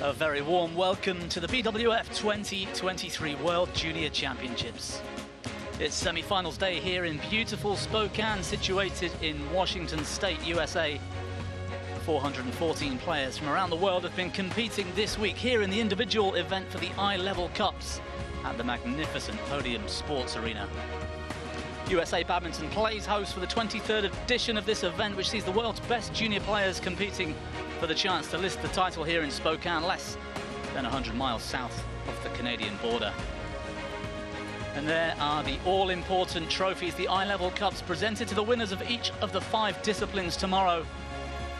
A very warm welcome to the BWF 2023 World Junior Championships. It's semi-finals day here in beautiful Spokane, situated in Washington State, USA. 414 players from around the world have been competing this week here in the individual event for the eye-level cups at the magnificent Podium Sports Arena. USA Badminton plays host for the 23rd edition of this event, which sees the world's best junior players competing for the chance to lift the title here in Spokane, less than 100 miles south of the Canadian border. And there are the all-important trophies, the eye-level cups, presented to the winners of each of the 5 disciplines tomorrow.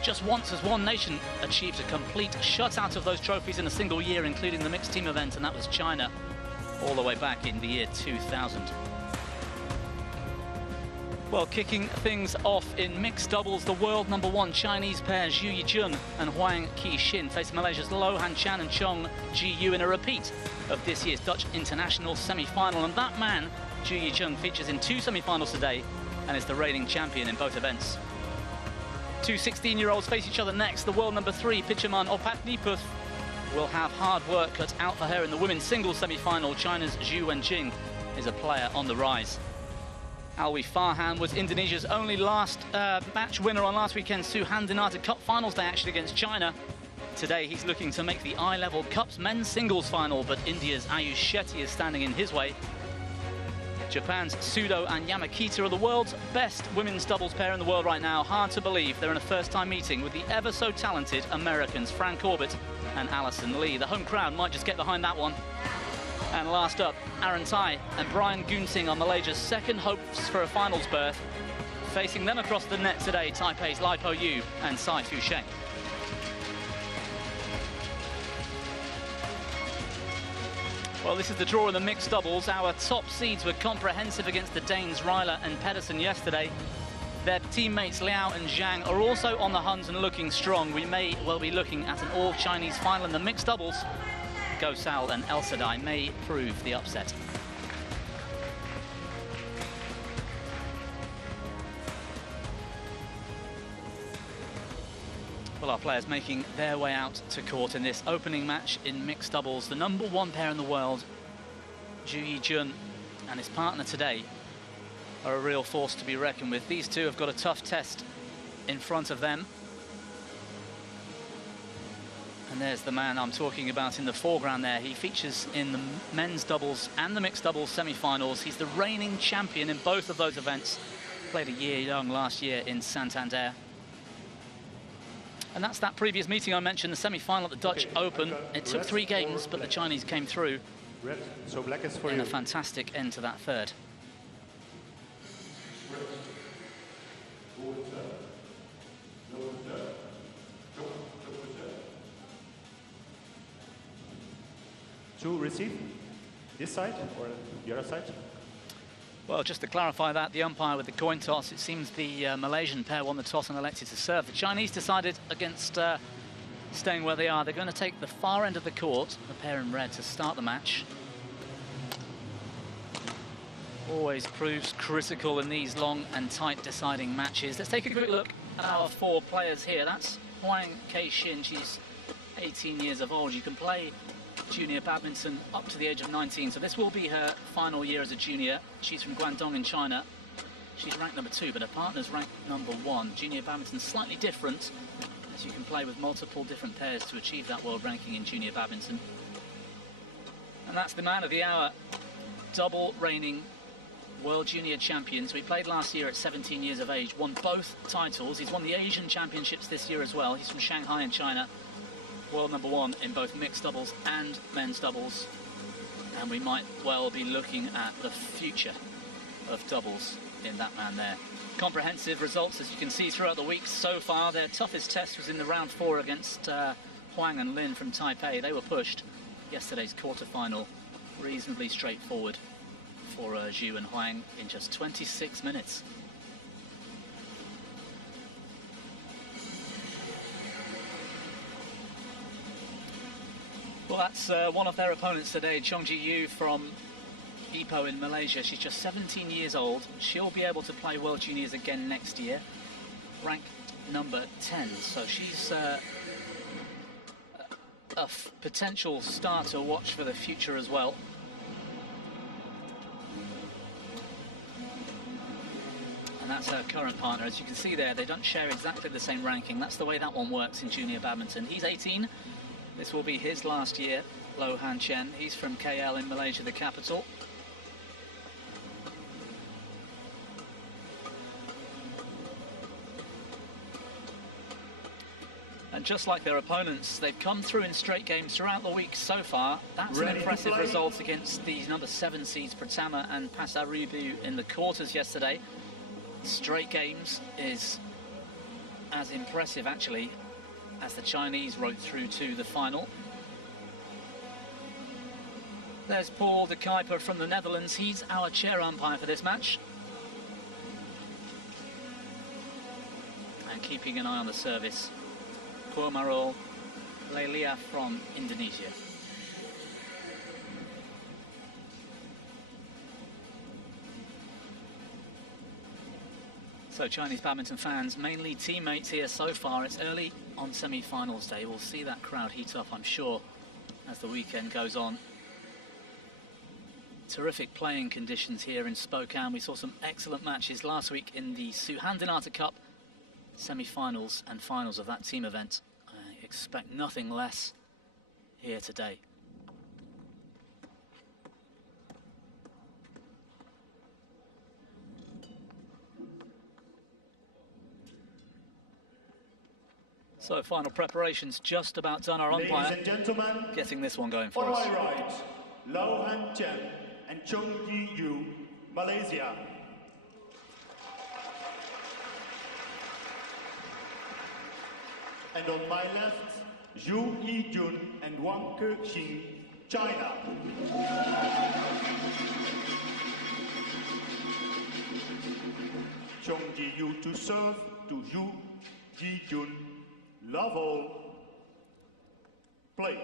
Just once has one nation achieved a complete shutout of those trophies in a single year, including the mixed team event, and that was China, all the way back in the year 2000. Well, kicking things off in mixed doubles, the world #1 Chinese pair Zhu Yijun and Huang Qixin face Malaysia's Loh Han Chan and Chong Ji-yu in a repeat of this year's Dutch International semi-final. And that man, Zhu Yijun, features in 2 semi-finals today and is the reigning champion in both events. 2 16-year-olds face each other next. The world #3 Pitchaman Opatniputh will have hard work cut out for her in the women's singles semi-final. China's Zhu Wenjing is a player on the rise. Alwi Farhan was Indonesia's only match winner on last weekend's Sudirman Cup finals day, actually, against China. Today he's looking to make the eye-level cups men's singles final, but India's Ayush Shetty is standing in his way. Japan's Sudo and Yamakita are the world's best women's doubles pair in the world right now. Hard to believe they're in a first-time meeting with the ever-so-talented Americans Fran Corbett and Alison Lee. The home crowd might just get behind that one. And last up, Aaron Tai and Brian Gunting are Malaysia's second hopes for a finals berth. Facing them across the net today, Taipei's Lai Po Yu and Sai Fu Sheng. Well, this is the draw in the mixed doubles. Our top seeds were comprehensive against the Danes Ryler and Pedersen yesterday. Their teammates Liao and Zhang are also on the hunt and looking strong. We may well be looking at an all-Chinese final in the mixed doubles. Go Sal and El Sadai may prove the upset. Well, our players making their way out to court in this opening match in mixed doubles. The #1 pair in the world, Zhu Yijun and his partner today, are a real force to be reckoned with. These two have got a tough test in front of them. And there's the man I'm talking about in the foreground there. He features in the men's doubles and the mixed doubles semi-finals. He's the reigning champion in both of those events. Played a year young last year in Santander. And that's that previous meeting I mentioned, the semi-final at the Dutch Open. It took 3 games, but the Chinese came through in a fantastic end to that third. To receive this side or the other side? Well, just to clarify that, the umpire with the coin toss, it seems the Malaysian pair won the toss and elected to serve. The Chinese decided against staying where they are. They're going to take the far end of the court, the pair in red, to start the match. Always proves critical in these long and tight deciding matches. Let's take a quick look at our 4 players here. That's Huang Qixin. She's 18 years of age. You can play junior badminton up to the age of 19, so this will be her final year as a junior. She's from Guangdong in China. She's ranked #2, but her partner's ranked #1. Junior badminton's slightly different, as you can play with multiple different pairs to achieve that world ranking in junior badminton. And that's the man of the hour, double reigning world junior champion. So he played last year at 17 years of age, won both titles. He's won the Asian Championships this year as well. He's from Shanghai in China. World #1 in both mixed doubles and men's doubles. And we might well be looking at the future of doubles in that man there. Comprehensive results, as you can see, throughout the week so far. Their toughest test was in the round 4 against Huang and Lin from Taipei. They were pushed. Yesterday's quarterfinal, reasonably straightforward for Zhu and Huang in just 26 minutes. Well, that's one of their opponents today, Chong Ji-yu from Ipoh in Malaysia. She's just 17 years old. She'll be able to play World Juniors again next year. Ranked number 10, so she's a a potential star to watch for the future as well. And that's her current partner. As you can see there, they don't share exactly the same ranking. That's the way that one works in junior badminton. He's 18. This will be his last year, Loh Han Chen. He's from KL in Malaysia, the capital. And just like their opponents, they've come through in straight games throughout the week so far. That's an impressive result against these number 7 seeds, Pratama and Pasaribu, in the quarters yesterday. Straight games is as impressive, actually, as the Chinese rode through to the final. There's Paul de Kuiper from the Netherlands. He's our chair umpire for this match. And keeping an eye on the service, Marul Lelia from Indonesia. So Chinese badminton fans, mainly teammates here so far. It's early on semi-finals day. We'll see that crowd heat up, I'm sure, as the weekend goes on. Terrific playing conditions here in Spokane. We saw some excellent matches last week in the Sudirman Cup semi-finals and finals of that team event. I expect nothing less here today. So final preparations just about done. Our umpire, ladies and gentlemen, getting this one going for on us. my right, Loh Han Chen and Chung Yi-Yu, Malaysia. And on my left, Zhu Yijun and Wang Kexing, China. Chung Yi-Yu to serve to Zhu Yijun. Love all. Play.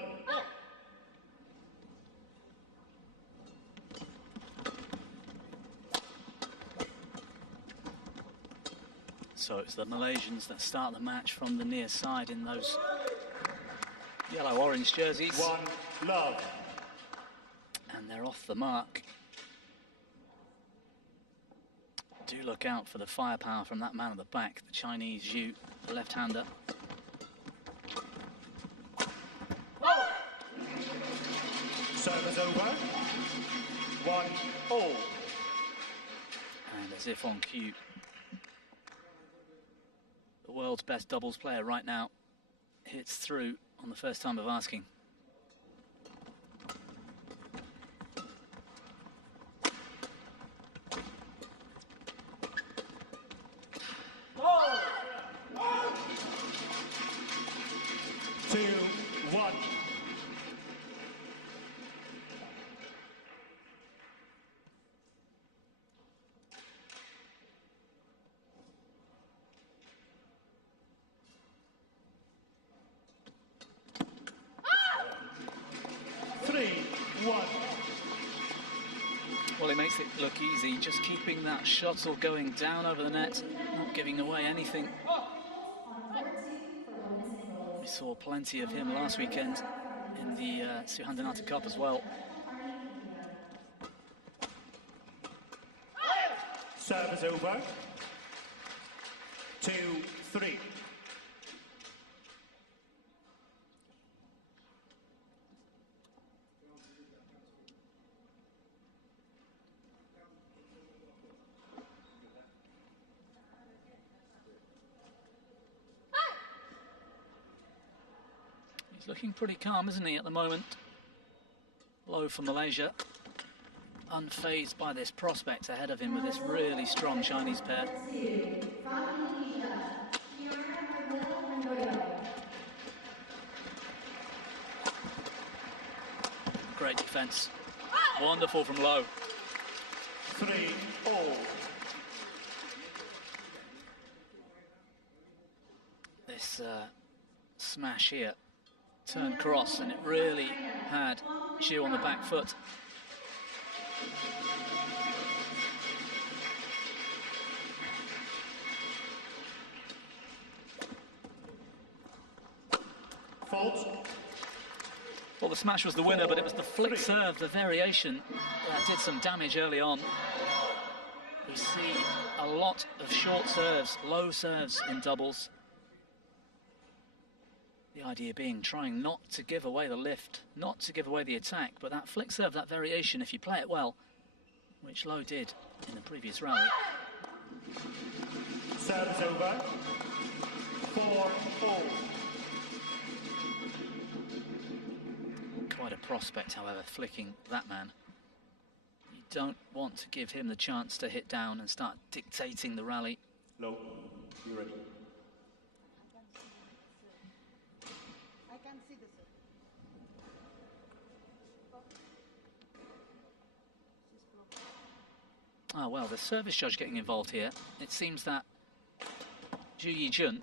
So it's the Malaysians that start the match from the near side in those yellow-orange jerseys. One love. And they're off the mark. Do look out for the firepower from that man at the back, the Chinese Zhu, the left-hander. Service over. 1-all. And as if on cue, the world's best doubles player right now hits through on the first time of asking. Oh. 2-1. Well, he makes it look easy, just keeping that shuttle going down over the net, not giving away anything. We saw plenty of him last weekend in the Sudirman Cup as well. Service over. 2-3. He's looking pretty calm, isn't he, at the moment? Low for Malaysia. Unfazed by this prospect ahead of him with this really strong Chinese pair. Great defense. Wonderful from Low. 3-all. This smash here, turn cross, and it really had Zhu on the back foot. Fault. Well, the smash was the winner, but it was the flick serve, the variation, that did some damage early on. We see a lot of short serves, low serves in doubles. The idea being trying not to give away the lift, not to give away the attack, but that flick serve, that variation, if you play it well, which Lowe did in the previous rally. Service over. 4-4. Quite a prospect, however, flicking that man. You don't want to give him the chance to hit down and start dictating the rally. Low, you ready? I can see this. Ah, well, the service judge getting involved here. It seems that Ju Yi-jun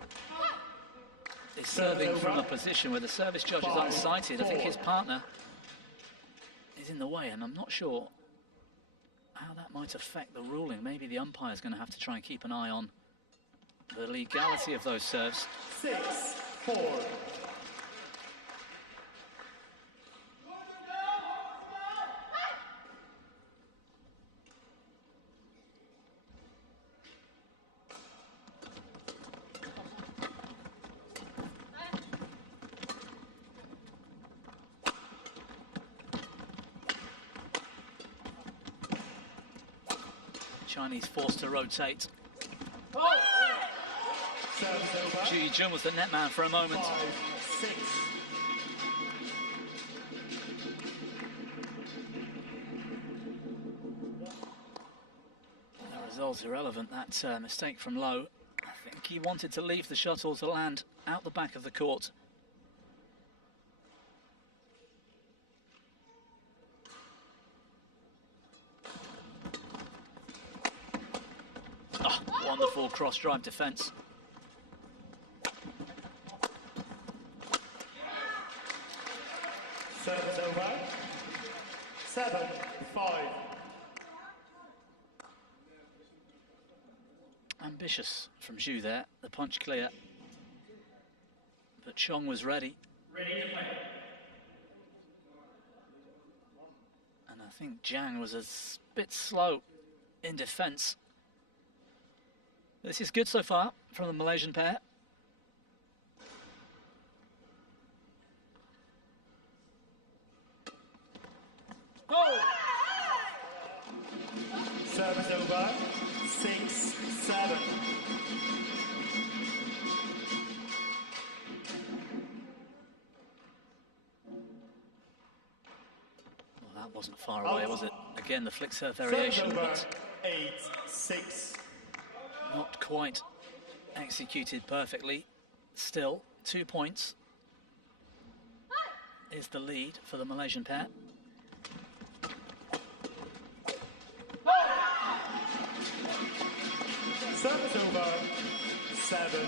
is serving from a position where the service judge is unsighted. I think his partner is in the way, and I'm not sure how that might affect the ruling. Maybe the umpire's going to have to try and keep an eye on the legality of those serves. 6-4. Chinese forced to rotate. Service Ju Yi-jun was the net man for a moment. 5-6. The result's irrelevant. That mistake from Lowe. I think he wanted to leave the shuttle to land out the back of the court. Oh, wonderful cross-drive defence. Service over. 7-5. Ambitious from Zhu there, the punch clear. But Chong was ready. Ready to play. And I think Zhang was a bit slow in defence. This is good so far from the Malaysian pair. Service over. 6-7. Well, that wasn't far away, was it? Again, the flick serve variation, but 8-6. not quite executed perfectly. Still, 2 points is the lead for the Malaysian pair. Service over. 7-8.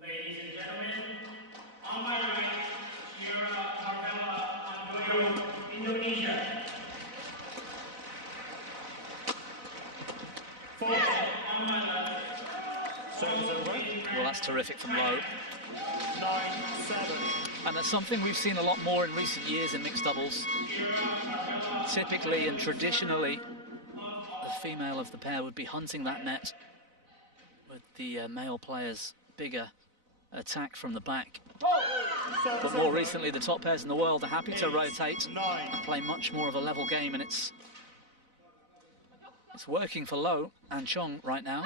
Ladies and gentlemen, on my right, Kira Marvella Andoyo, Indonesia. On my left, Service over. Well, that's terrific from Lowe. 9-7. And that's something we've seen a lot more in recent years in mixed doubles. Typically and traditionally, the female of the pair would be hunting that net with the male player's bigger attack from the back. But more recently, the top pairs in the world are happy to rotate and play much more of a level game, and it's working for Lowe and Chong right now.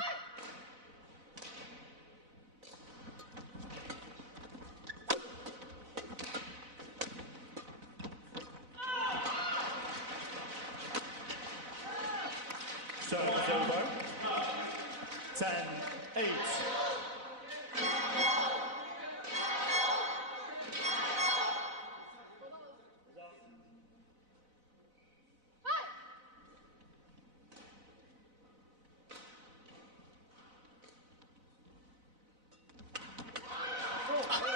Service over. 10-8.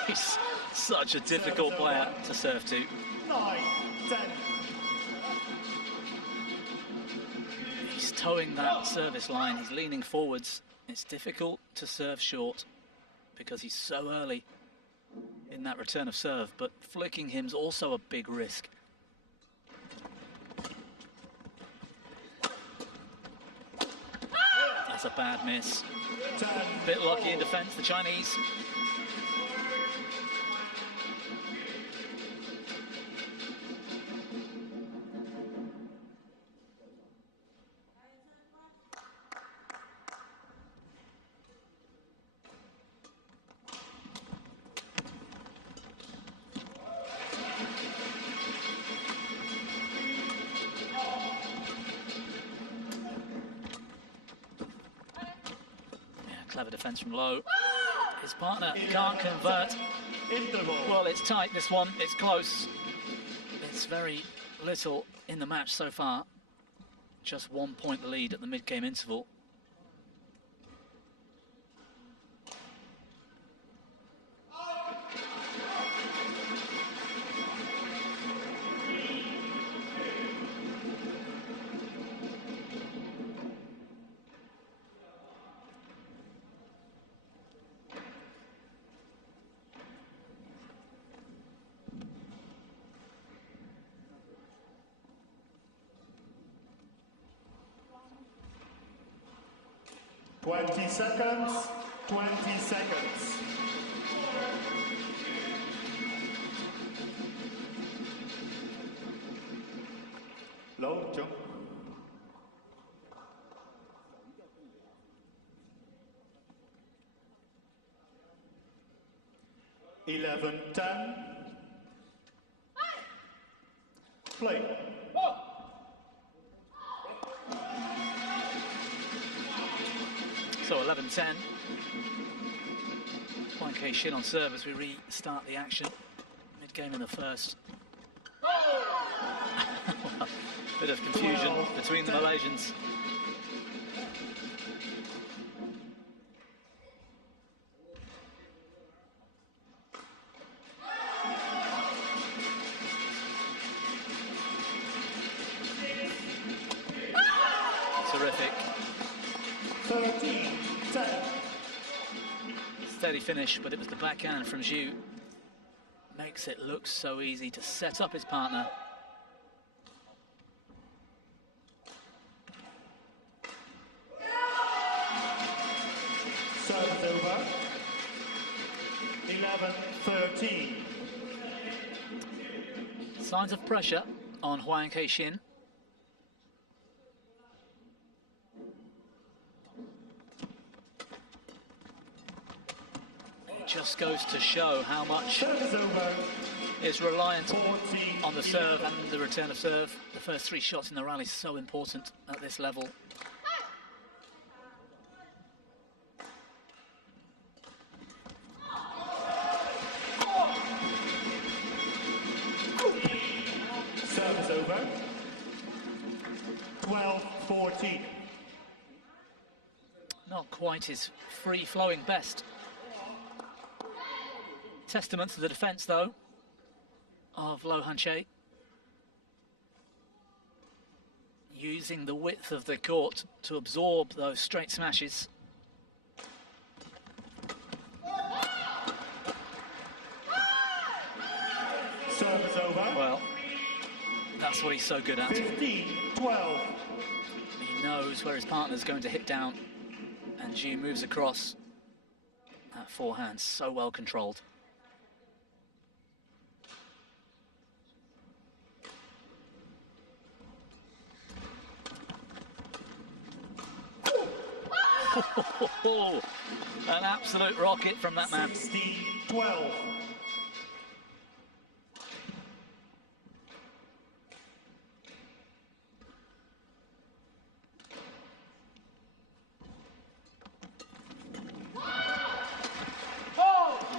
He's such a difficult player to serve to. 9-10. He's towing that service line. He's leaning forwards. It's difficult to serve short because he's so early in that return of serve, but flicking him's also a big risk. That's a bad miss. A bit lucky in defense, the Chinese. Clever defense from low. His partner can't convert. Well, it's tight, this one. It's close. It's very little in the match so far. Just 1 point lead at the mid-game interval. Twenty seconds. 20 seconds. Low jump. Eleven, 10. Play. So 11-10. Huang Ke-shin on serve as we restart the action. Mid-game in the first. Bit of confusion between the Malaysians. Terrific. 13, 10. Steady finish, but it was the backhand from Zhu. Makes it look so easy to set up his partner. Service over. 11-13. Signs of pressure on Huang Ke-shin. Just goes to show how much is reliant on the serve and the return of serve. The first 3 shots in the rally so important at this level. Service over. 12-14. Not quite his free-flowing best. Testament to the defence, though, of Lo Han-che. Using the width of the court to absorb those straight smashes. Service over. Well, that's what he's so good at. 15-12. He knows where his partner's going to hit down, and Zhu moves across. That forehand so well controlled. An absolute rocket from that man. 16-12.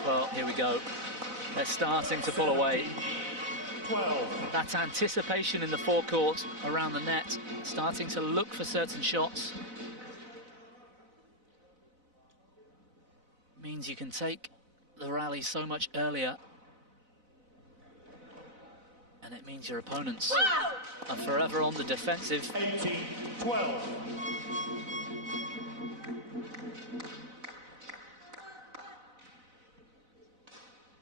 Well, here we go. They're starting to pull away. 12. That anticipation in the forecourt around the net, starting to look for certain shots. Means you can take the rally so much earlier, and it means your opponents are forever on the defensive. 18. 12.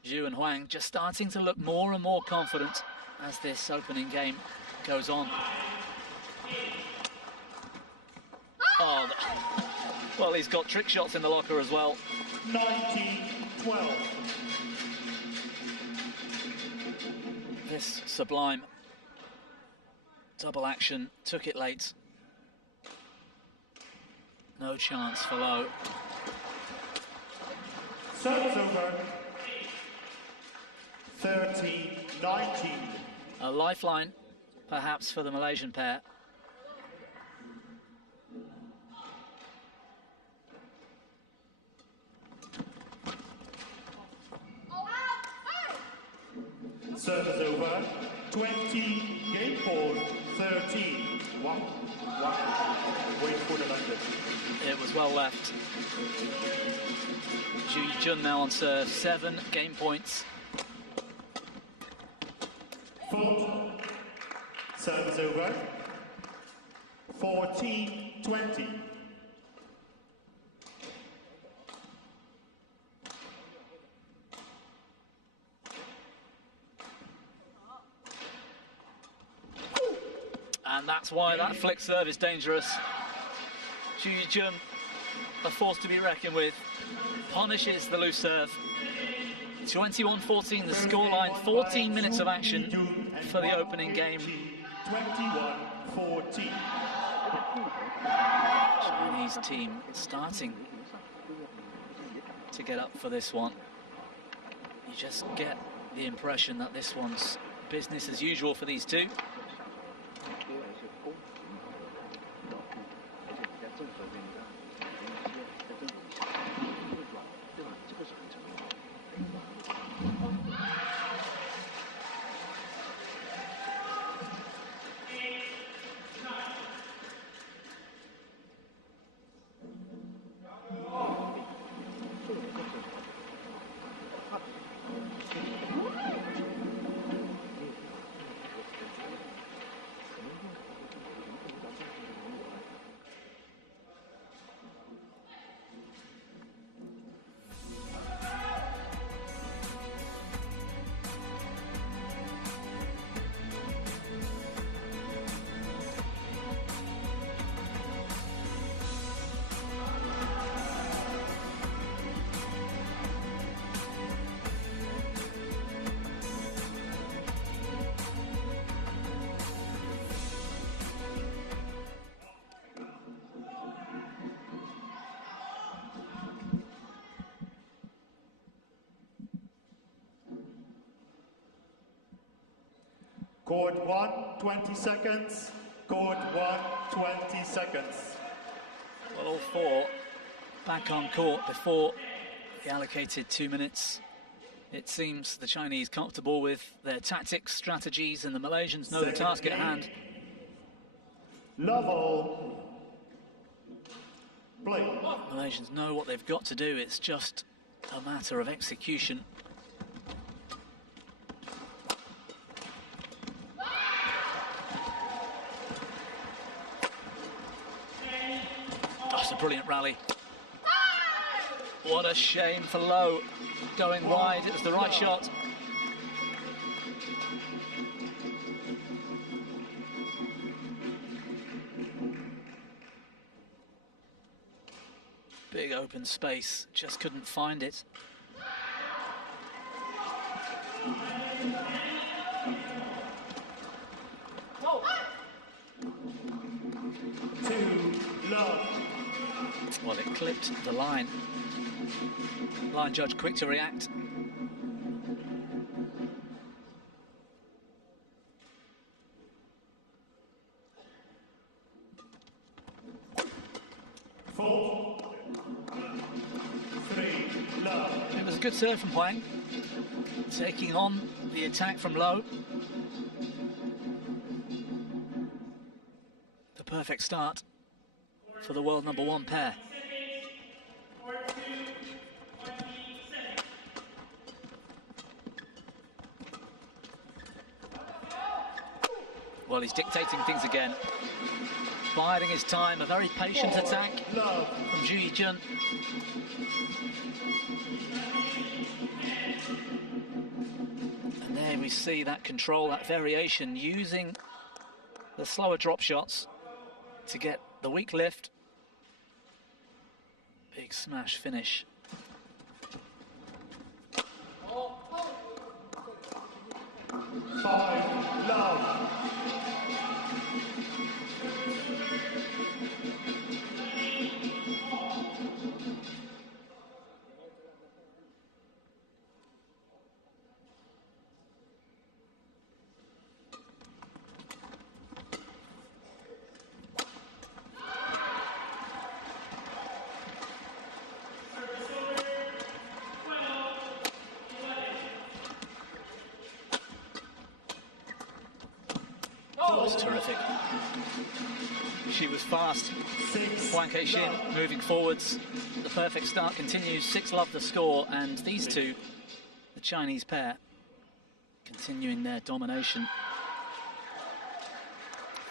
Zhu and Huang just starting to look more and more confident as this opening game goes on. Oh, well, he's got trick shots in the locker as well. 19-12. This sublime double action took it late. No chance for Low. Service over. 13-19. A lifeline, perhaps, for the Malaysian pair. Service over. 20, game ball, 13. One. Wait for the London. It was well left. Zhu Yijun now on serve, 7 game points. Full. Service over. 14-20. And that's why that flick serve is dangerous. Zhu Yijun, a force to be reckoned with, punishes the loose serve. 21-14 the scoreline, 14 minutes of action for the opening game. 21-14. Chinese team starting to get up for this one. You just get the impression that this one's business as usual for these two. Court 1, 20 seconds. Court 1, 20 seconds. Well, all four back on court before the allocated 2 minutes. It seems the Chinese comfortable with their tactics, strategies, and the Malaysians know the task at hand. Level. Play. The Malaysians know what they've got to do. It's just a matter of execution. That's a brilliant rally. What a shame for Low. Going wide, it was the right shot. Big open space, just couldn't find it. Too low. Well, it clipped the line. Line judge quick to react. Four. 3 low. It was a good serve from Huang, taking on the attack from Low. The perfect start for the world #1 pair. Well, he's dictating things again. biding his time, a very patient attack from Zhu Yijun. And there we see that control, that variation, using the slower drop shots to get the weak lift. Big smash finish. Love. Was terrific. She was fast. Huang Keishin moving forwards. The perfect start continues. 6-love the score, and these two, the Chinese pair, continuing their domination.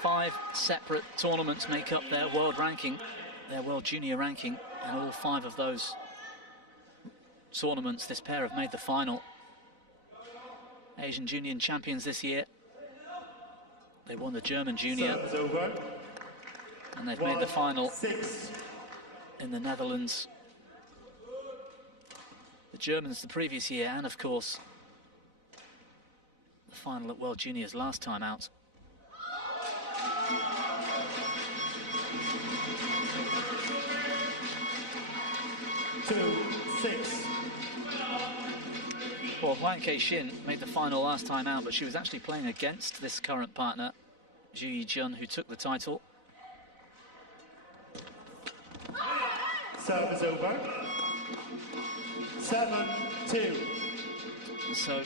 5 separate tournaments make up their world ranking, their world junior ranking, and all 5 of those tournaments this pair have made the final. Asian Junior champions this year. They won the German junior, and they've made the final in the Netherlands. The Germans the previous year, and of course, the final at World Juniors last time out. Well, Huang Keishin made the final last time out, but she was actually playing against this current partner, Zhu Yijun, who took the title. Serve is over. 7-2. So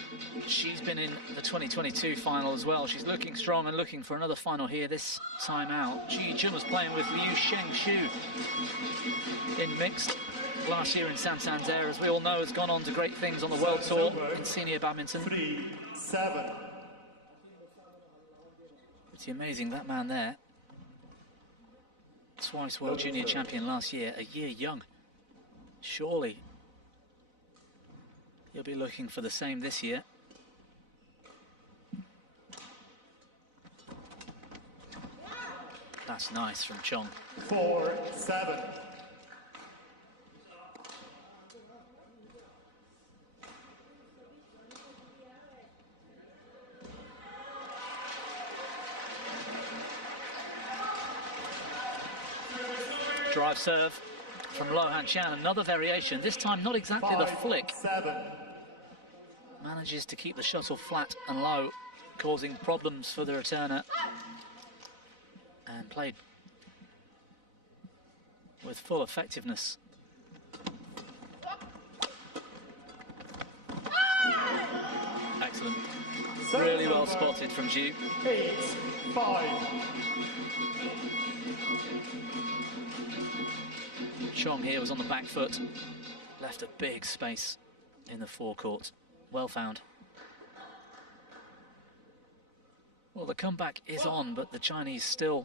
she's been in the 2022 final as well. She's looking strong and looking for another final here this time out. Zhu Yijun was playing with Liu Shengshu in mixed. Last year in Santander, as we all know, has gone on to great things on the World Tour in senior badminton. 3-7. Pretty amazing, that man there. Twice World Junior champion last year, a year young. Surely he'll be looking for the same this year. That's nice from Chong. 4-7. Drive serve from Lo Han Chan, another variation, this time not exactly the flick. 5-7. Manages to keep the shuttle flat and low, causing problems for the returner. And played with full effectiveness. Excellent. Really well spotted from Zhu. 8-5. Chong here was on the back foot, left a big space in the forecourt. Well found. Well, the comeback is on, but the Chinese still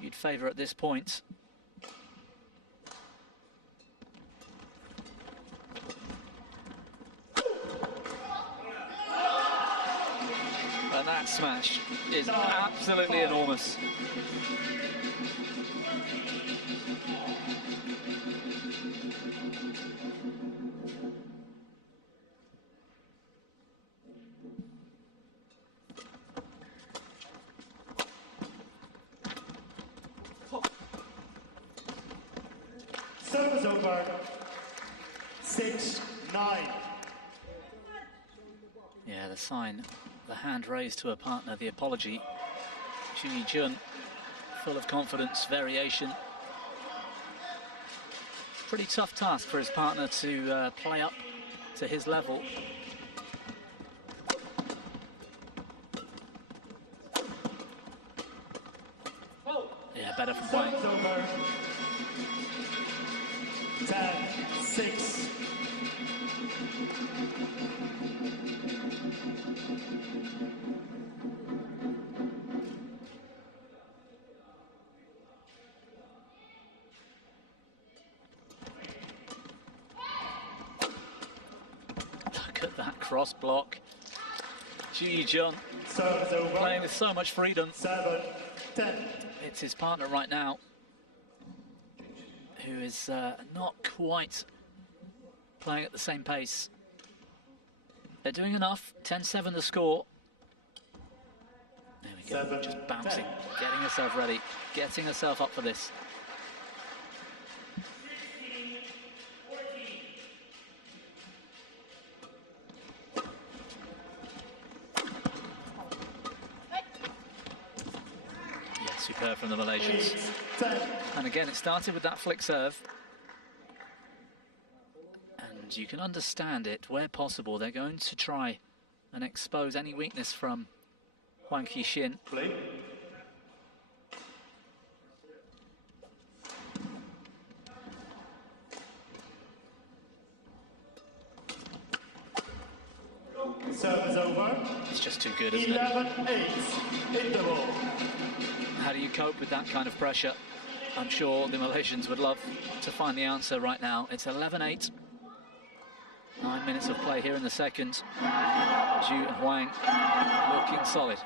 you'd favour at this point. And that smash is absolutely enormous. Serve is over. 6-9. Yeah, the sign, the hand raised to a partner, the apology. Zhu Yijun, full of confidence, variation. Pretty tough task for his partner to play up to his level. Yeah, better from Huang. Serve is over. 10-6. that cross block. Zhu Yijun playing with so much freedom. 7-10. It's his partner right now who is not quite playing at the same pace. They're doing enough. 10-7 the score. There we go, just bouncing, getting herself ready, getting herself up for this. Yeah, superb from the Malaysians. And again, it started with that flick serve. And you can understand it, where possible. They're going to try and expose any weakness from Huang Qixin. Play. Serve is over. It's just too good, isn't it? 11-8. Interval. How do you cope with that kind of pressure? I'm sure the Malaysians would love to find the answer right now. It's 11-8. 9 minutes of play here in the second. Zhu and Huang looking solid.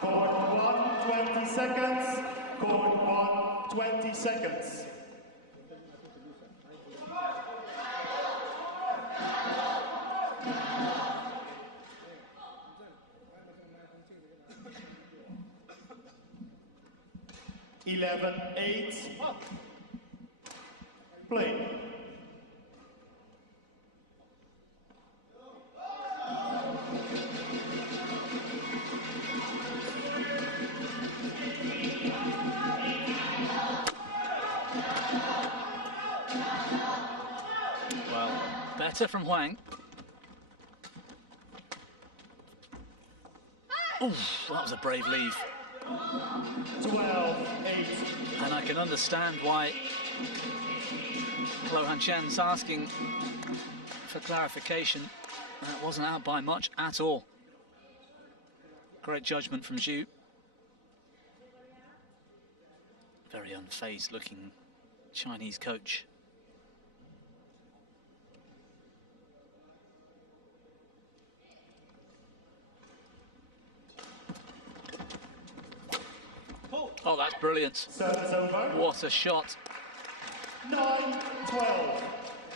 Court 1, 20 seconds. Court 1, 20 seconds. (11-8). Play. Better from Huang. Oof, that was a brave leave. 12-8. And I can understand why Klo Han Chen's asking for clarification. That wasn't out by much at all. Great judgment from Zhu. Very unfazed looking Chinese coach. Oh, that's brilliant. Service over. What a shot. 9-12.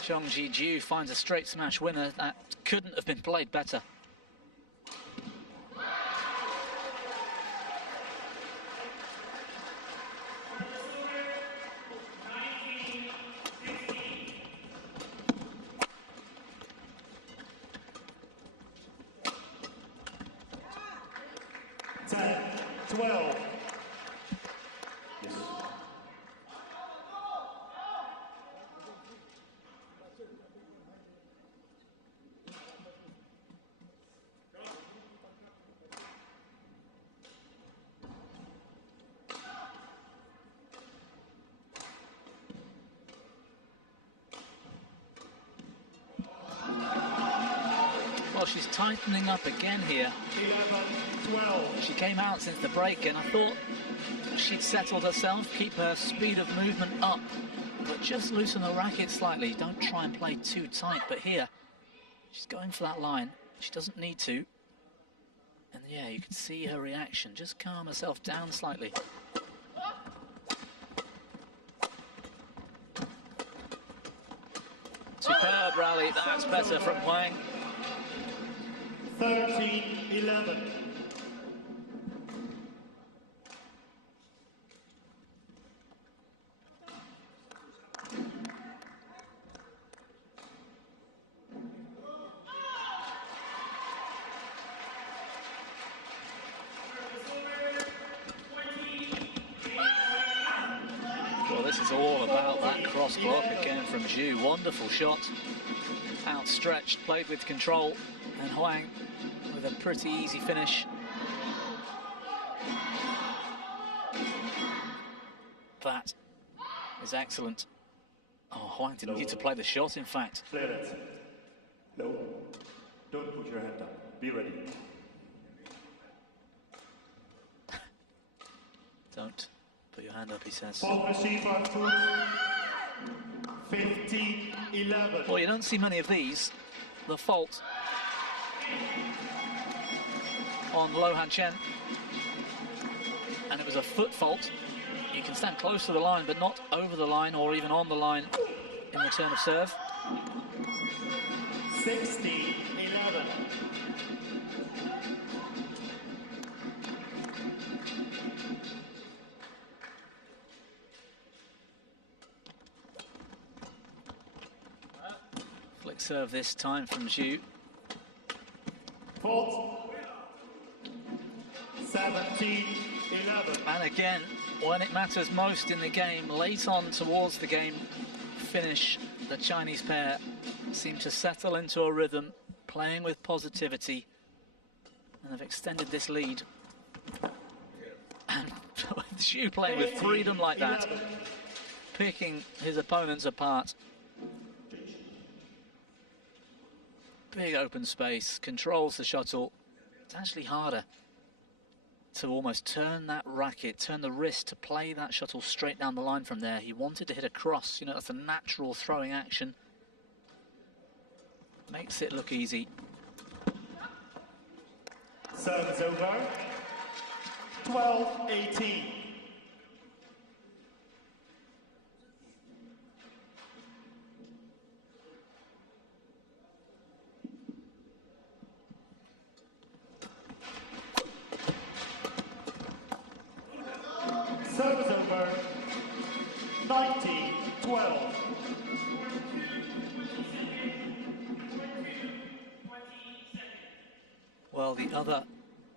Chong Ji-ju finds a straight smash winner. That couldn't have been played better. Well, she's tightening up again here. 11-12. She came out since the break and I thought she'd settled herself, keep her speed of movement up, but just loosen the racket slightly. Don't try and play too tight, but here, she's going for that line. She doesn't need to. And yeah, you can see her reaction. Just calm herself down slightly. Superb rally, that's better from Huang. 13-11. Well, this is all about that cross block again from Zhu. Wonderful shot. Outstretched, played with control, and Huang with a pretty easy finish. is excellent. Oh, Huang didn't need to play the shot, in fact. Clear it. Low. Don't put your hand up. Be ready. Don't put your hand up, he says. Fault receive on foot. 15-11. Well, you don't see many of these. The fault on Lo Han Chen. And it was a foot fault. You can stand close to the line, but not over the line or even on the line in return of serve. 16-11. Flick serve this time from Zhu. Fault. 17-11. And again, when it matters most in the game, late on towards the game finish, the Chinese pair seem to settle into a rhythm, playing with positivity, and have extended this lead. And Zhu playing with freedom like that, picking his opponents apart. Big open space, controls the shuttle. It's actually harder to almost turn that racket, turn the wrist to play that shuttle straight down the line from there. He wanted to hit a cross, you know, that's a natural throwing action. Makes it look easy. Service over. 12-18. Service over. 19-12. Well, the other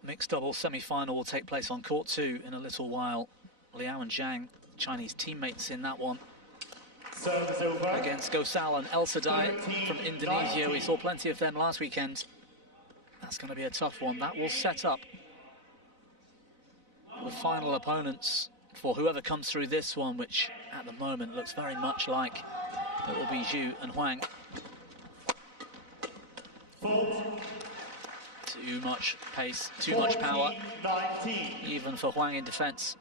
mixed double semi-final will take place on court 2 in a little while. Liao and Zhang, Chinese teammates in that one. Service over. Against Gosal and El Sadai from Indonesia. We saw plenty of them last weekend. That's going to be a tough one. That will set up the final opponents for whoever comes through this one, which at the moment looks very much like it will be Zhu and Huang. Fault. Too much pace, too much power, 19. even for Huang in defense.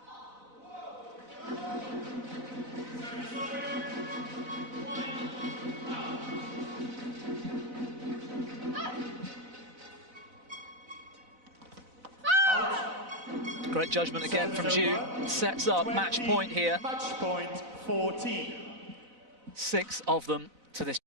Great judgment again from Zhu. Sets up match point here. Match point 14. 6 of them to this.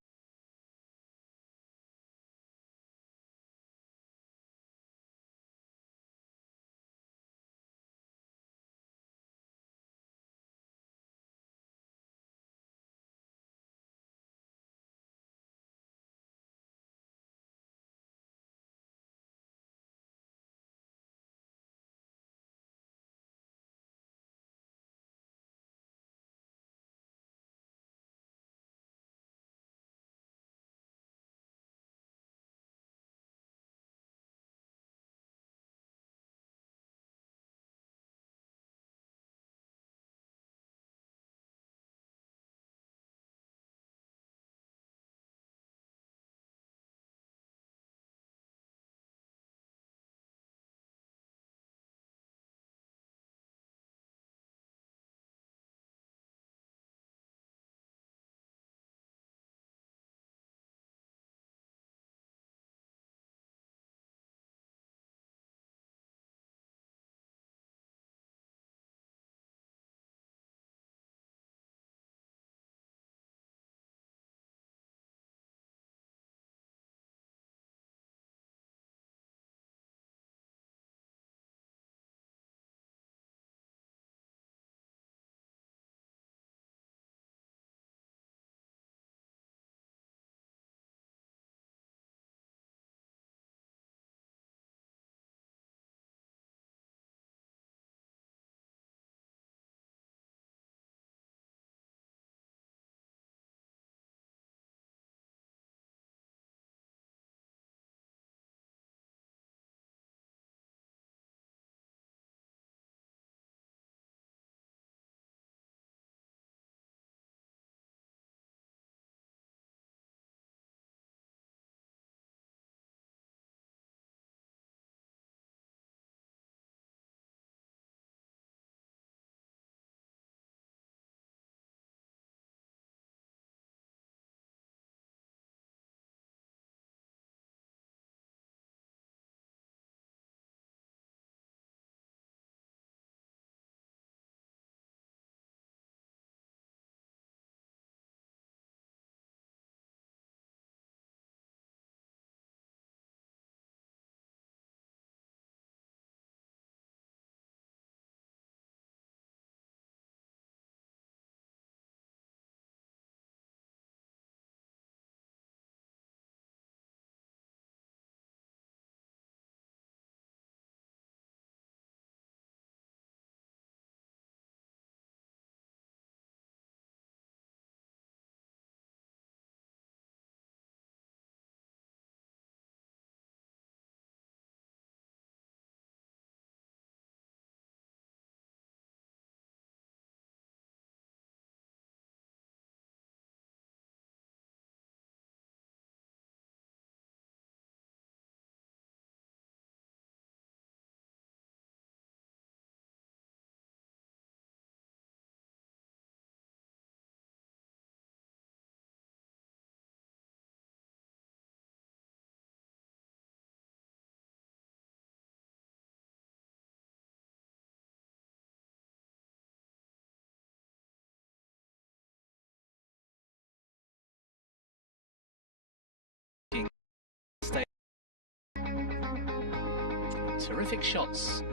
Terrific shots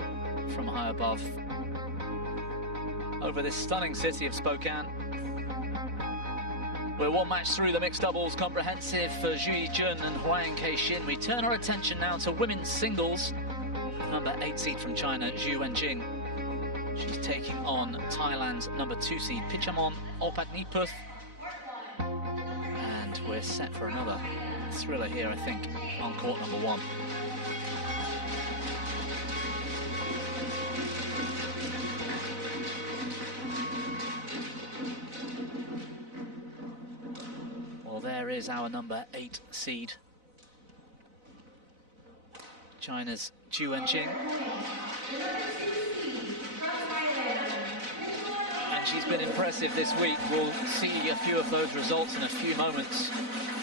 from high above over this stunning city of Spokane. We're one match through the mixed doubles comprehensive for Zhu Yijun and Huang Keixin. We turn our attention now to women's singles. Number 8 seed from China, Zhu Wenjing. She's taking on Thailand's number 2 seed, Pichamon Opatniputh. And we're set for another thriller here, I think, on court number 1. Well, there is our number 8 seed, China's Zhu Wenjing. And she's been impressive this week. We'll see a few of those results in a few moments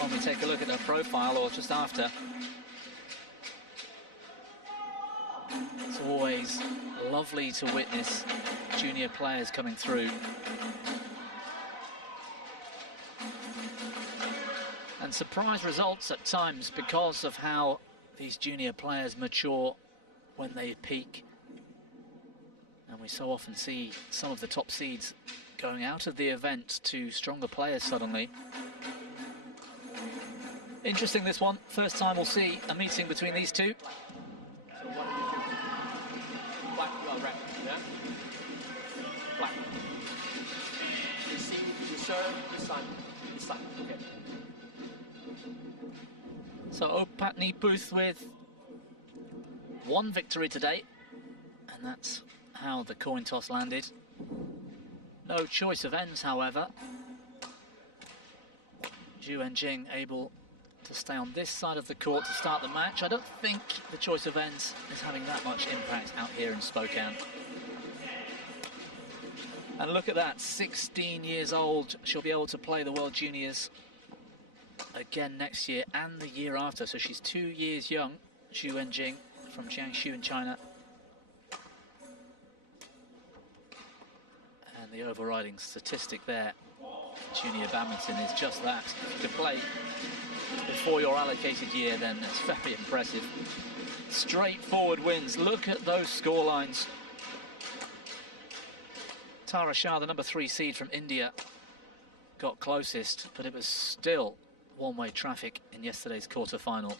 when we take a look at her profile, or just after. It's always lovely to witness junior players coming through. And surprise results at times because of how these junior players mature when they peak. And we so often see some of the top seeds going out of the event to stronger players suddenly. Interesting, this one. First time we'll see a meeting between these two. So what do you do? Black, you are right. Yeah? Black. Receive, you serve, this side. This side. Okay. So Opatniputh with 1 victory today, and that's how the coin toss landed. No choice of ends, however. Zhu Wenjing able to stay on this side of the court to start the match. I don't think the choice of ends is having that much impact out here in Spokane. And look at that, 16 years old. She'll be able to play the World Juniors again next year and the year after. So she's 2 years young, Zhu Wenjing from Jiangsu in China. And the overriding statistic there, junior badminton, is just that. If you can play before your allocated year, then it's very impressive. Straightforward wins. Look at those scorelines. Tara Shah, the number 3 seed from India, got closest, but it was still one-way traffic in yesterday's quarter-final.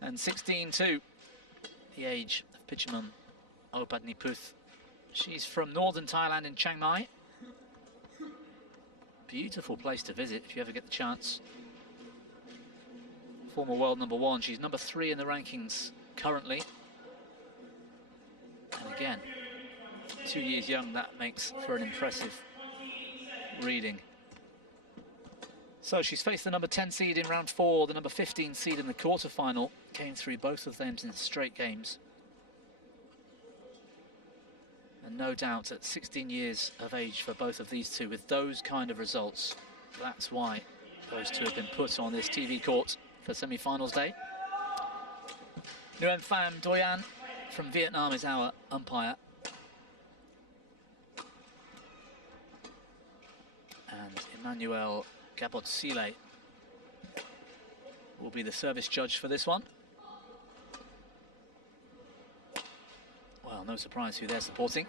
And 16-2, the age of Pichamon Opatniputh. She's from northern Thailand in Chiang Mai. Beautiful place to visit if you ever get the chance. Former world number 1. She's number 3 in the rankings currently. And again, 2 years young, that makes for an impressive reading. So she's faced the number 10 seed in round 4, the number 15 seed in the quarter-final. Came through both of them in straight games. And no doubt at 16 years of age for both of these two, with those kind of results, that's why those two have been put on this TV court for semi-finals day. Nguyen Pham Doyen from Vietnam is our umpire. And Emmanuel Gabotsile will be the service judge for this one. Well, no surprise who they're supporting.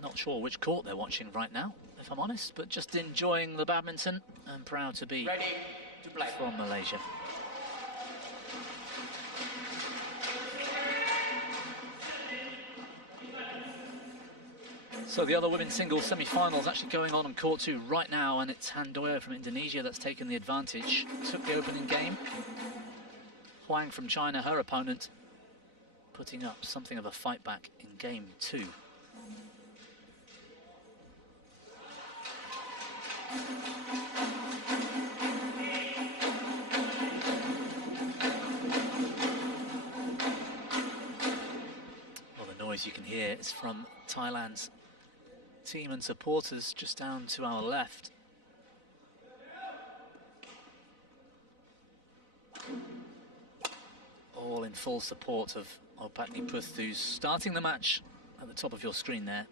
Not sure which court they're watching right now, if I'm honest, but just enjoying the badminton and proud to be Ready to play. from Malaysia. So the other women's singles semi-finals actually going on court 2 right now, and it's Handoyo from Indonesia that's taken the advantage. Took the opening game. Huang from China, her opponent, putting up something of a fight back in game 2. Well, the noise you can hear is from Thailand's team and supporters just down to our left. All in full support of Opatniputh, who's starting the match at the top of your screen there.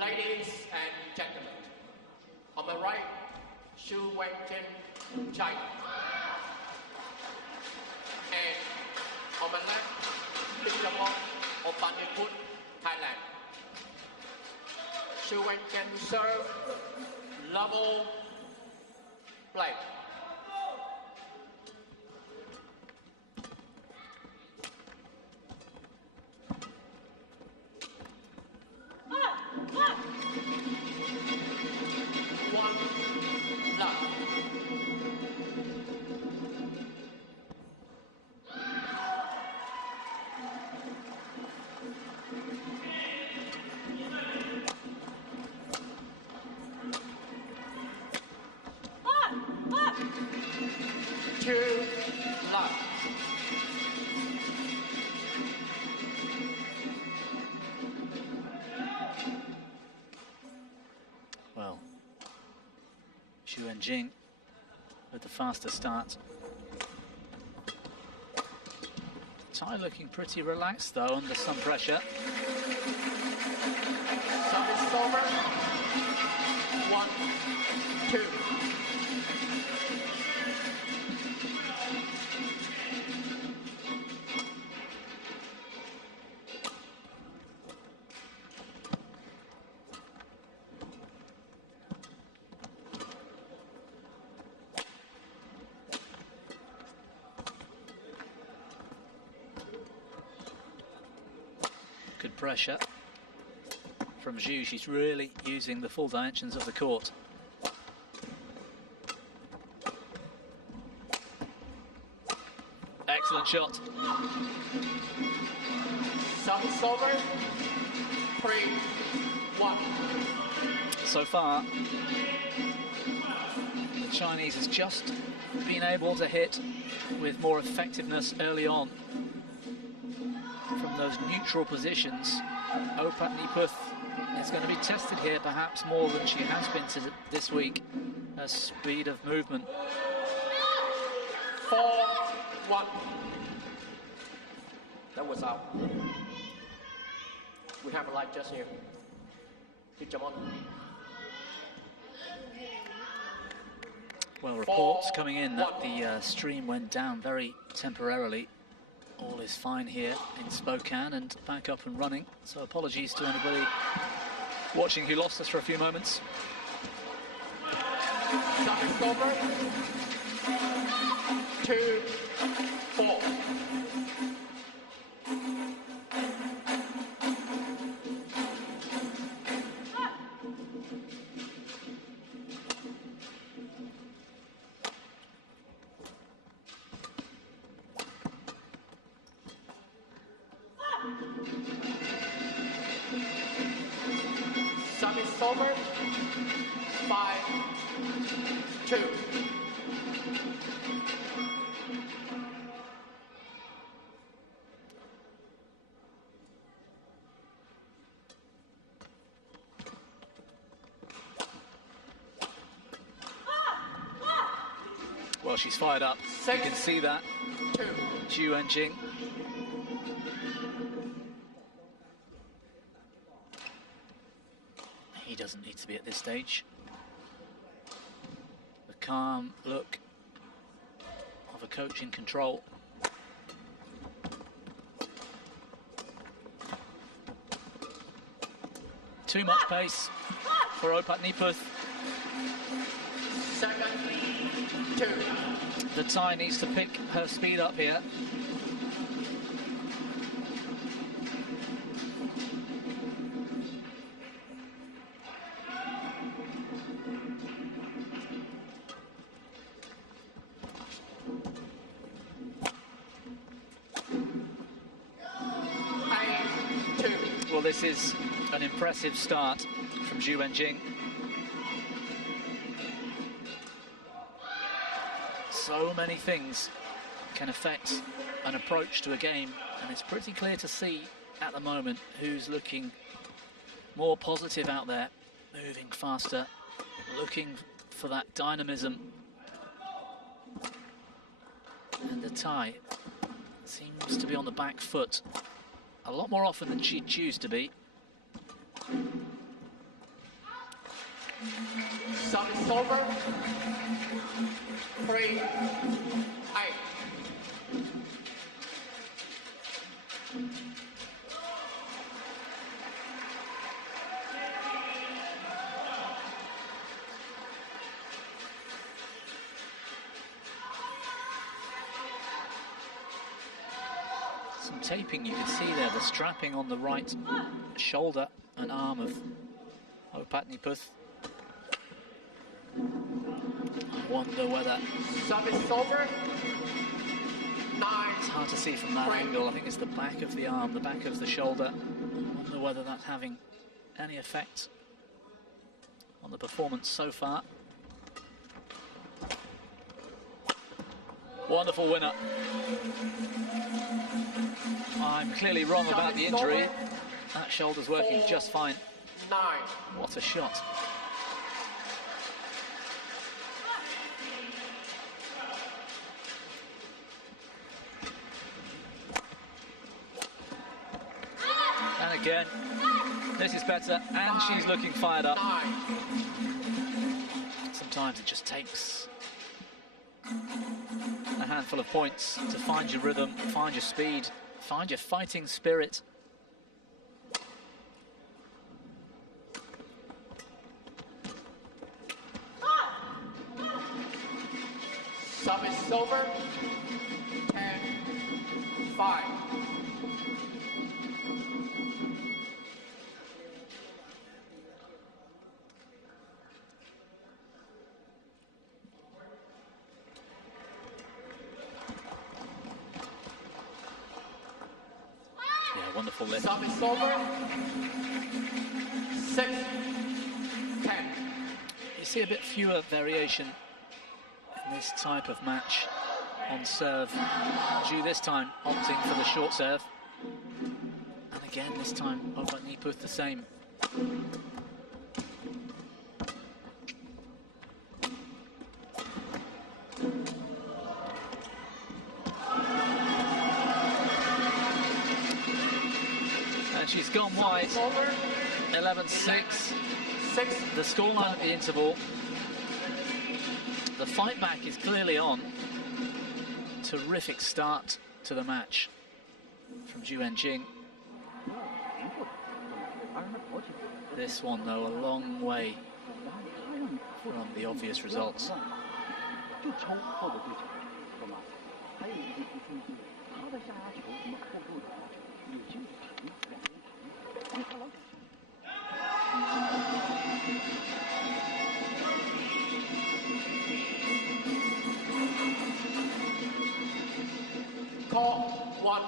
Ladies and gentlemen, on my right, Zhu Wenjing China. And on my left, Singapore, Badminton, Thailand. Xu Wen can serve, level, play. One, love. Two, love. Well, Xu Wenjing with the faster start. Tai looking pretty relaxed though, under some pressure. Service over. 1, 2. Good pressure from Zhu. She's really using the full dimensions of the court. Excellent shot. Service over. 3, 1. So far, the Chinese has just been able to hit with more effectiveness early on from those neutral positions. Opatniputh is going to be tested here perhaps more than she has been this week. Her speed of movement. 4, 1. That was out. We have a light just here. Good job on. Well, reports coming in that the stream went down very temporarily. All is fine here in Spokane and back up and running. So apologies to anybody watching who lost us for a few moments. Service over. 2, 4. Service over. 5, 2. Well, she's fired up. You can see that. 2. Xu Wenjing. He doesn't need to be at this stage. The calm look of a coach in control. Too much pace for Opatniputh. 7, 2. The Thai needs to pick her speed up here. Well, this is an impressive start from Xu Wenjing. So many things can affect an approach to a game, and it's pretty clear to see at the moment who's looking more positive out there, moving faster, looking for that dynamism. And the Thai seems to be on the back foot a lot more often than she'd choose to be. Service over. 3-8. Some taping you can see there, the strapping on the right shoulder and arm of Opatniputh. I wonder whether... Service over. 9. It's hard to see from that angle. I think it's the back of the arm, the back of the shoulder. I wonder whether that's having any effect on the performance so far. Wonderful winner. I'm clearly wrong about the injury. That shoulder's working just fine. 9. What a shot. And again, this is better, and she's looking fired up. 9. Sometimes it just takes a handful of points to find your rhythm, find your speed, find your fighting spirit. Service over. 10-5. Yeah, wonderful lift. Service over. 6-10. You see a bit fewer variation in this type of match on serve. Zhu this time opting for the short serve. And again, this time Opatniputh the same. And she's gone wide. 11-6. The scoreline at the interval. The fight back is clearly on. Terrific start to the match from Zhu Enjing. This one, though, a long way from the obvious results. Call 1,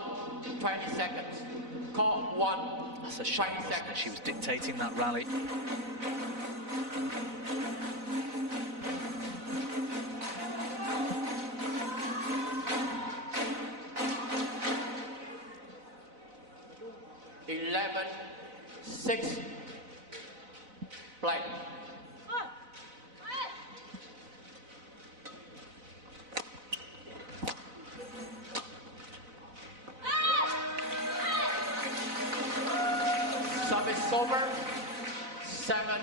20 seconds. Call 1, That's a shame, 20 wasn't it? seconds. She was dictating that rally. Eleven, 6. Play. Service over. 7-11.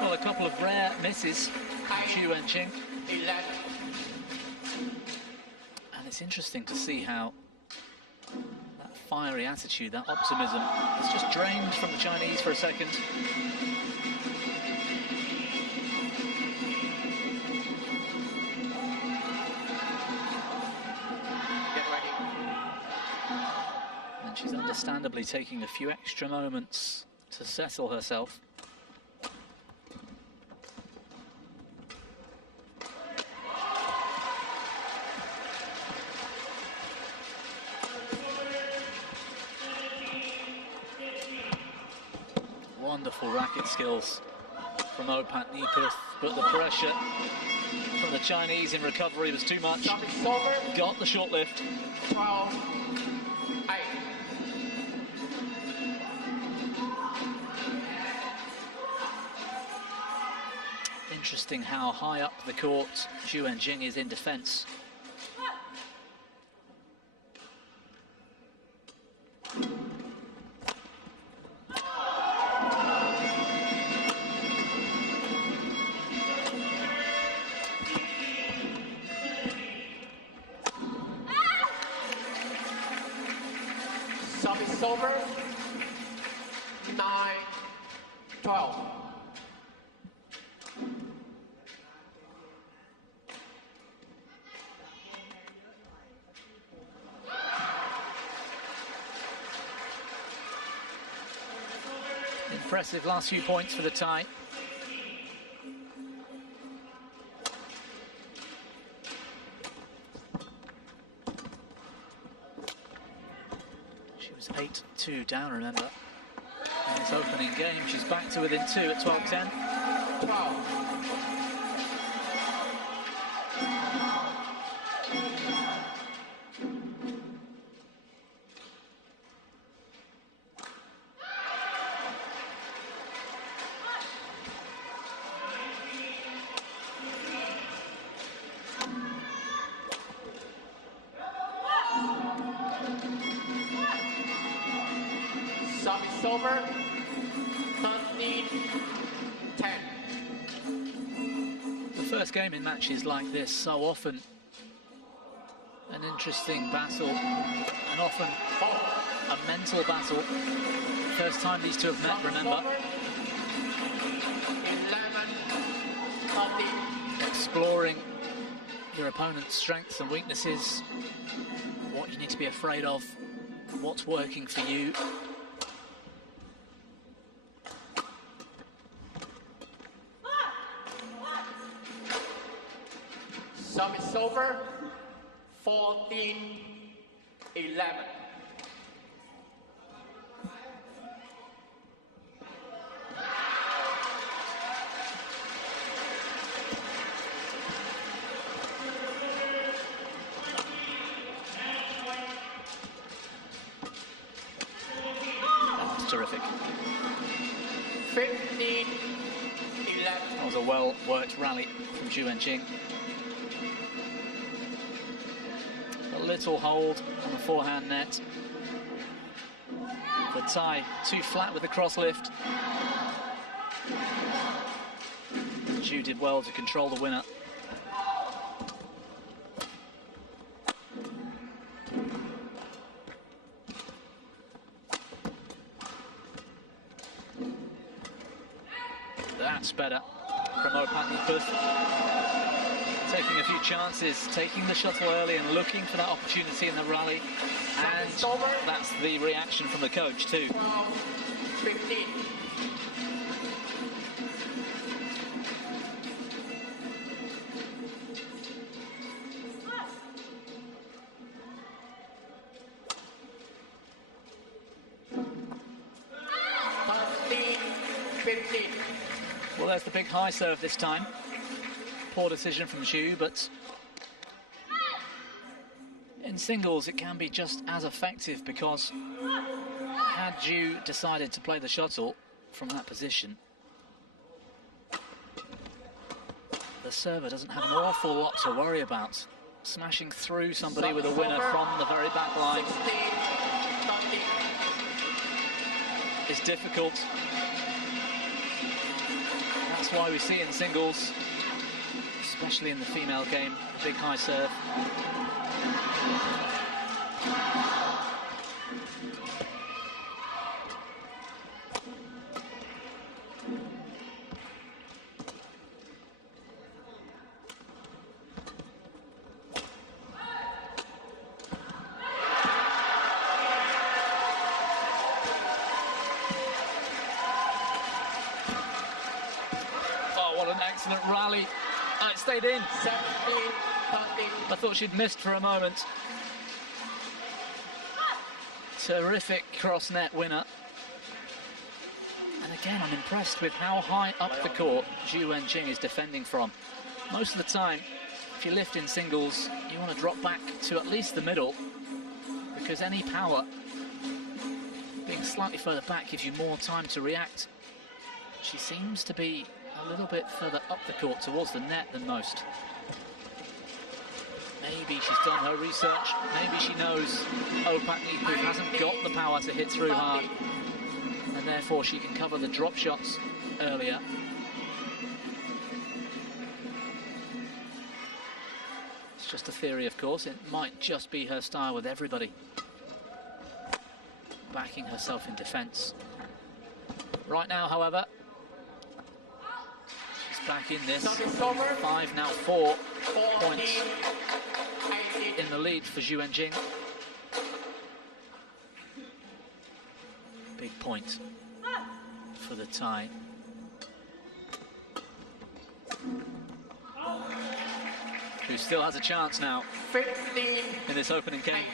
Well, a couple of rare misses from Zhu Enjing. 11. And it's interesting to see how that fiery attitude, that optimism, has just drained from the Chinese for a second. Get ready. And she's understandably taking a few extra moments to settle herself. Wonderful racket skills from Opatniputh, but the pressure from the Chinese in recovery was too much. Service over. Got the short lift. 12-8. Interesting how high up the court Zhu Wenjing is in defence. Service over. 9-12. Impressive last few points for the tie. She was 8-2 down, remember. In this opening game, she's back to within 2 at 12-10. 12. Service over. 13-10. The first game in matches like this, so often an interesting battle, and often a mental battle. First time these two have met, remember. 11-13. Exploring your opponent's strengths and weaknesses, what you need to be afraid of, what's working for you. Service over. 14-11. That's terrific. 15-11. That was a well-worked rally from Zhu Wenjing. A little hold on the forehand net. The tie too flat with the cross lift. Zhu did well to control the winner. That's better from Opatniputh. Taking a few chances, taking the shuttle early and looking for that opportunity in the rally. And that's the reaction from the coach too. 12-15. Well, there's the big high serve this time. Poor decision from Zhu, but in singles it can be just as effective, because had Zhu decided to play the shuttle from that position, the server doesn't have an awful lot to worry about. Smashing through somebody with a winner from the very back line is difficult. That's why we see in singles, especially in the female game, big high serve. Excellent rally. Oh, it stayed in. 17-13. I thought she'd missed for a moment. Terrific cross net winner. And again, I'm impressed with how high up the court Zhu Wenjing is defending from. Most of the time, if you lift in singles, you want to drop back to at least the middle, because any power being slightly further back gives you more time to react. She seems to be a little bit further up the court towards the net than most. Maybe she's done her research. Maybe she knows Opakniku hasn't got the power to hit through hard, and therefore she can cover the drop shots earlier. It's just a theory, of course. It might just be her style with everybody backing herself in defence. Right now, however, she's back in this. 5 now, 4 points in the lead for Zhu Wenjing. Big point for the tie. Who still has a chance now in this opening game.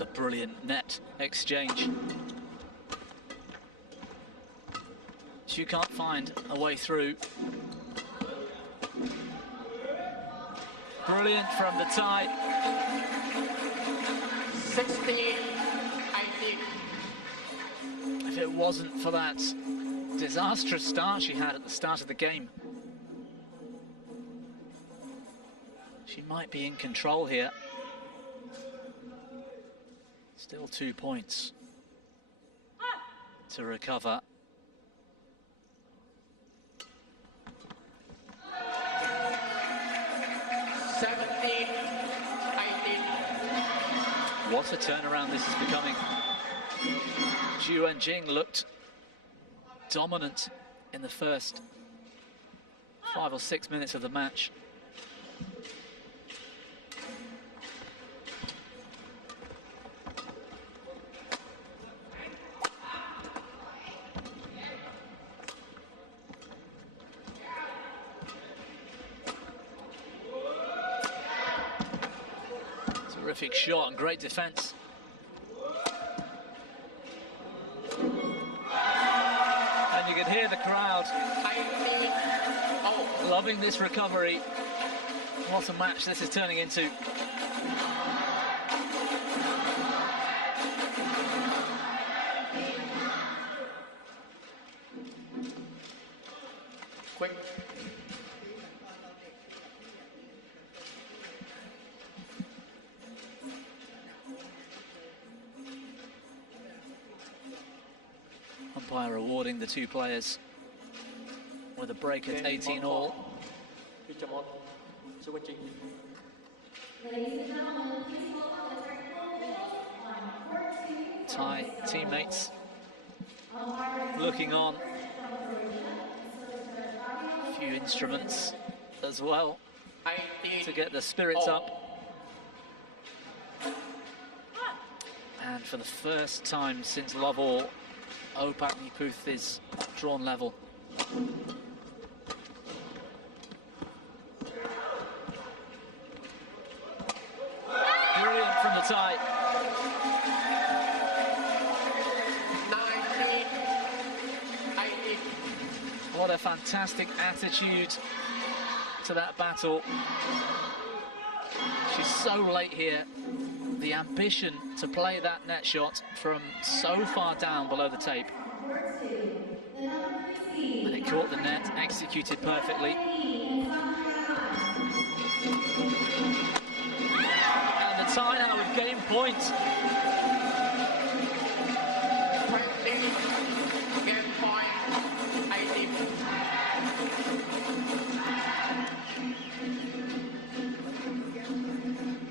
A brilliant net exchange. She can't find a way through. Brilliant from the tie. 16, If it wasn't for that disastrous start she had at the start of the game, she might be in control here. Still 2 points to recover. What a turnaround this is becoming. Zhu Wenjing looked dominant in the first 5 or 6 minutes of the match. Terrific shot and great defense. And you can hear the crowd loving this recovery. What a match this is turning into. quick. Umpire awarding the two players with a break at 18 all. Thai teammates looking on. A few instruments as well to get the spirits up. And for the first time since love all, Opakniku is drawn level. Brilliant from the tie. 19. What a fantastic attitude to that battle. She's so late here. The ambition to play that net shot from so far down below the tape. And it caught the net, executed perfectly. And the tie now with game point. 20, game point, 18.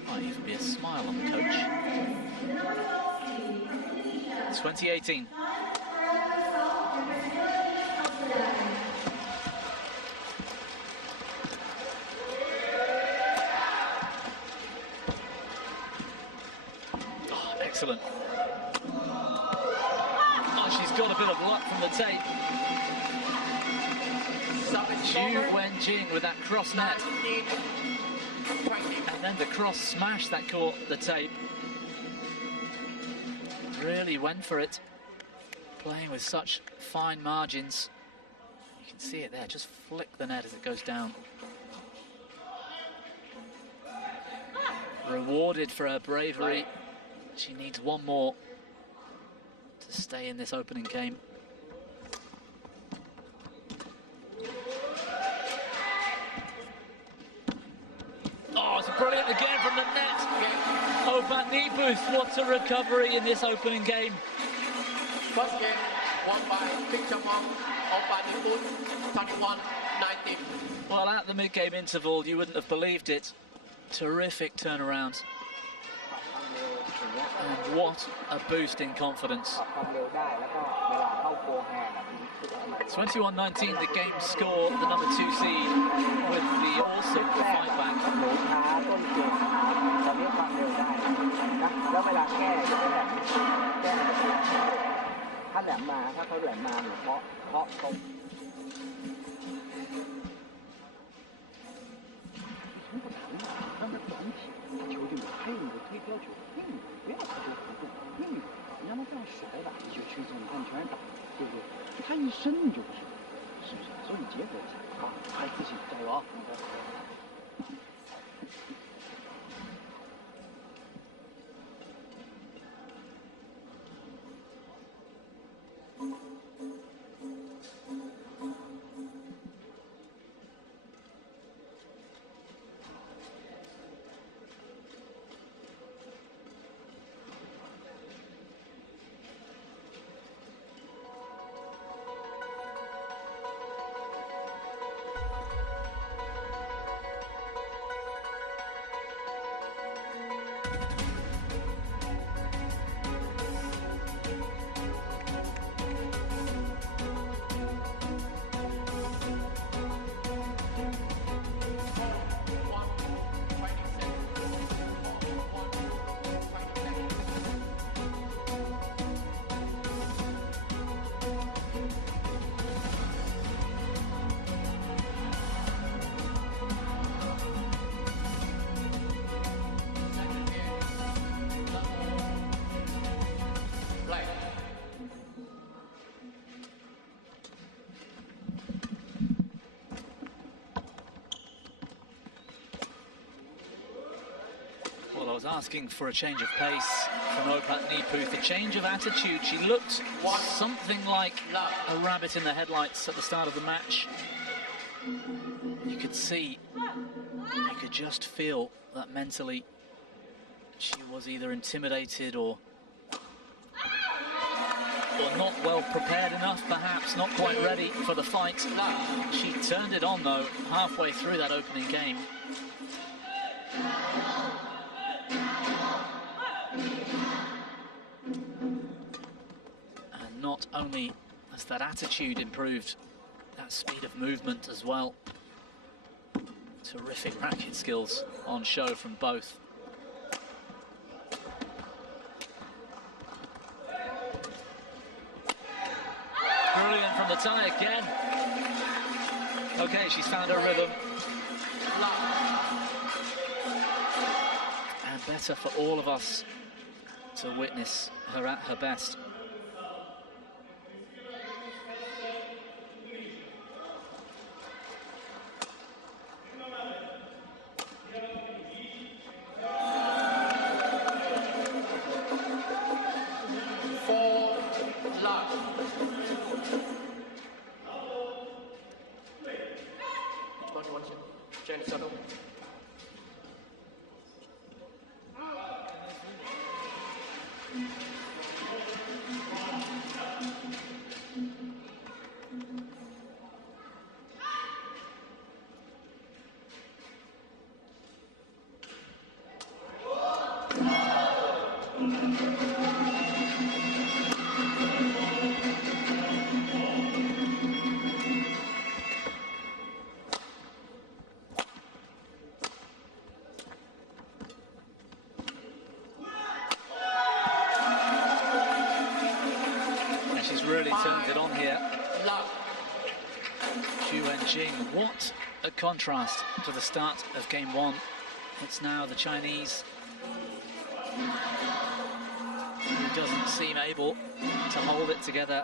Might even be a smile on the coach. 2018. Oh, excellent. Oh, she's got a bit of luck from the tape. Zhu Wenjing with that cross net. 20. And then the cross smash that caught the tape. Really went for it. playing with such fine margins. You can see it there, just flick the net as it goes down. Rewarded for her bravery. She needs one more to stay in this opening game. Oh, it's brilliant again from the net. Opatniputh, what a recovery in this opening game. First game won by Pichamong, Opatniputh, 21-19. Well, at the mid-game interval, you wouldn't have believed it. Terrific turnaround. And what a boost in confidence. 21-19, the game score, the number 2 seed, with the also the fight back. 他一伸就是，是不是？所以结果好，还自信，加油啊！ Well, I was asking for a change of pace from Opatniputh, a change of attitude. She looked something like a rabbit in the headlights at the start of the match. You could see, you could just feel that mentally she was either intimidated or not well prepared enough, perhaps, not quite ready for the fight. She turned it on, though, halfway through that opening game. And not only has that attitude improved, that speed of movement as well. Terrific racket skills on show from both. Brilliant from the tie again. Okay, she's found her rhythm. And better for all of us to witness her at her best. Turned it on here. Xu Wenjing, what a contrast to the start of game one. It's now the Chinese who doesn't seem able to hold it together.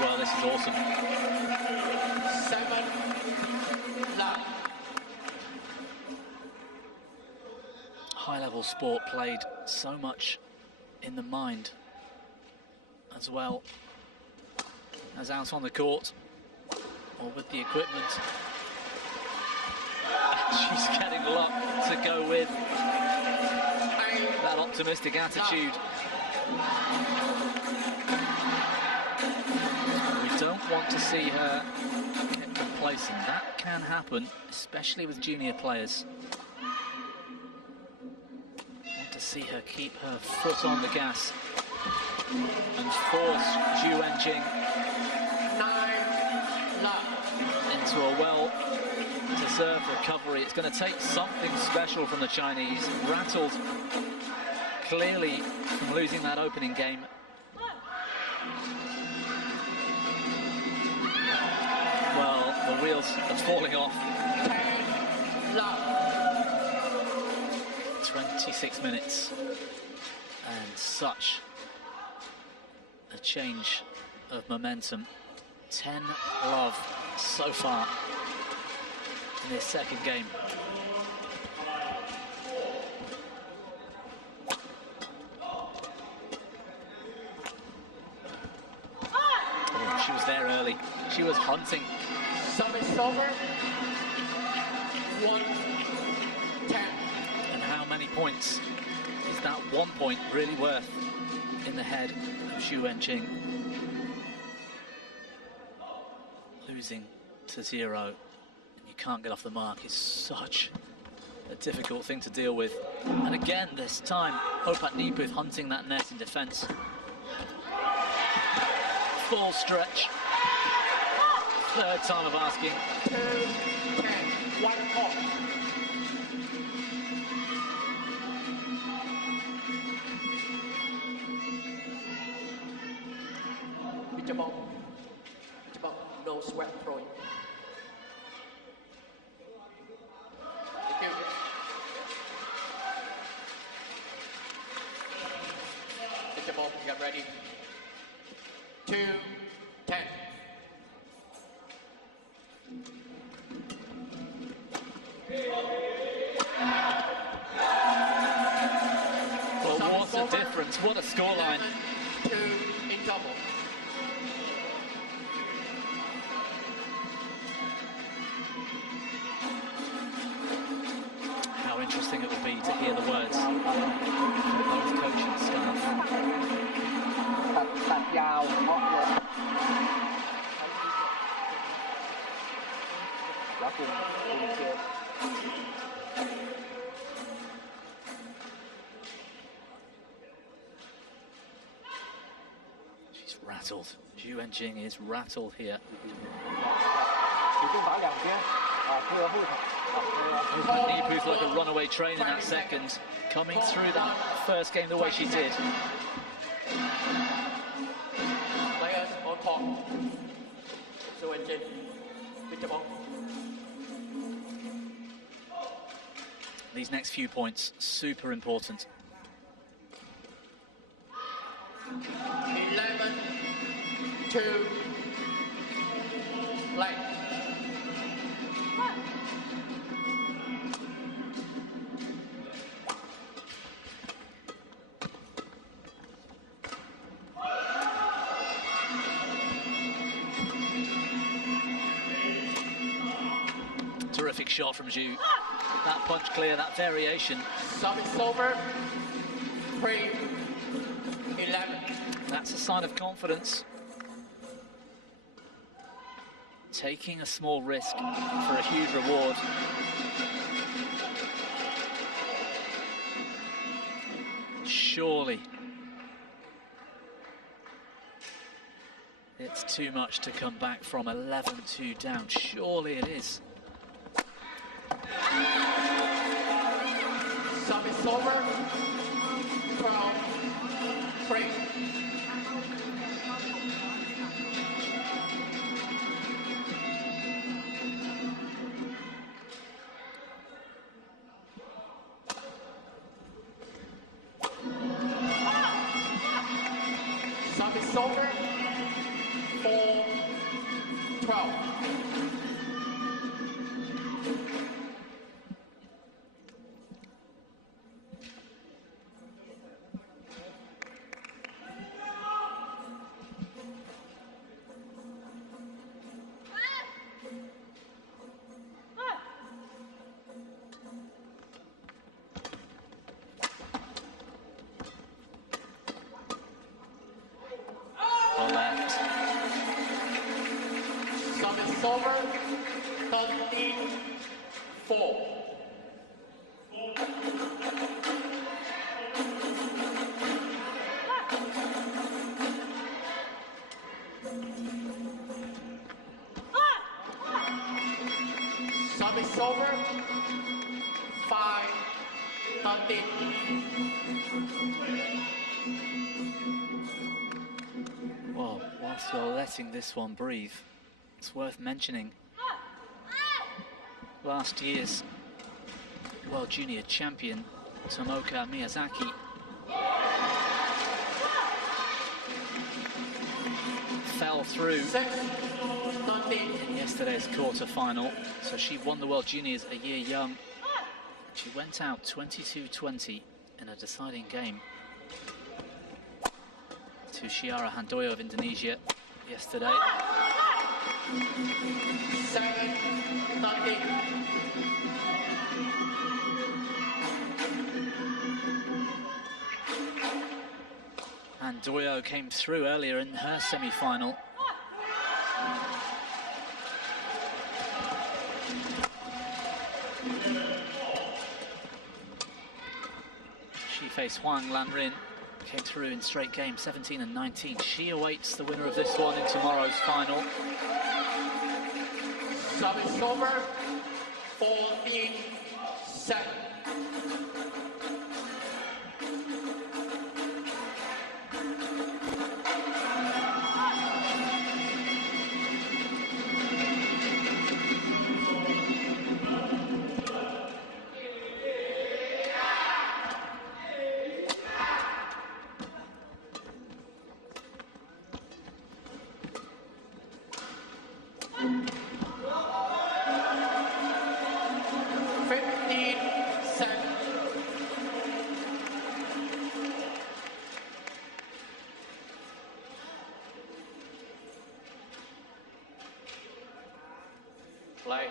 Well, this is awesome. 7 love. High-level sport played so much in the mind as well as out on the court or with the equipment. She's getting luck to go with that optimistic attitude. We don't want to see her get complacent. That can happen, especially with junior players. Want to see her keep her foot on the gas and force Zhu Wenjing 9 love. into a well-deserved recovery. It's going to take something special from the Chinese, rattled clearly from losing that opening game. Well, the wheels are falling off. 10 love. 26 minutes and such a change of momentum. 10 love so far in this second game. Oh, she was there early. She was hunting. Service over. 1-10. And how many points is that 1 point really worth in the head of Zhu Wenjing? Losing to 0 and you can't get off the mark is such a difficult thing to deal with. And again, this time, Hopat Niputh hunting that net in defence. Full stretch. Third time of asking. 2-10. 1 point. Ball. No sweat throwing. Thank you. Hit the ball, get ready. 2-10. Well, what a difference, what a scoreline. 2 in double. Interesting it would be to hear the words from both coaching staff. She's rattled. Zhu Wenjing is rattled here. Niputh like a runaway train in that second, coming through that first game the way she did. Players on top. Zhu Wenjing, pick the ball. These next few points, super important. 11-2. Play. Terrific shot from Zhu. That punch clear, that variation. Service over. 3-11. That's a sign of confidence. Taking a small risk for a huge reward. Surely It's too much to come back from. 11-2 down. Surely it is. Service over. 12-3. Service over. 4-12. Service over. 13-4. Service over. 5-13. Well, whilst you're letting this one breathe, it's worth mentioning last year's World Junior Champion, Tomoka Miyazaki, fell through in yesterday's quarter-final, so she won the World Juniors a year young. She went out 22-20 in a deciding game to Chiara Handoyo of Indonesia yesterday. 7-13. Handoyo came through earlier in her semi-final. She faced Huang Lanrin, came through in straight game, 17 and 19. She awaits the winner of this one in tomorrow's final. Service over. 14-7. Play.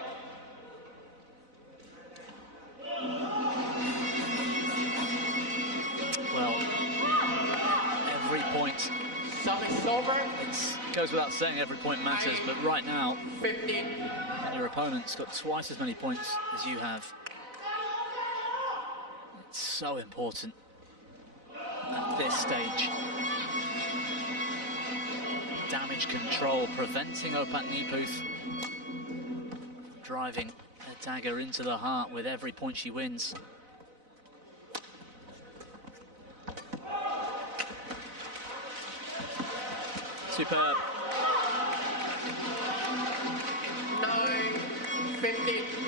Well, every point, Service over. it goes without saying every point matters, but right now, 15. your opponent's got twice as many points as you have. It's so important at this stage. Damage control, preventing Opat Niputh driving a dagger into the heart with every point she wins. Superb. 9-15.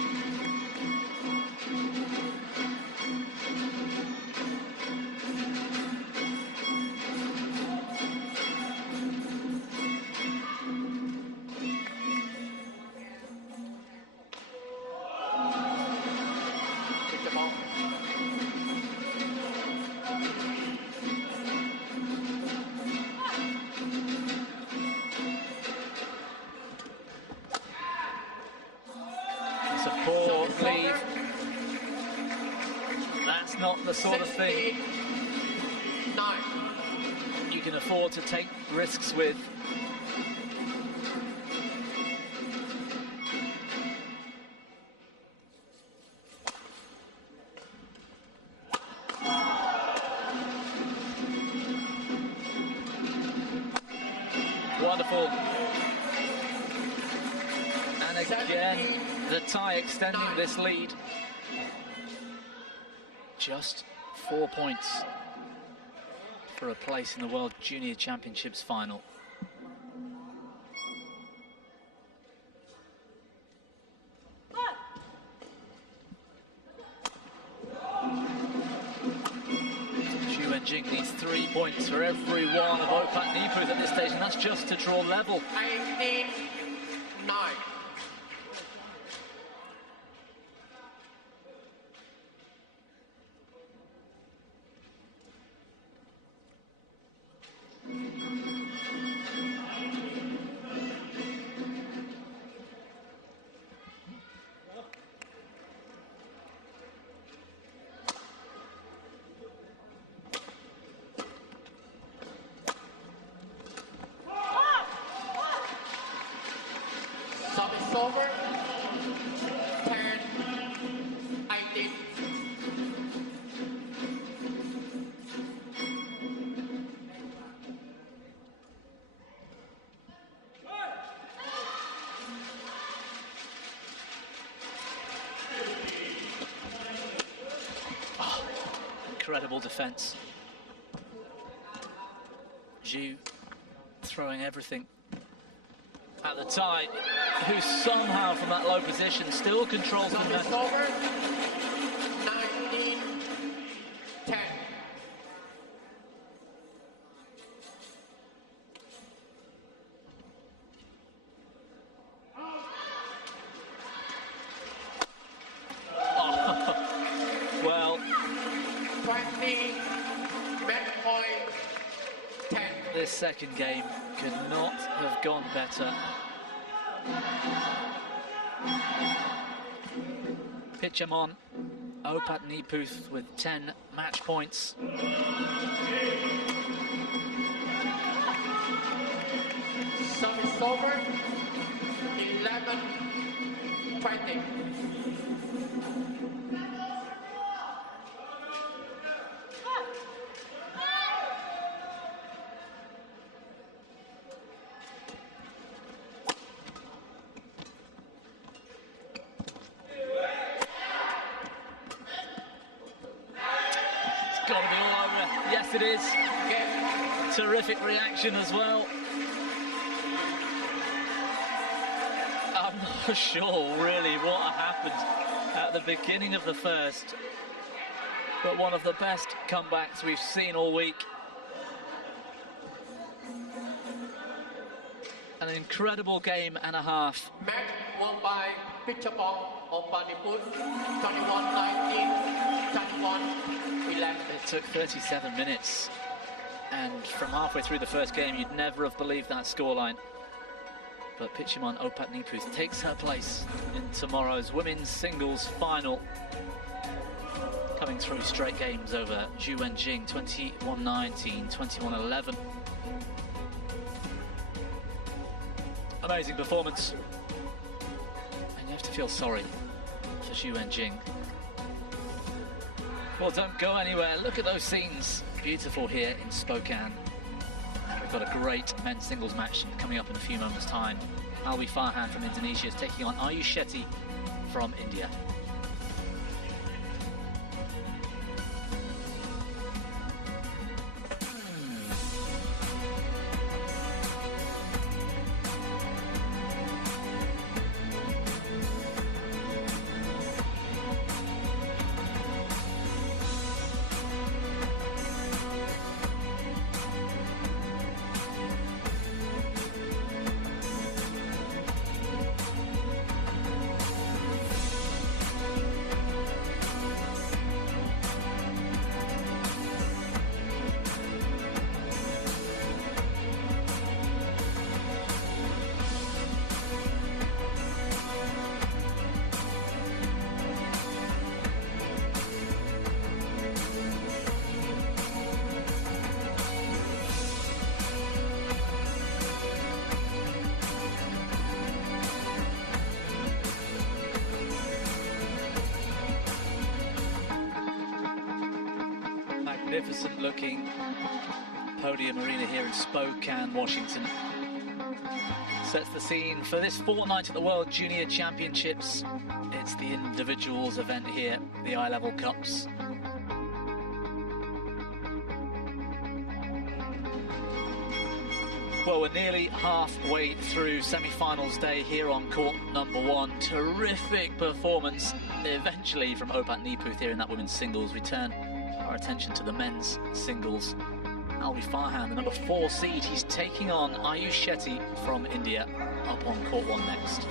It's a poor leave. That's not the sort of thing 9. you can afford to take risks with. wonderful. And again, the tie extending this lead. Just 4 points for a place in the World Junior Championships final. Jing needs 3 points for every one of Opat Niputh at this stage, and that's just to draw level. 18-9. Over 10, 18. Oh, incredible defense. Zhu throwing everything at the tie, who somehow from that low position still controls the momentum. Over 19-10. Oh, well, 20, match point 10. This second game could not have gone better. Pitchamon, Opat Niputh with 10 match points. Service over 11-20. Got to be all over. Yes, it is. Terrific reaction as well. I'm not sure really what happened at the beginning of the first, but one of the best comebacks we've seen all week. An incredible game and a half. Match won by Pitchamon Opat Niputh, 21-19, 21-11. It took 37 minutes, and from halfway through the first game, you'd never have believed that scoreline. But Pitchamon Opat Niputh takes her place in tomorrow's women's singles final, coming through straight games over Zhu Wenjing, 21-19, 21-11. Amazing performance, and you have to feel sorry for Zhu Wenjing. Well, don't go anywhere. Look at those scenes. Beautiful here in Spokane. And we've got a great men's singles match coming up in a few moments' time. Alwi Farhan from Indonesia is taking on Ayush Shetty from India. Magnificent looking podium arena here in Spokane, Washington. Sets the scene for this fortnight at the World Junior Championships. It's the individuals event here, the eye-level cups. Well, we're nearly halfway through semi-finals day here on court number 1. Terrific performance eventually from Opat Niputh here in that women's singles. We turn our attention to the men's singles. Alvi Farhan, the number 4 seed, he's taking on Ayush Shetty from India up on court 1 next.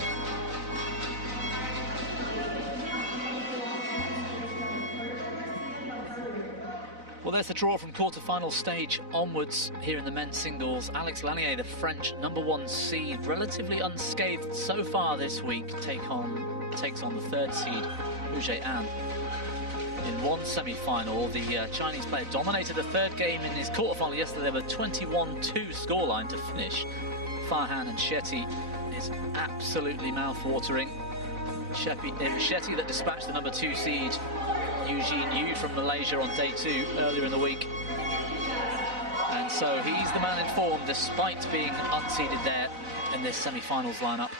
Well, there's the draw from quarter-final stage onwards here in the men's singles. Alex Lanier, the French number 1 seed, relatively unscathed so far this week, takes on the 3rd seed, Hu Jie-an. In one semi-final, the Chinese player dominated the 3rd game in his quarter-final yesterday with a 21-2 scoreline to finish. Farhan and Shetty is absolutely mouth-watering. It was Shetty that dispatched the number 2 seed, Eugene Yu from Malaysia, on day 2 earlier in the week. And so he's the man in form despite being unseeded there in this semi-finals lineup.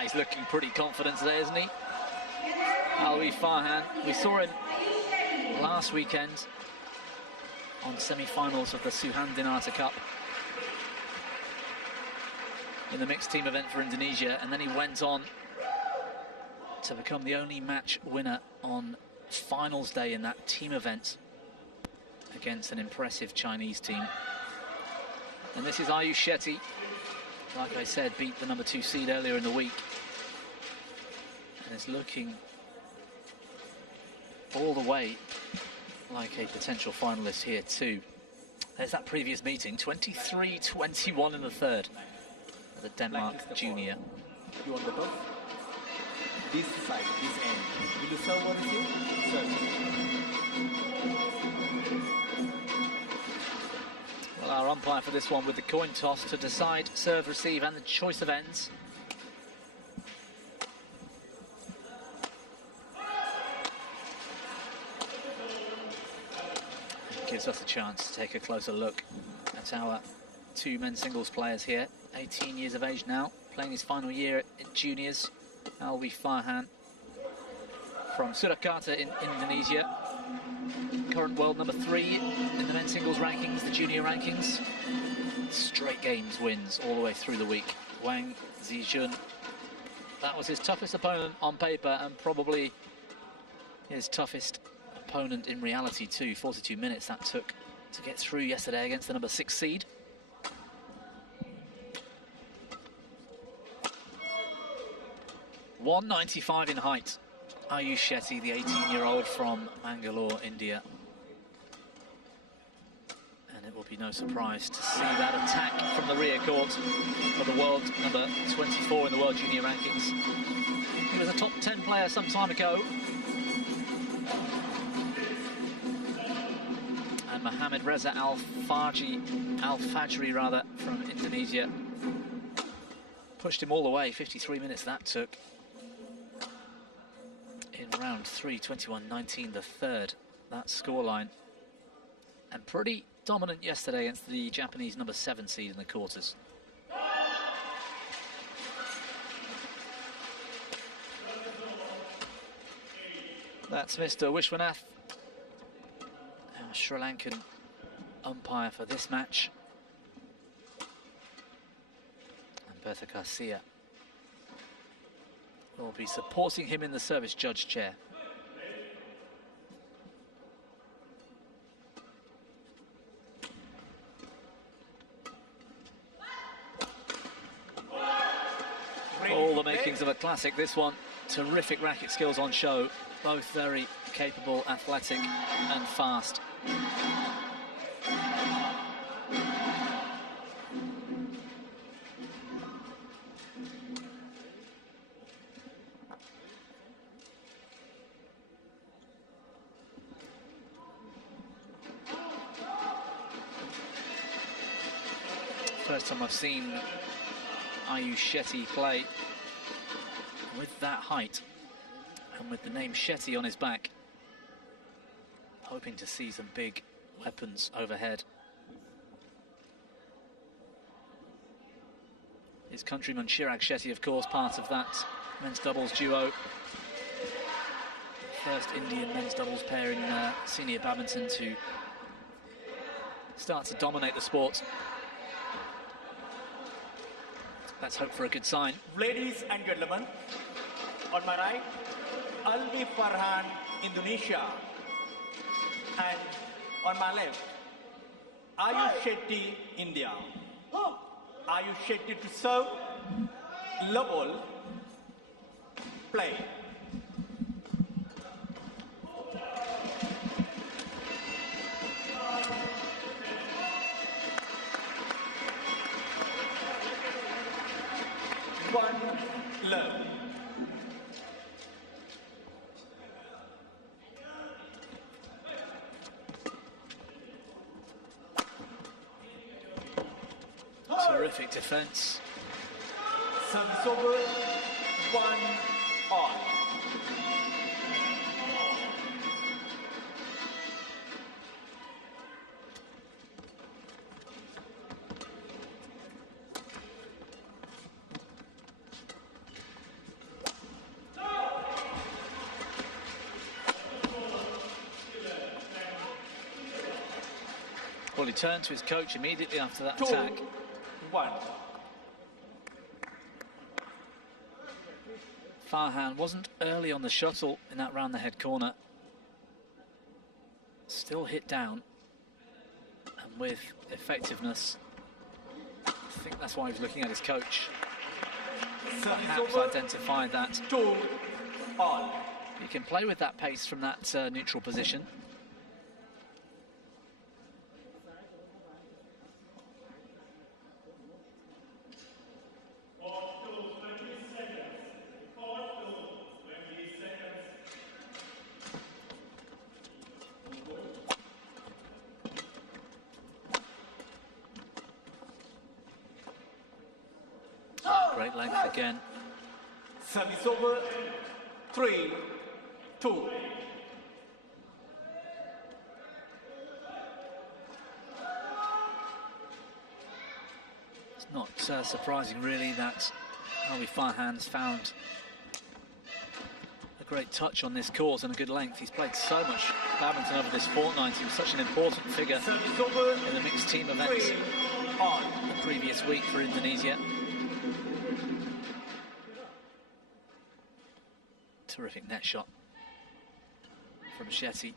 He's looking pretty confident today, isn't he? Alvi Farhan, we saw him last weekend on semi-finals of the Suhan Dinata Cup in the mixed team event for Indonesia, and then he went on to become the only match winner on finals day in that team event against an impressive Chinese team. And this is Ayush Shetty, like I said, beat the number 2 seed earlier in the week and is looking all the way like a potential finalist here too. There's that previous meeting, 23-21 in the 3rd, the Denmark junior. You want the both? This side, this end. Will you serve one here? Serve. Well, our umpire for this one with the coin toss to decide serve, receive and the choice of ends. Gives us a chance to take a closer look at our 2 men's singles players here. 18 years of age now, playing his final year at juniors. Alvi Farhan from Surakarta in Indonesia. Current world number 3 in the men's singles rankings, the junior rankings. Straight games wins all the way through the week. Wang Zijun, that was his toughest opponent on paper and probably his toughest opponent in reality too. 42 minutes that took to get through yesterday against the number 6 seed. .195 in height. Ayush Shetty, the 18-year-old from Mangalore, India. And it will be no surprise to see that attack from the rear court for the world number 24 in the world junior rankings. He was a top 10 player some time ago. And Mohammad Reza Al-Fajri from Indonesia pushed him all the way. 53 minutes that took. In round 3, 21-19, the 3rd, that scoreline. And pretty dominant yesterday against the Japanese number 7 seed in the quarters. That's Mr. Vishwanath, our Sri Lankan umpire for this match. And Bertha Garcia will be supporting him in the service judge chair. All the makings of a classic, this one. Terrific racket skills on show. Both very capable, athletic and fast. First time I've seen Ayush Shetty play with that height and with the name Shetty on his back. Hoping to see some big weapons overhead. His countryman Chirag Shetty, of course, part of that men's doubles duo. First Indian men's doubles pair in senior badminton to start to dominate the sport. Let's hope for a good sign. Ladies and gentlemen, on my right, Albi Farhan, Indonesia. And on my left, Ayush Shetty, India. Ayush Shetty to serve, love all, play. One love. Terrific defence. Service over, 1-all. Well, he turned to his coach immediately after that attack. 2-1. Farhan wasn't early on the shuttle in that round the head corner. Still hit down. And with effectiveness, I think that's why he was looking at his coach. Perhaps identified that. 2-all. You can play with that pace from that neutral position. Great length again. Service over, 3-2. It's not surprising, really, that Albi Farhan's found a great touch on this court and a good length. He's played so much badminton over this fortnight. He was such an important figure in the mixed team events the previous week for Indonesia. Terrific net shot from Shetty.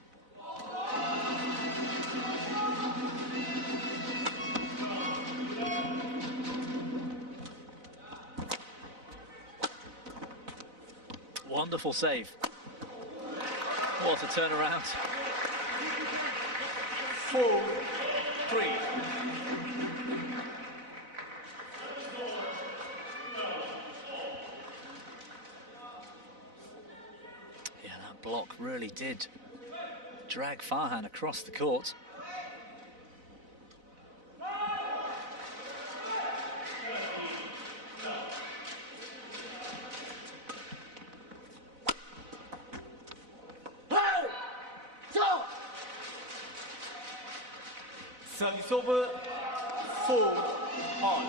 Wonderful save. What a turnaround. 4-3. Block really did drag Farhan across the court. Service over, 4-all.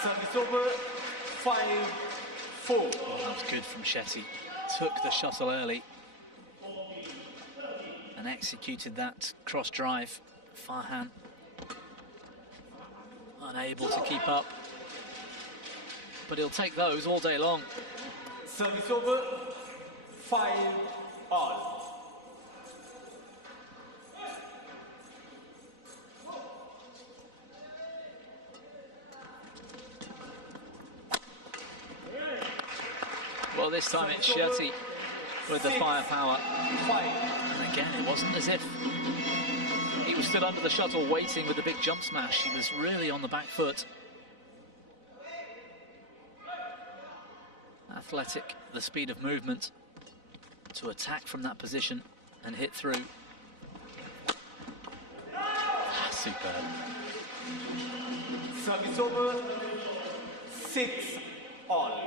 Service over, 5-4. Well, that was good from Shetty. Took the shuttle early and executed that cross drive. Farhan unable to keep up, but he'll take those all day long. Service over, 5-all. Well, this time it's Shetty with the firepower. And again, it wasn't as if he was still under the shuttle waiting with the big jump smash. He was really on the back foot. Athletic, the speed of movement to attack from that position and hit through. Superb. Service over, 6 all.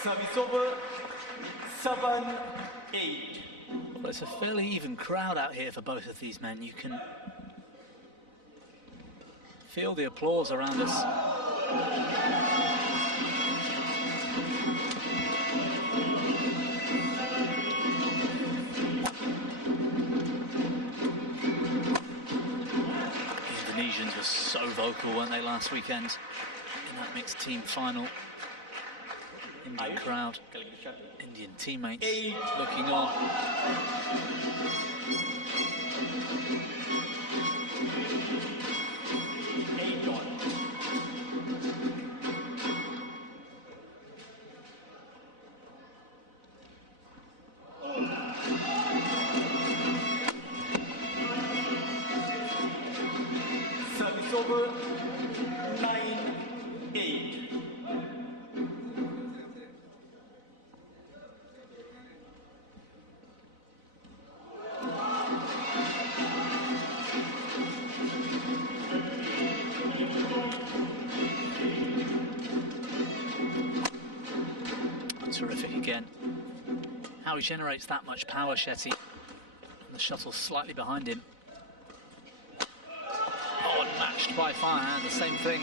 Service over, 7-8. Well, it's a fairly even crowd out here for both of these men. You can feel the applause around us. The Indonesians were so vocal, weren't they, last weekend in that mixed team final. Indian crowd, Indian teammates looking on. Service over, 9-8. Terrific again. How he generates that much power, Shetty. And the shuttle slightly behind him. Oh, and matched by Farhan, the same thing.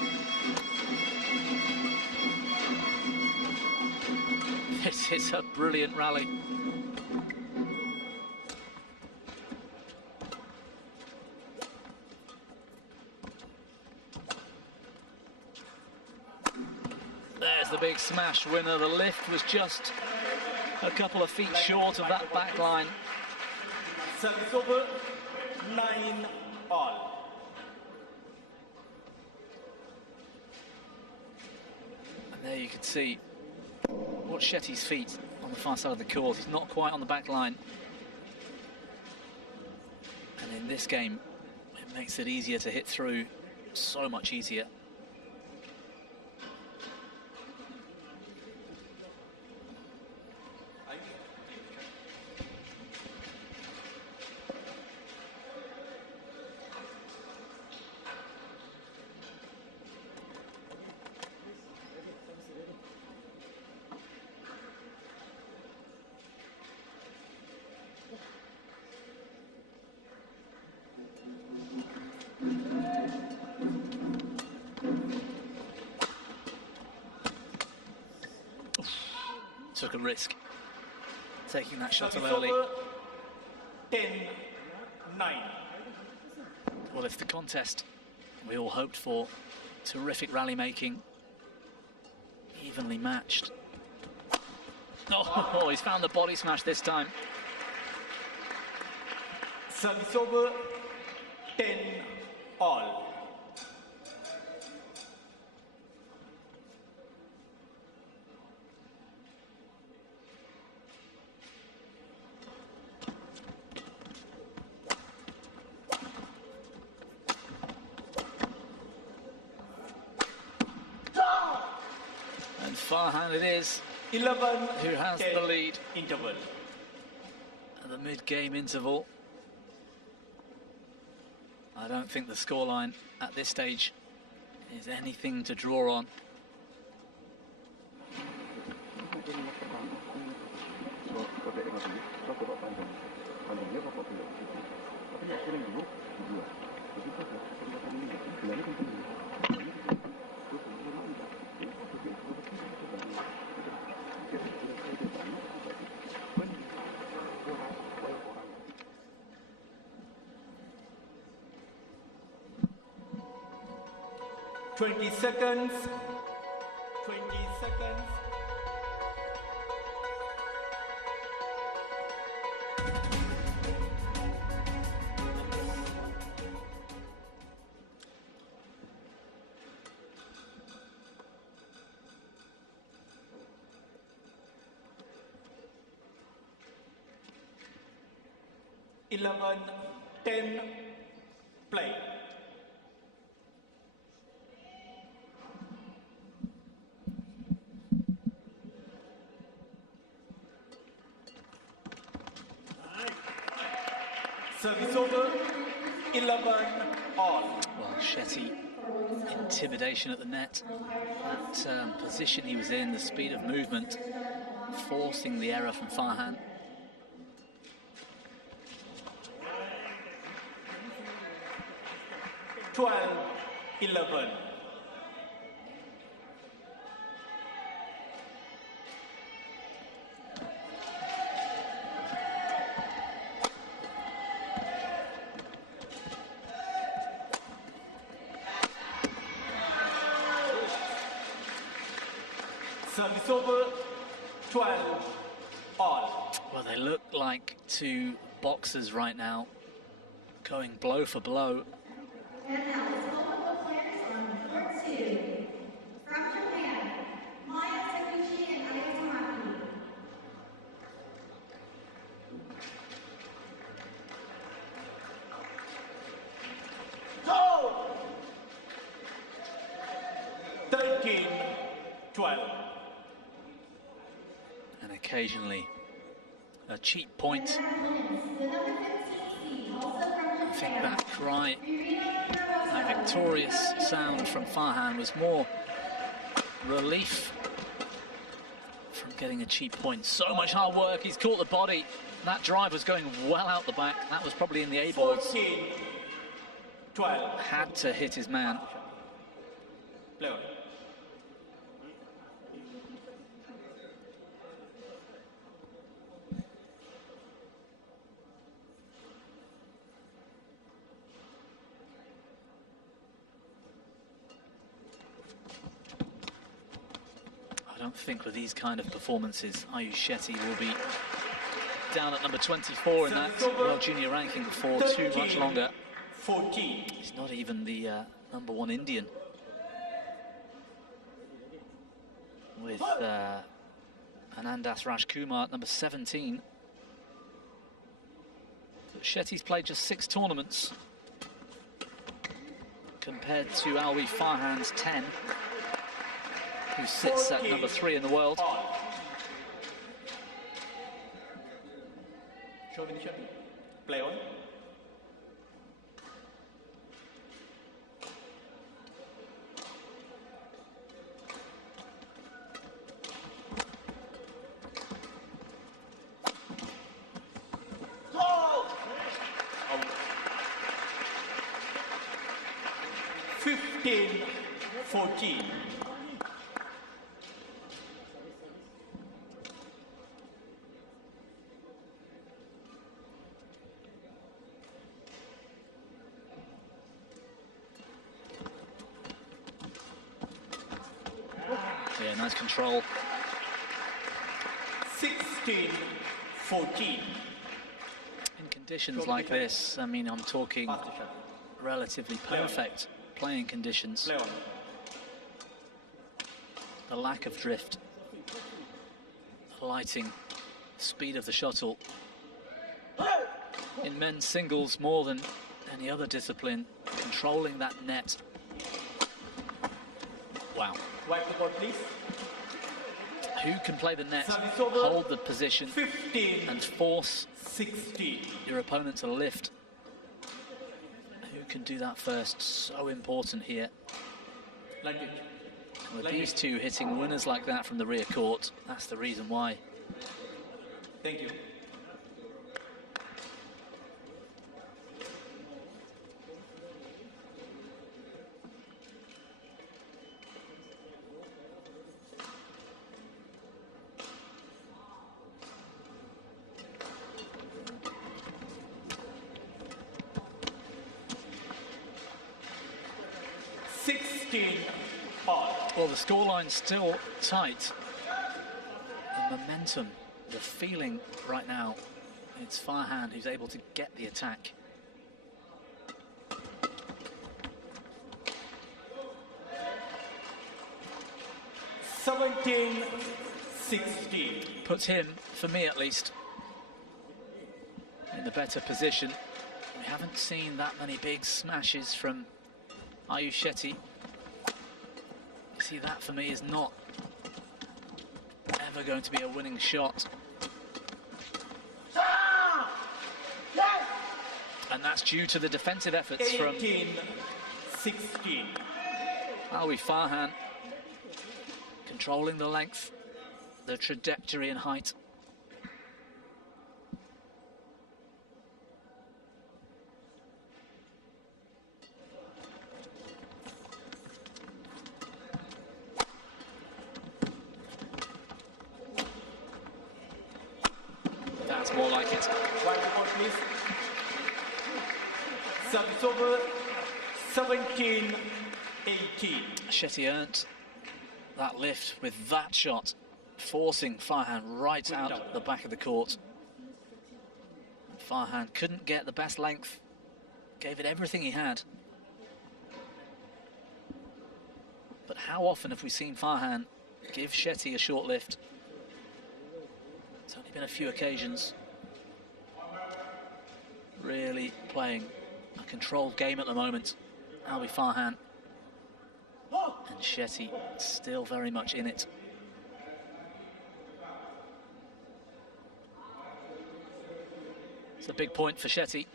This is a brilliant rally. There's the big smash winner. The lift was just a couple of feet short of that back line. Service over, 9 all. And there you can see what's Shetty's feet on the far side of the court. He's not quite on the back line. And in this game, it makes it easier to hit through, so much easier. Took a risk, taking that shuttle early. 10-9. Well, if the contest we all hoped for, terrific rally making, evenly matched. Oh, he's found the body smash this time. Service over, 10 all. Farhan it is, 11 who has the lead interval at the mid-game interval. I don't think the scoreline at this stage is anything to draw on. 20 seconds. 20 seconds. Eleven, 10, play. Service over, 11 all. Well, Shetty, intimidation at the net. That position he was in, the speed of movement, forcing the error from Farhan. Twelve, 11. Service over, 12 all. Well, they look like two boxers right now, going blow for blow. And now let's welcome the players on court 2. From Japan, Maya Taguchi and Aya Tamaki. Go! 13, 12. And occasionally a cheap point. The number 15 seed, also from I think Japan. that cry, that victorious sound from Farhan was more relief from getting a cheap point. So much hard work, he's caught the body. That drive was going well out the back. That was probably in the A-boards. 14, 12. Had to hit his man. Play on. I don't think with these kind of performances, Ayush Shetty will be down at number 24 in that World Junior ranking for too much longer. 14. He's not even the number 1 Indian. With Anandas Rajkumar at number 17. But Shetty's played just 6 tournaments compared to Alwi Farhan's 10, who sits at number 3 in the world. Play on. Go! 15, 14. Yeah, nice control. 16, 14. In conditions like this, I mean, I'm talking relatively perfect playing conditions. Play on. The lack of drift, the lighting, speed of the shuttle. In men's singles, more than any other discipline, controlling that net. Wow. Wipe the board, please. Who can play the net, Service over. hold the position, 15, and force 16. your opponent to lift? Who can do that first? So important here. Like it. With these two hitting winners like that from the rear court, that's the reason why. Thank you. Well, the scoreline's still tight. The momentum, the feeling right now, it's Farhan who's able to get the attack. Seventeen, 16. Puts him, for me at least, in the better position. We haven't seen that many big smashes from Ayush Shetty. You see, that for me is not ever going to be a winning shot. And that's due to the defensive efforts 18, from 16. Alwi Farhan, controlling the length, the trajectory and height. That's more like it. One more, please. Service over. 17, 18. Shetty earned that lift with that shot, forcing Farhan right out the back of the court. Farhan couldn't get the best length, gave it everything he had. But how often have we seen Farhan give Shetty a short lift? It's only been a few occasions. Really playing a controlled game at the moment. Alwi Farhan. And Shetty still very much in it. It's a big point for Shetty.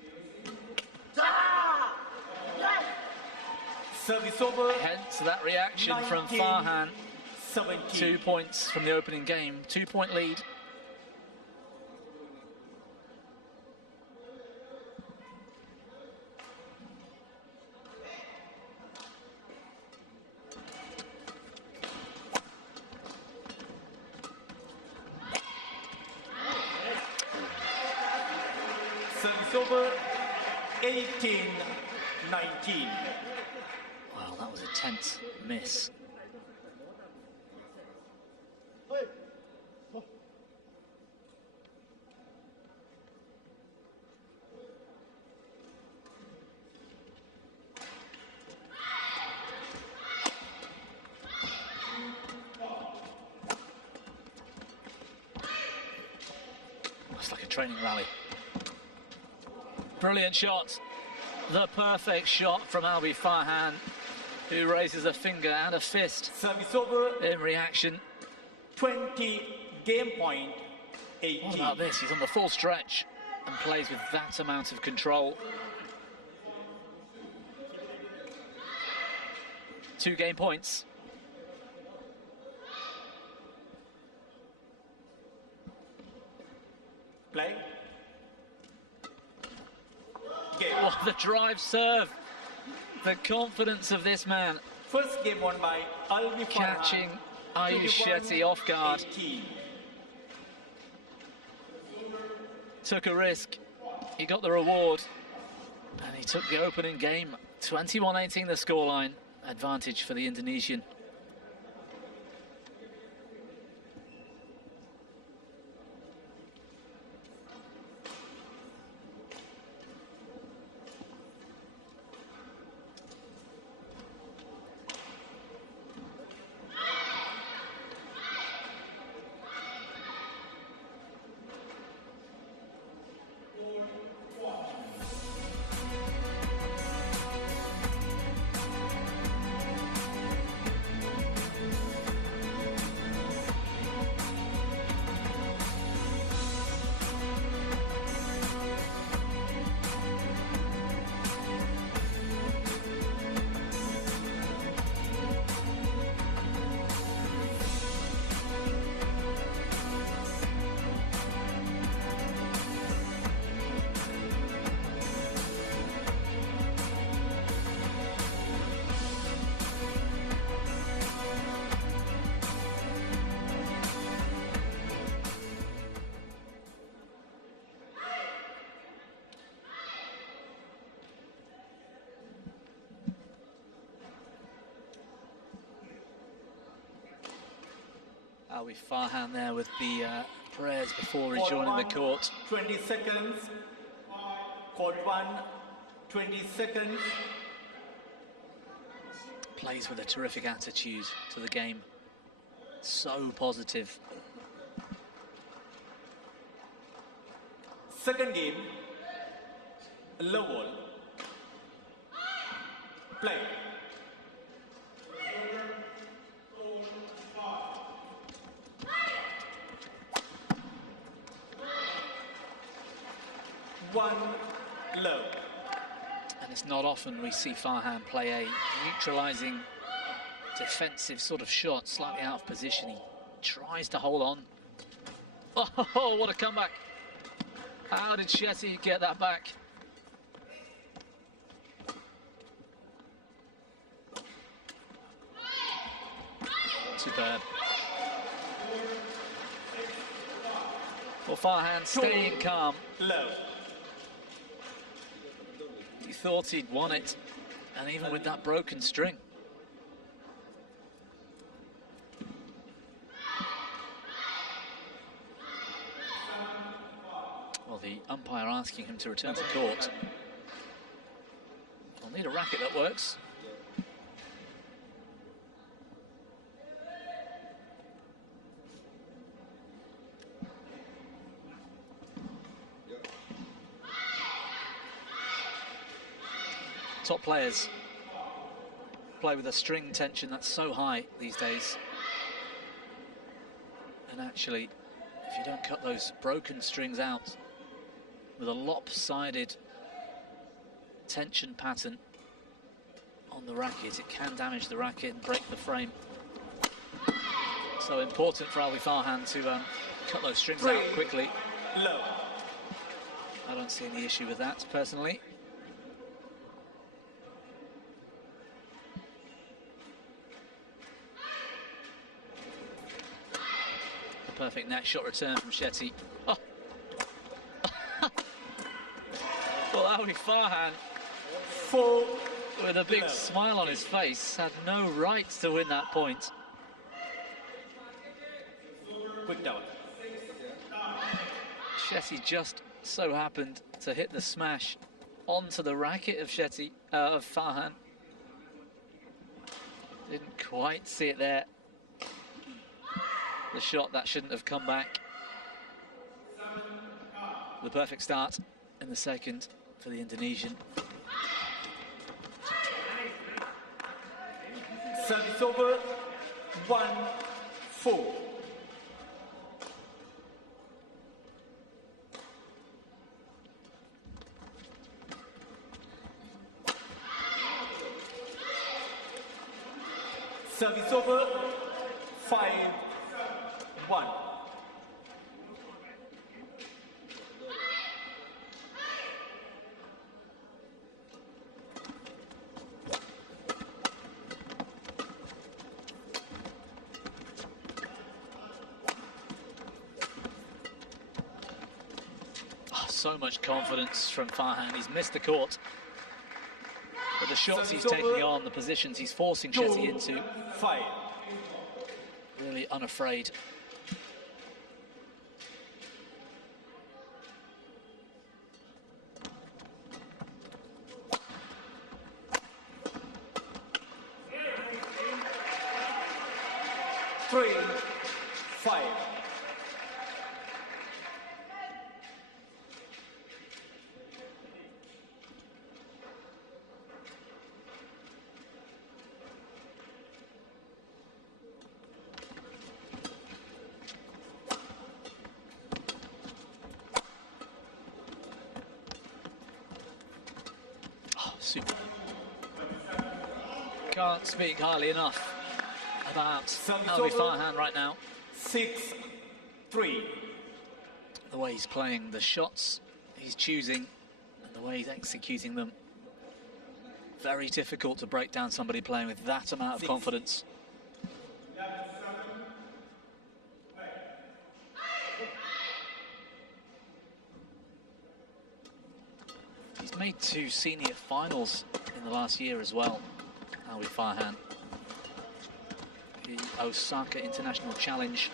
Service over. Hence that reaction from 19, Farhan. 17. 2 points from the opening game. 2-point lead. Service over. 18, 19. Wow, that was a tense miss. Looks like a training rally. Brilliant shot. The perfect shot from Alwi Farhan, who raises a finger and a fist Service over. in reaction. 20, game point. 18. What about this? He's on the full stretch and plays with that amount of control. 2 game points. Play. Game. Oh, the drive serve. The confidence of this man, First game won by Alwi Farhan. catching Ayush Shetty off guard. 18. Took a risk. He got the reward. And he took the opening game. 21-18 the scoreline. Advantage for the Indonesian. Alwi Farhan there with the prayers before rejoining the court. 20 seconds. Court 1, 20 seconds. Plays with a terrific attitude to the game. So positive. Second game, low ball. Play. One low. And it's not often we see Farhan play a neutralising defensive sort of shot, slightly out of position. He tries to hold on. Oh, what a comeback. How did Shetty get that back? Superb. Well, Farhan staying calm. Low. He thought he'd won it, and even with that broken string. Well, the umpire asking him to return to court. I'll need a racket that works. Top players play with a string tension that's so high these days. And actually, if you don't cut those broken strings out with a lopsided tension pattern on the racket, it can damage the racket and break the frame. So important for Alwi Farhan to cut those strings out quickly. Low. I don't see any issue with that, personally. Perfect net shot return from Shetty. Oh. Well, Alwi Farhan, with a big smile on his face, had no right to win that point. Quick down. Shetty just so happened to hit the smash onto the racket of Farhan. Didn't quite see it there. The shot that shouldn't have come back. The perfect start in the second for the Indonesian. Service over. 1-4. Service over. 5-1. So much confidence from Farhan. He's missed the court. But the shots he's taking on, the positions he's forcing Shetty into, 5. really unafraid. Three, 5. Super. Can't speak highly enough about Alwi Farhan right now. 6-3. The way he's playing, the shots he's choosing, and the way he's executing them. Very difficult to break down somebody playing with that amount of confidence. He's made 2 senior finals in the last year as well, Alwi Farhan. The Osaka International Challenge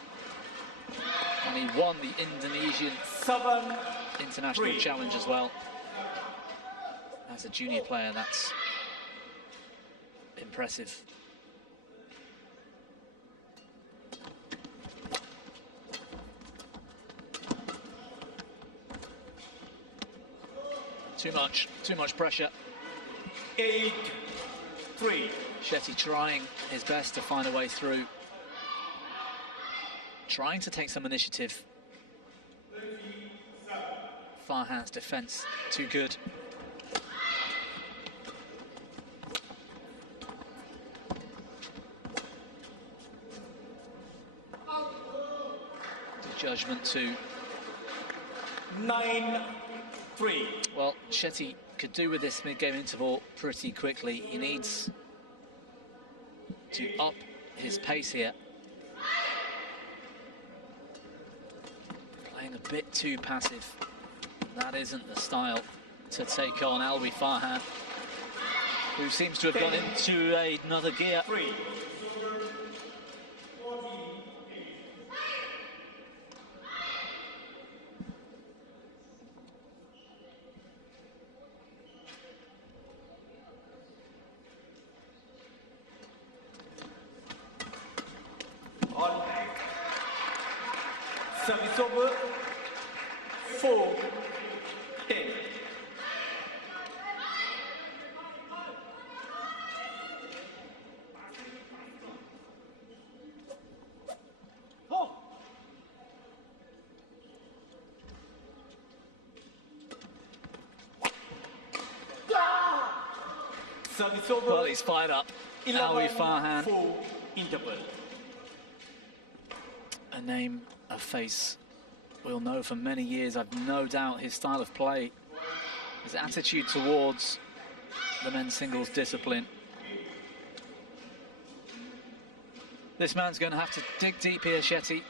And he won the Indonesian 7-3. International Challenge as well. As a junior player, that's impressive. Too much pressure. 8-3. Shetty trying his best to find a way through. Trying to take some initiative. Farhan's defense too good. The judgment to 9-3. Well, Shetty could do with this mid-game interval pretty quickly. He needs to up his pace here. Playing a bit too passive. That isn't the style to take on Alwi Farhan, who seems to have gone into another gear. 3. Service over. 4-10. Oh. Service over. Well, he's fired up. Alwi Farhan, 4 interval. a name, a face we'll know for many years. I've no doubt his style of play, his attitude towards the men's singles discipline. This man's going to have to dig deep here, Shetty.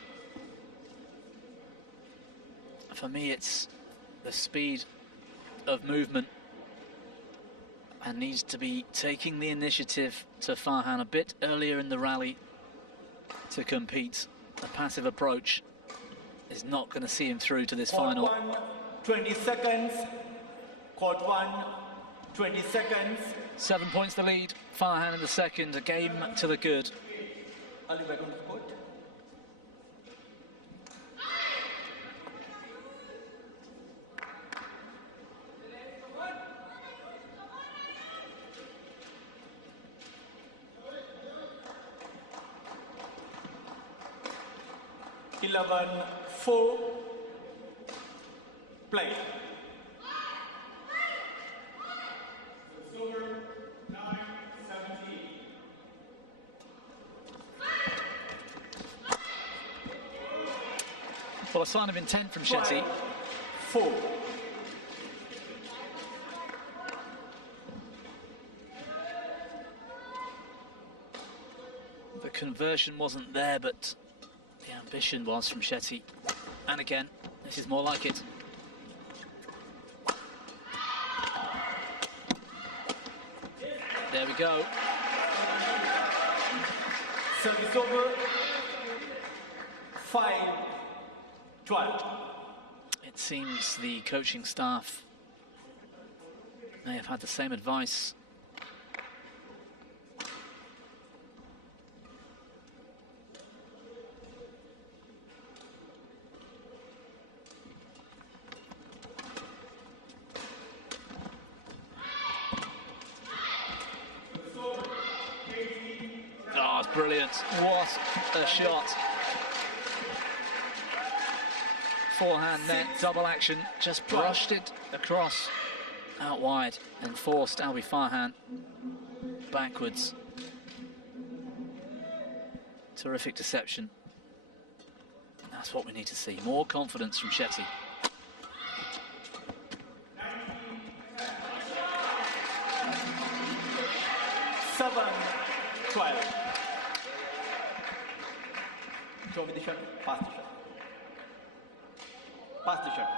For me, it's the speed of movement, and needs to be taking the initiative to Farhan a bit earlier in the rally to compete. A passive approach is not going to see him through to this final. Court 1, 20 seconds. Court 1, 20 seconds. 7 points the lead. Farhan in the second. A game to the good. Ali back on the court. Eleven, 4. Play. Well, a sign of intent from Shetty. 4. The conversion wasn't there, but the ambition was from Shetty. And again, this is more like it. There we go. Service over. 5-12. It seems the coaching staff may have had the same advice. Oh, it's brilliant. What a shot. Forehand net, double action, just brushed it across, out wide, and forced Alwi Farhan backwards. Terrific deception. That's what we need to see, more confidence from Shetty. Seven, 12. Show me the shot, pass the shot. Pass the shot.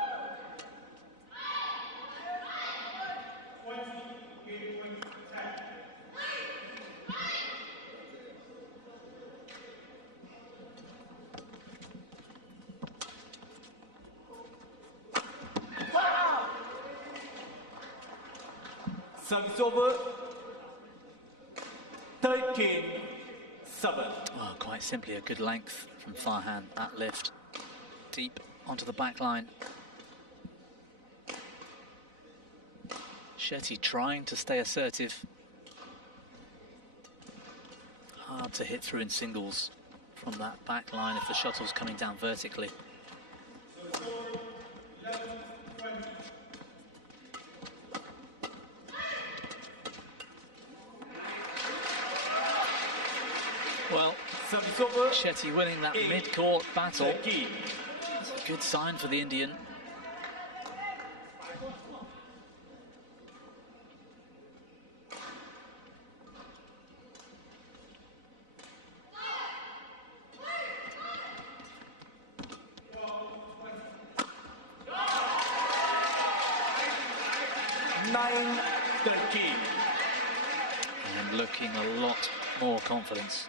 Service over. 13-7. Well, quite simply a good length from Farhan, that lift deep onto the back line. Shetty trying to stay assertive. Hard to hit through in singles from that back line if the shuttle's coming down vertically. Well, Shetty winning that mid-court battle. That's a good sign for the Indian. And looking a lot more confidence.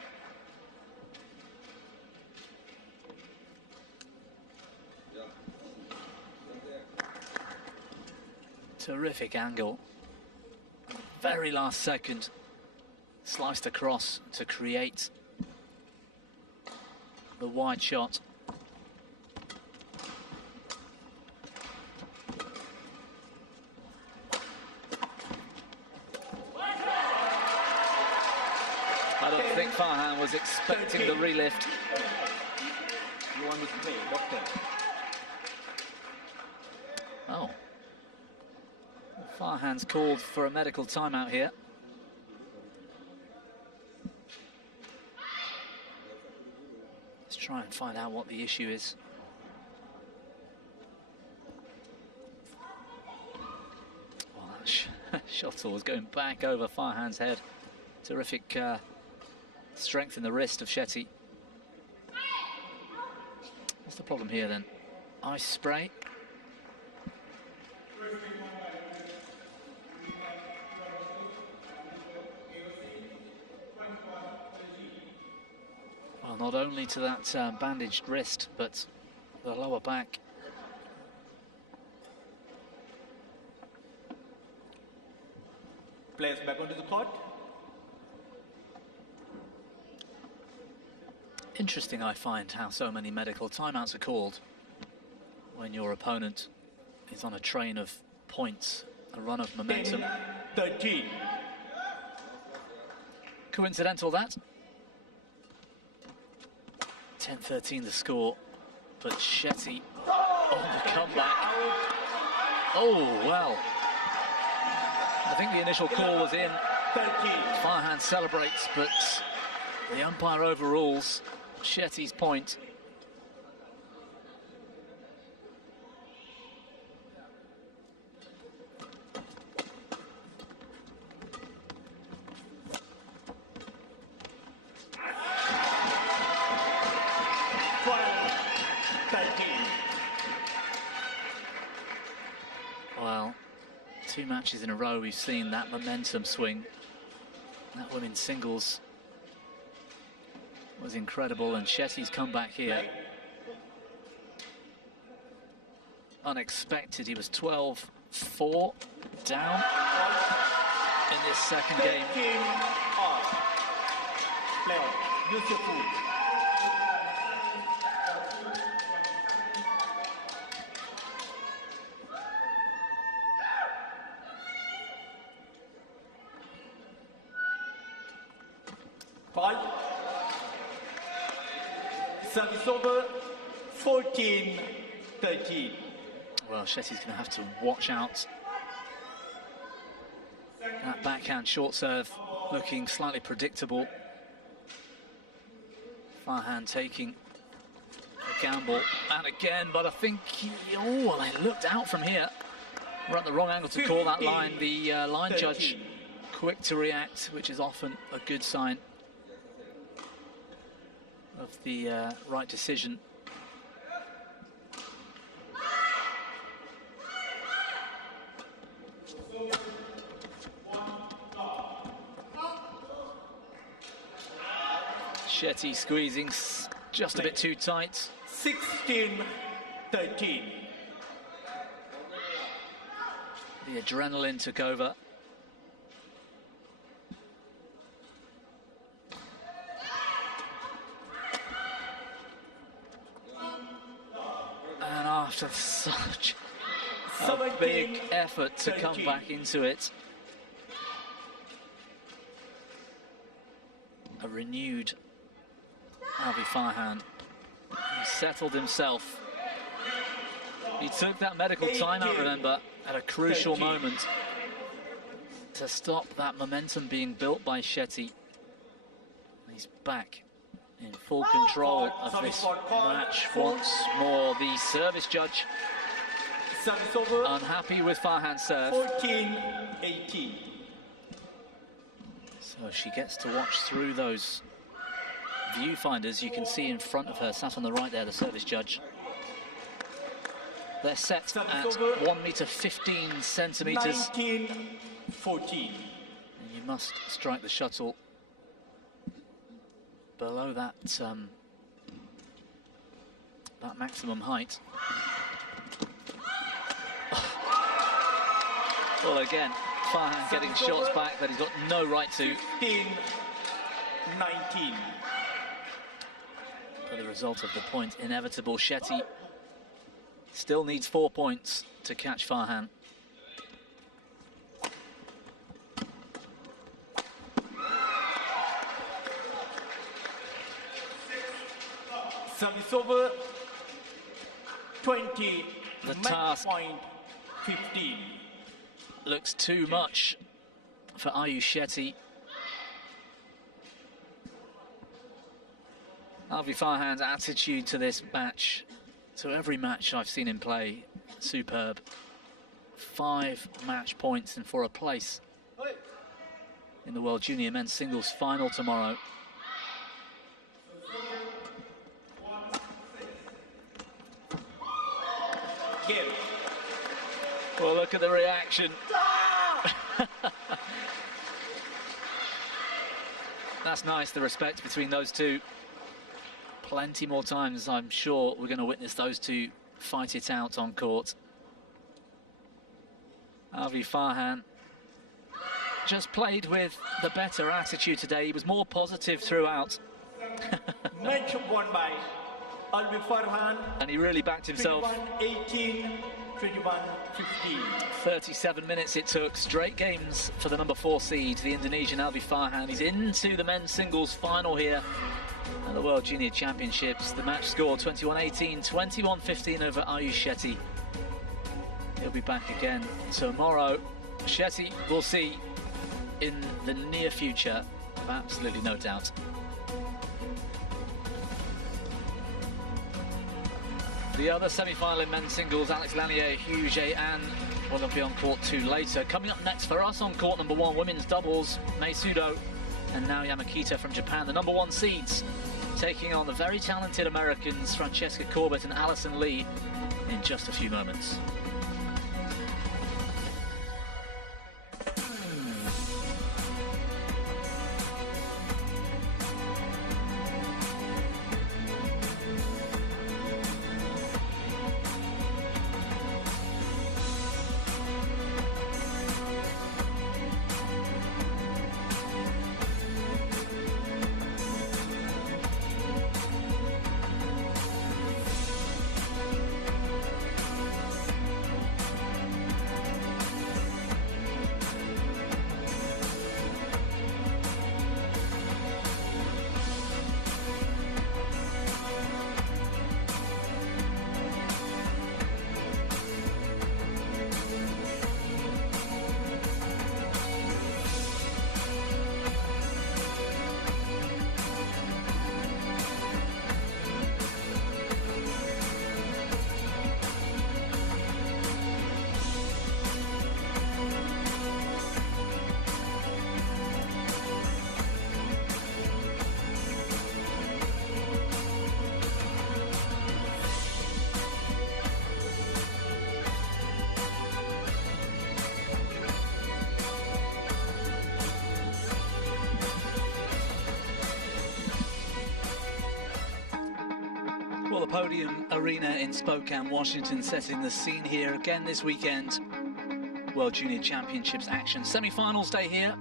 Terrific angle. Very last second, sliced across to create the wide shot. I don't think Farhan was expecting the relift. You want me to play, doctor? Oh. Farhan's called for a medical timeout here. Let's try and find out what the issue is. Well, that shuttle was going back over Farhan's head. Terrific strength in the wrist of Shetty. What's the problem here then? Ice spray. Well, not only to that bandaged wrist, but the lower back. Players back onto the court. Interesting, I find, how so many medical timeouts are called when your opponent is on a train of points, a run of momentum. 13. Coincidental, that? 10-13 the score, but Shetty on the comeback. Oh, well. I think the initial call was in. 13. Farhan celebrates, but the umpire overrules Shetty's point. Well, 2 matches in a row we've seen that momentum swing. That women's singles was incredible, and Shetty's comeback here. Unexpected, he was 12-4 down in this second game. Service over, 14-13. Well, Shetty's going to have to watch out. That backhand short serve looking slightly predictable. Farhan taking a gamble, and again, but I think, oh, they looked out from here. We're at the wrong angle to call that line. The line judge quick to react, which is often a good sign of the right decision. Shetty squeezing just a bit too tight. 16-13. The adrenaline took over. A big effort to come back into it. A renewed Alvi Farhan. He settled himself. He took that medical timeout, remember, at a crucial moment to stop that momentum being built by Shetty. He's back in full control of this match once more. The service judge unhappy with Farhan's serve. 14-18. So she gets to watch through those viewfinders. You can see in front of her, sat on the right there, the service judge. They're set at 1 meter 15 centimeters. 19-14. You must strike the shuttle below that that maximum height. Well, again, Farhan getting shots back that he's got no right to. 15-19. But the result of the point inevitable. Shetty still needs 4 points to catch Farhan. Service over. 20. The task point 15. looks too much for Ayush Shetty. Alvi Farhan's attitude to this match, to every match I've seen him play, superb. 5 match points and for a place in the World Junior Men's Singles final tomorrow. Well, look at the reaction. That's nice, the respect between those two. Plenty more times, I'm sure, we're going to witness those two fight it out on court. Alvi Farhan just played with the better attitude today. He was more positive throughout. Match won by Alvi Farhan. And he really backed himself. 21-18, 21-15. 37 minutes it took. Straight games for the number 4 seed, the Indonesian Alvi Farhan. He's into the men's singles final here at the World Junior Championships. The match score 21-18, 21-15 over Ayush Shetty. He'll be back again tomorrow. Shetty, we'll see in the near future, absolutely no doubt. The other semi-final in men's singles, Alex Lanier, Hugh Jae-an, will be on court 2 later. Coming up next for us on court number 1, women's doubles, Mei Sudo and Nao Yamakita from Japan, the number 1 seeds, taking on the very talented Americans Francesca Corbett and Alison Lee in just a few moments. Well, the Podium Arena in Spokane, Washington, setting the scene here again this weekend. World Junior Championships action. Semi-finals day here.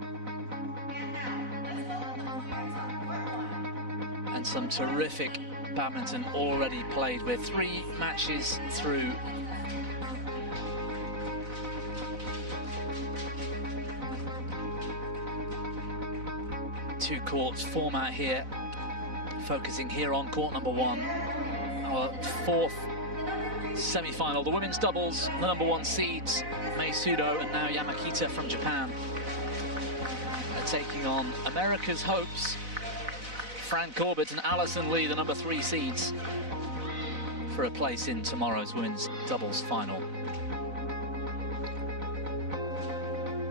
And some terrific badminton already played with 3 matches through two-court format here, focusing here on court number 1, our 4th semi-final. The women's doubles, the number 1 seeds, Mei Sudo and now Yamakita from Japan, are taking on America's hopes, Fran Corbett and Alison Lee, the number 3 seeds, for a place in tomorrow's women's doubles final.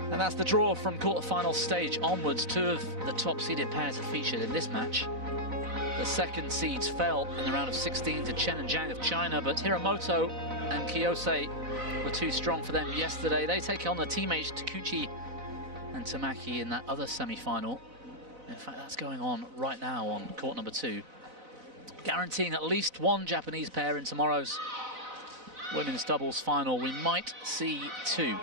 And that's the draw from quarter-final stage onwards. 2 of the top-seeded pairs are featured in this match. The second seeds fell in the round of 16 to Chen and Zhang of China, but Hiramoto and Kiyose were too strong for them yesterday. They take on their teammates Takuchi and Tamaki in that other semi-final. In fact, that's going on right now on court number 2, guaranteeing at least 1 Japanese pair in tomorrow's women's doubles final. We might see 2.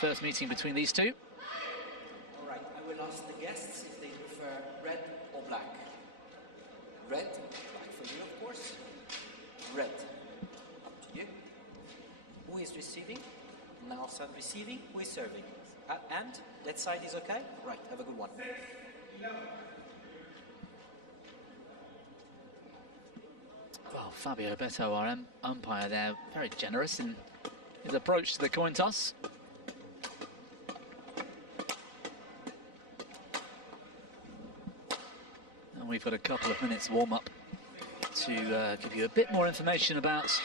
First meeting between these 2. All right, I will ask the guests if they prefer red or black. Red, black for you, of course. Red, up to you. Who is receiving? Now start receiving. Who is serving? And that side is okay? Right, have a good one. Well, Fabio Beto, our umpire there, very generous in his approach to the coin toss. And we've got a couple of minutes warm-up to give you a bit more information about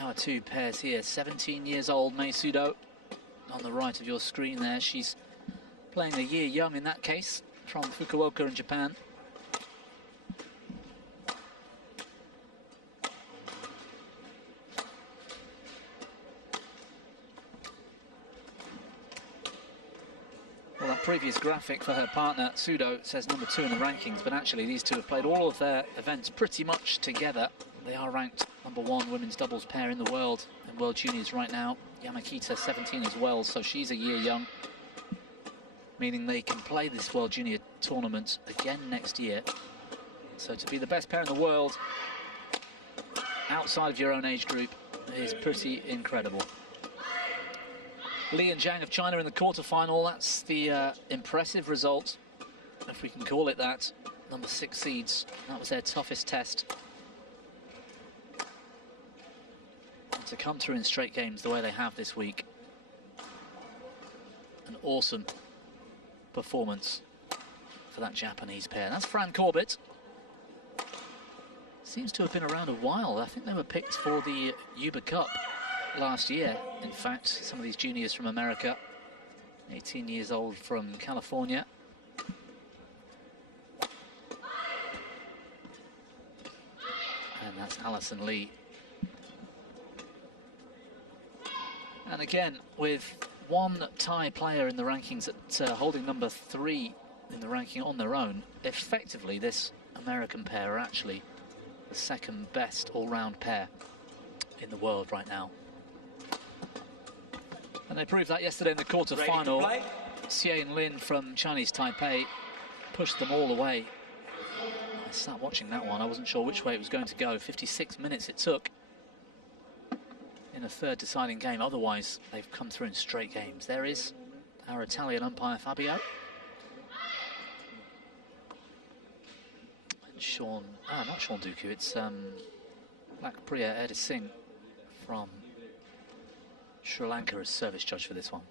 our 2 pairs here. 17 years old, Mei Sudo, on the right of your screen there. She's playing a year young in that case, from Fukuoka in Japan. Well, that previous graphic for her partner, Sudo, says number 2 in the rankings, but actually these 2 have played all of their events pretty much together. They are ranked number 1 women's doubles pair in the world, in World Juniors right now. Yamakita 17 as well, so she's a year young, meaning they can play this World Junior tournament again next year. So to be the best pair in the world outside of your own age group is pretty incredible. Li and Zhang of China in the quarterfinal. That's the impressive result, if we can call it that. Number 6 seeds. That was their toughest test. And to come through in straight games the way they have this week, an awesome performance for that Japanese pair. That's Fran Corbett. Seems to have been around a while. I think they were picked for the Uber Cup last year. In fact, some of these juniors from America, 18 years old from California. And that's Alison Lee. And again, with 1 Thai player in the rankings at holding number 3 in the ranking on their own, effectively this American pair are actually the 2nd best all-round pair in the world right now. And they proved that yesterday in the quarter-final. Xian Lin from Chinese Taipei pushed them all the way. I sat watching that one. I wasn't sure which way it was going to go. 56 minutes it took in a 3rd deciding game. Otherwise, they've come through in straight games. There is our Italian umpire, Fabio. And not Sean Duku, it's Black Priya Edi Singh from Sri Lanka as service judge for this one.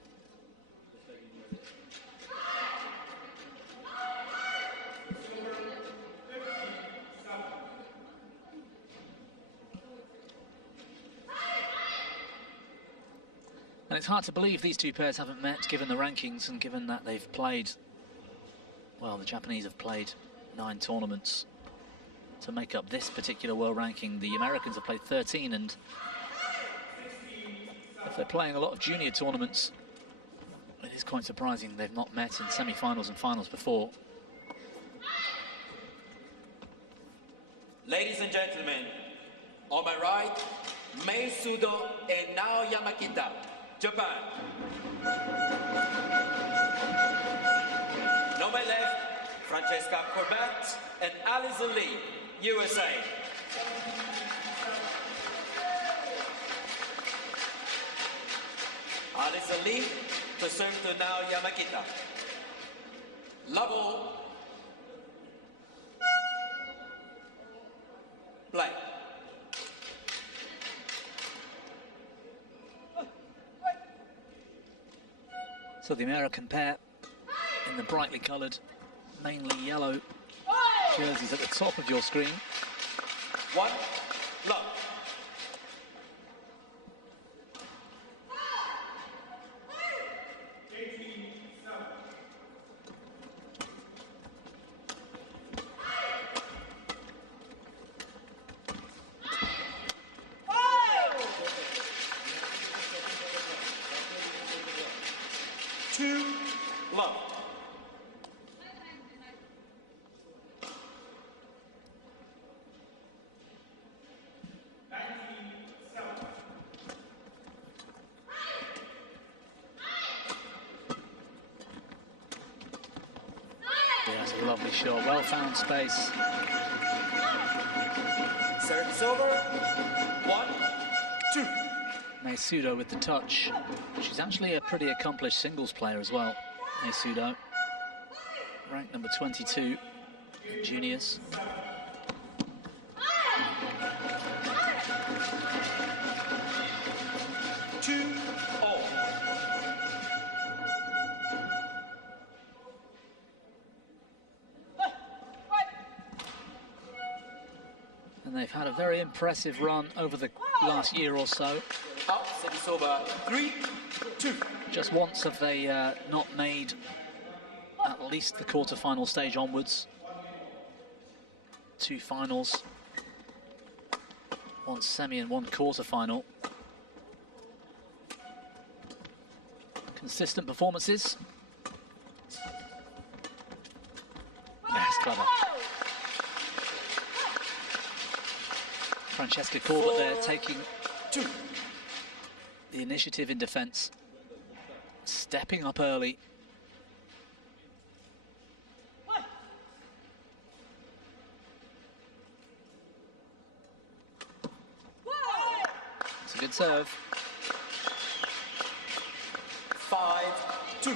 And it's hard to believe these 2 pairs haven't met, given the rankings and given that they've played, well, the Japanese have played 9 tournaments to make up this particular world ranking. The Americans have played 13, and if they're playing a lot of junior tournaments, it is quite surprising they've not met in semi-finals and finals before. Ladies and gentlemen, on my right, Mei Sudo and Nao Yamakita, Japan. On my left, Francesca Corbett and Alison Lee, USA. Alison Lee to serve to Nao Yamakita. level, black. So the American pair in the brightly coloured, mainly yellow jerseys at the top of your screen. 1 love. That's a lovely shot, well found space. Service over. 1, 2. Meisudo with the touch. She's actually a pretty accomplished singles player as well, Meisudo. Ranked number 22, juniors. And they've had a very impressive run over the last year or so. Out, service over. 3, 2. Just once have they not made at least the quarter-final stage onwards. 2 finals, 1 semi and 1 quarter-final. Consistent performances. Yes, clever. Francesca Corbett there taking the initiative in defence, stepping up early. It's a good serve. 5, 2.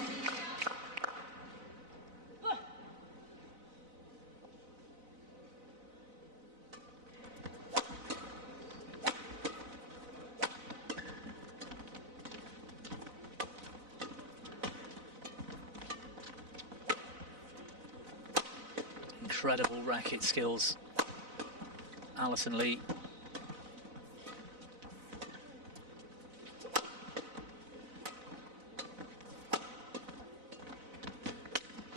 Incredible racket skills, Alison Lee.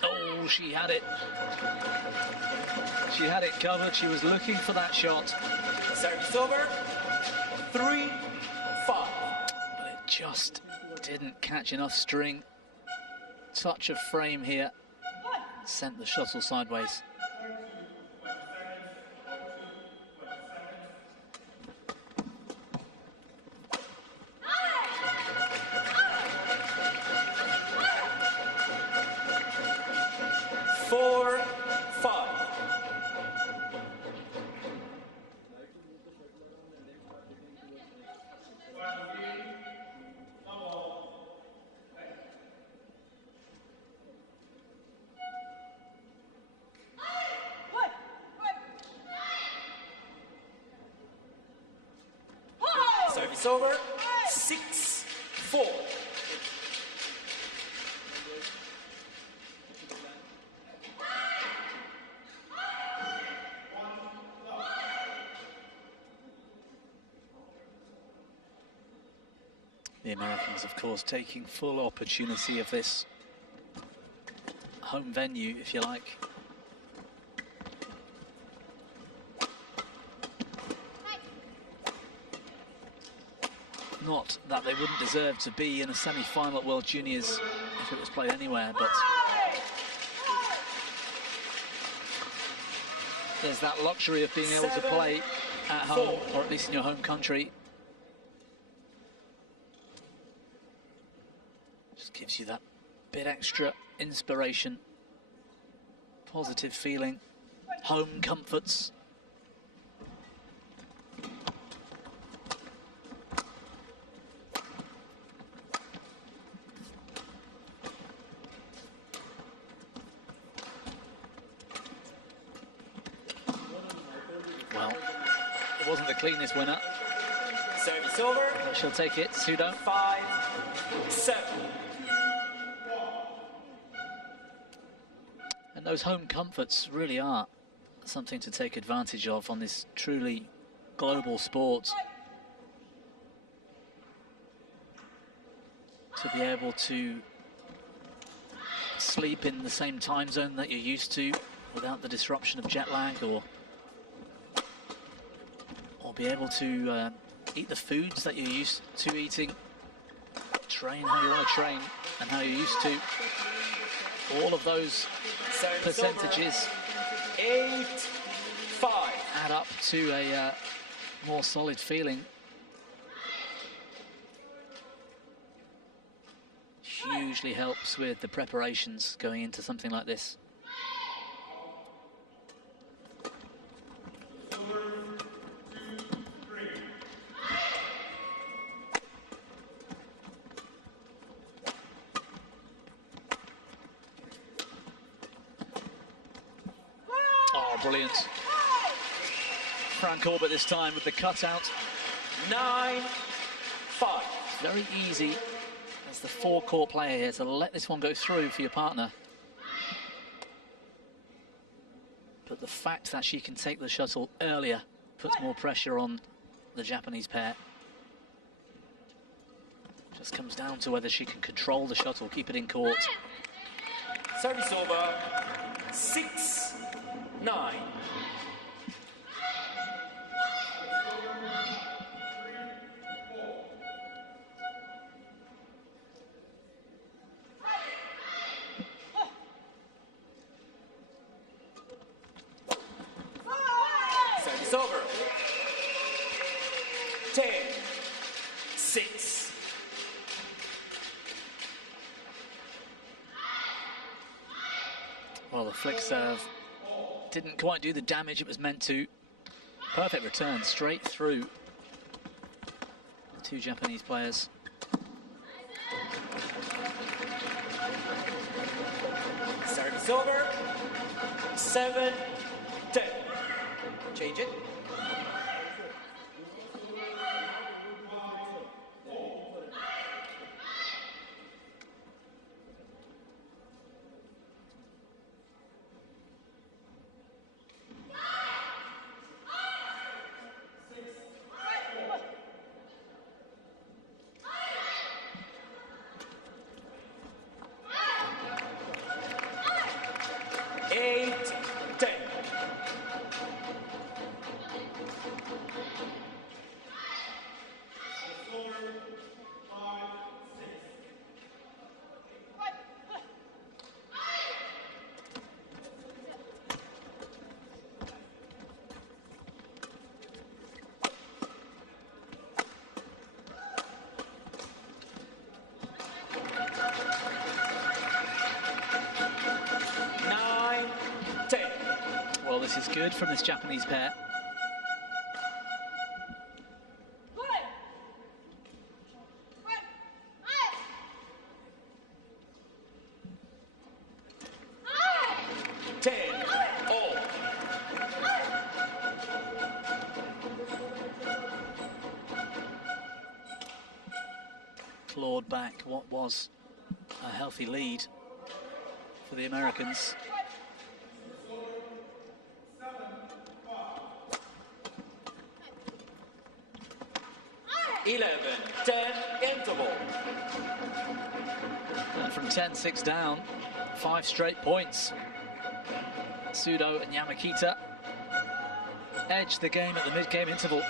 Oh, she had it. She had it covered. She was looking for that shot. Service over. 3, 5. But it just didn't catch enough string. Touch of frame here. Sent the shuttle sideways. Service over. 6, 4. The Americans, of course, taking full opportunity of this home venue, if you like. Not that they wouldn't deserve to be in a semi-final at World Juniors if it was played anywhere, but there's that luxury of being able to play at home, or at least in your home country. Just gives you that bit extra inspiration, positive feeling, home comforts. the cleanest winner. Service over. But she'll take it, Sudo. 5-7. And those home comforts really are something to take advantage of on this truly global sport. To be able to sleep in the same time zone that you're used to without the disruption of jet lag, or be able to eat the foods that you're used to eating, train how you want to train and how you're used to. All of those percentages 8-5 add up to a more solid feeling. Hugely helps with the preparations going into something like this. Oh, brilliant. Frank Orbit this time with the cutout. 9-5. Very easy as the forecourt player here to let this one go through for your partner. But the fact that she can take the shuttle earlier puts more pressure on the Japanese pair. Just comes down to whether she can control the shuttle, keep it in court. Service over. 6-9. Service over. 10-6. Well, the flick serve didn't quite do the damage it was meant to. Perfect return, straight through the two Japanese players. Service over. 7-10. Change it. Well, this is good from this Japanese pair. Clawed back what was a healthy lead for the Americans. Interval. And from 10-6 down, 5 straight points. Sudo and Yamakita edged the game at the mid-game interval.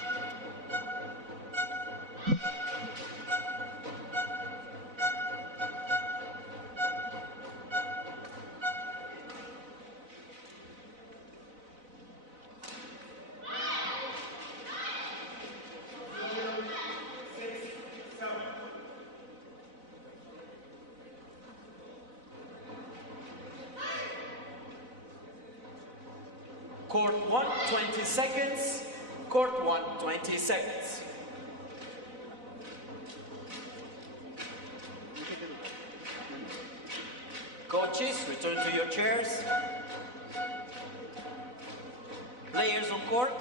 Court 1, 20 seconds. Court 1, 20 seconds. Coaches, return to your chairs. Players on court.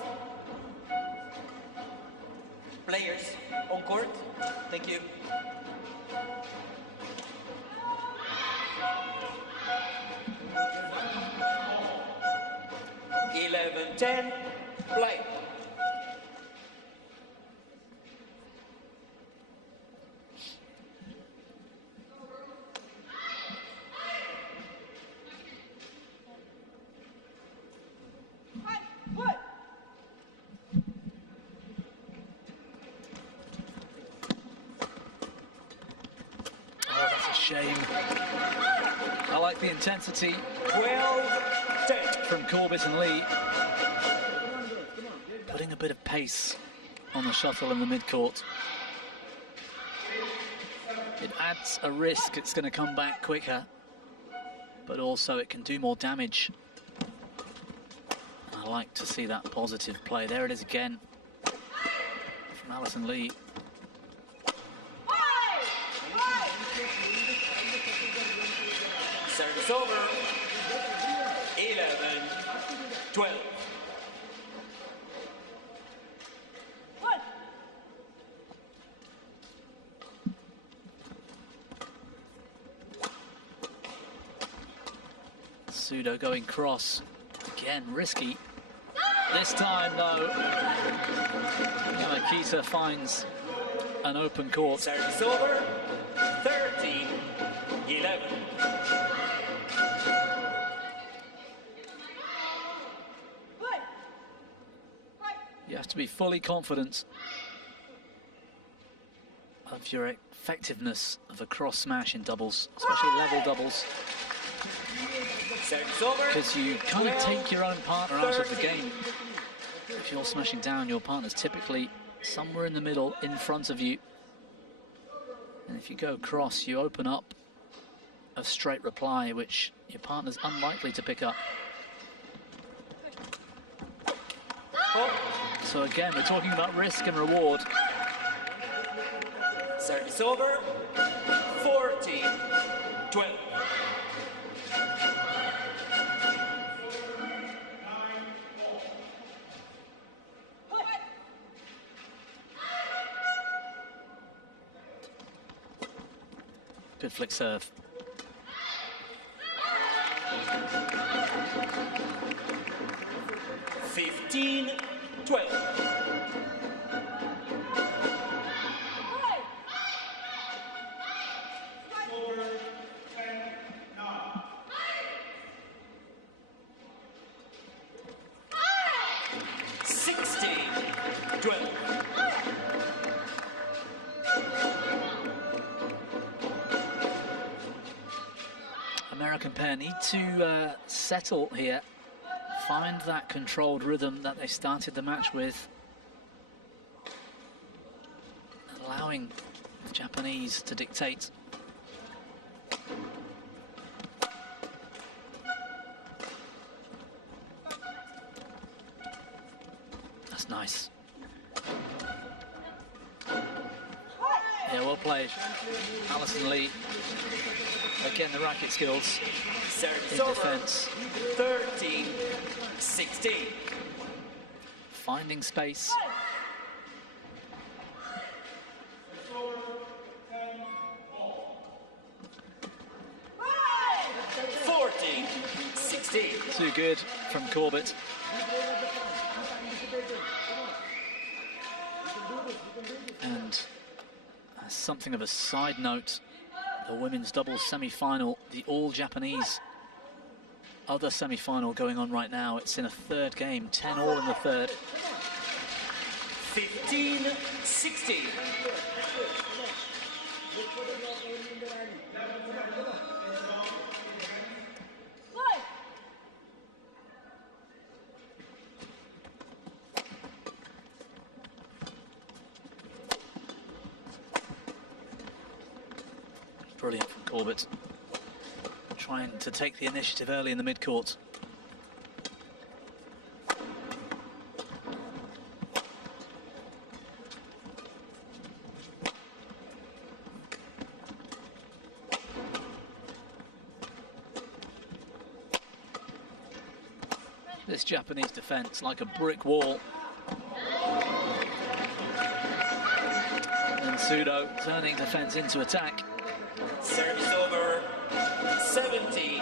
Players on court. Thank you. (11-10), play. Shame. I like the intensity 12-10 from Corbett and Lee. Putting a bit of pace on the shuttle in the midcourt. It adds a risk it's going to come back quicker, but also it can do more damage. I like to see that positive play. There it is again from Alison Lee. Service over. 11-12. Sudo going cross. Again, risky. This time, though, Yamakita finds an open court. Service over. 13-11. You have to be fully confident of your effectiveness of a cross smash in doubles, especially level doubles. Because you kind of take your own partner out of the game. If you're smashing down, your partner's typically somewhere in the middle, in front of you. And if you go cross, you open up a straight reply, which your partner's unlikely to pick up. So again, we're talking about risk and reward. Service over. 14-12. Good flick serve. (15-12). American pair need to settle here, find that controlled rhythm that they started the match with, allowing the Japanese to dictate. That's nice. Yeah, well played. Alison Lee. Again, the racket skills in defense. 13-16. Finding space. Too good from Corbett. And as something of a side note, the women's doubles semi-final, the all-Japanese other semi-final going on right now. It's in a third game, 10-all in the third. 15-16. Brilliant from Corbett. Trying to take the initiative early in the mid-court. This Japanese defense like a brick wall. Sudo turning defense into attack. Service over, 17-15.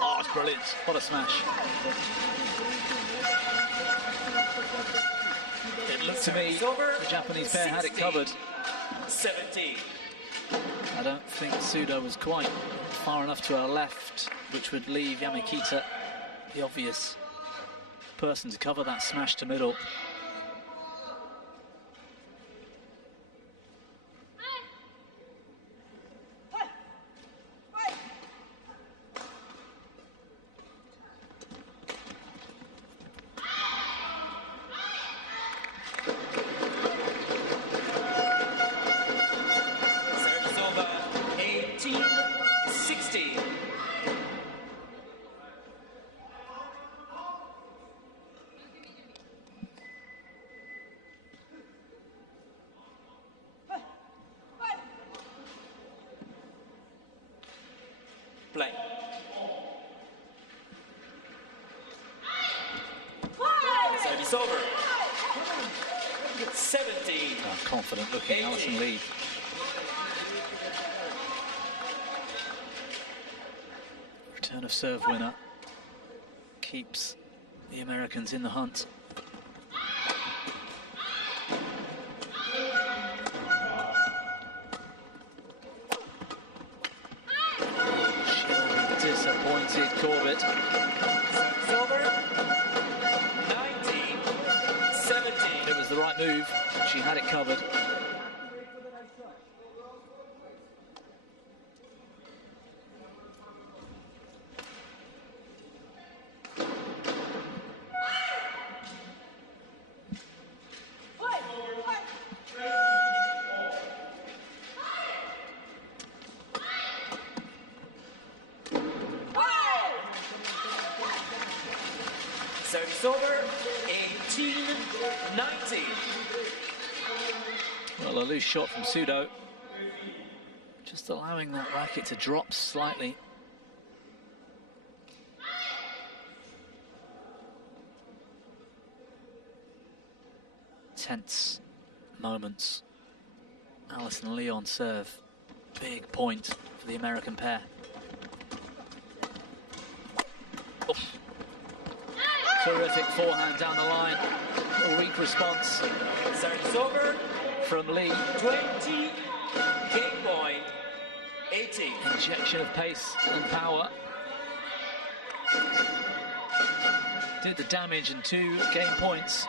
Oh, it's brilliant. What a smash. It looked to me the Japanese pair had it covered. 17. I don't think Sudo was quite far enough to her left, which would leave Yamakita the obvious person to cover that smash to middle. Service over, 18-16. Play. Service over. 17. Confident looking Alison Lee. Return of serve winner keeps the Americans in the hunt. She'll be disappointed, Corbett. Service over. 19-17. It was the right move. She had it covered. Service over, 18-19. Well, a loose shot from Sudo. Just allowing that racket to drop slightly. Tense moments. Alison Lee on serve. Big point for the American pair. Oof. Terrific forehand down the line. A weak response Service over, from Lee. 20, game point, 18. Injection of pace and power. Did the damage in 2 game points.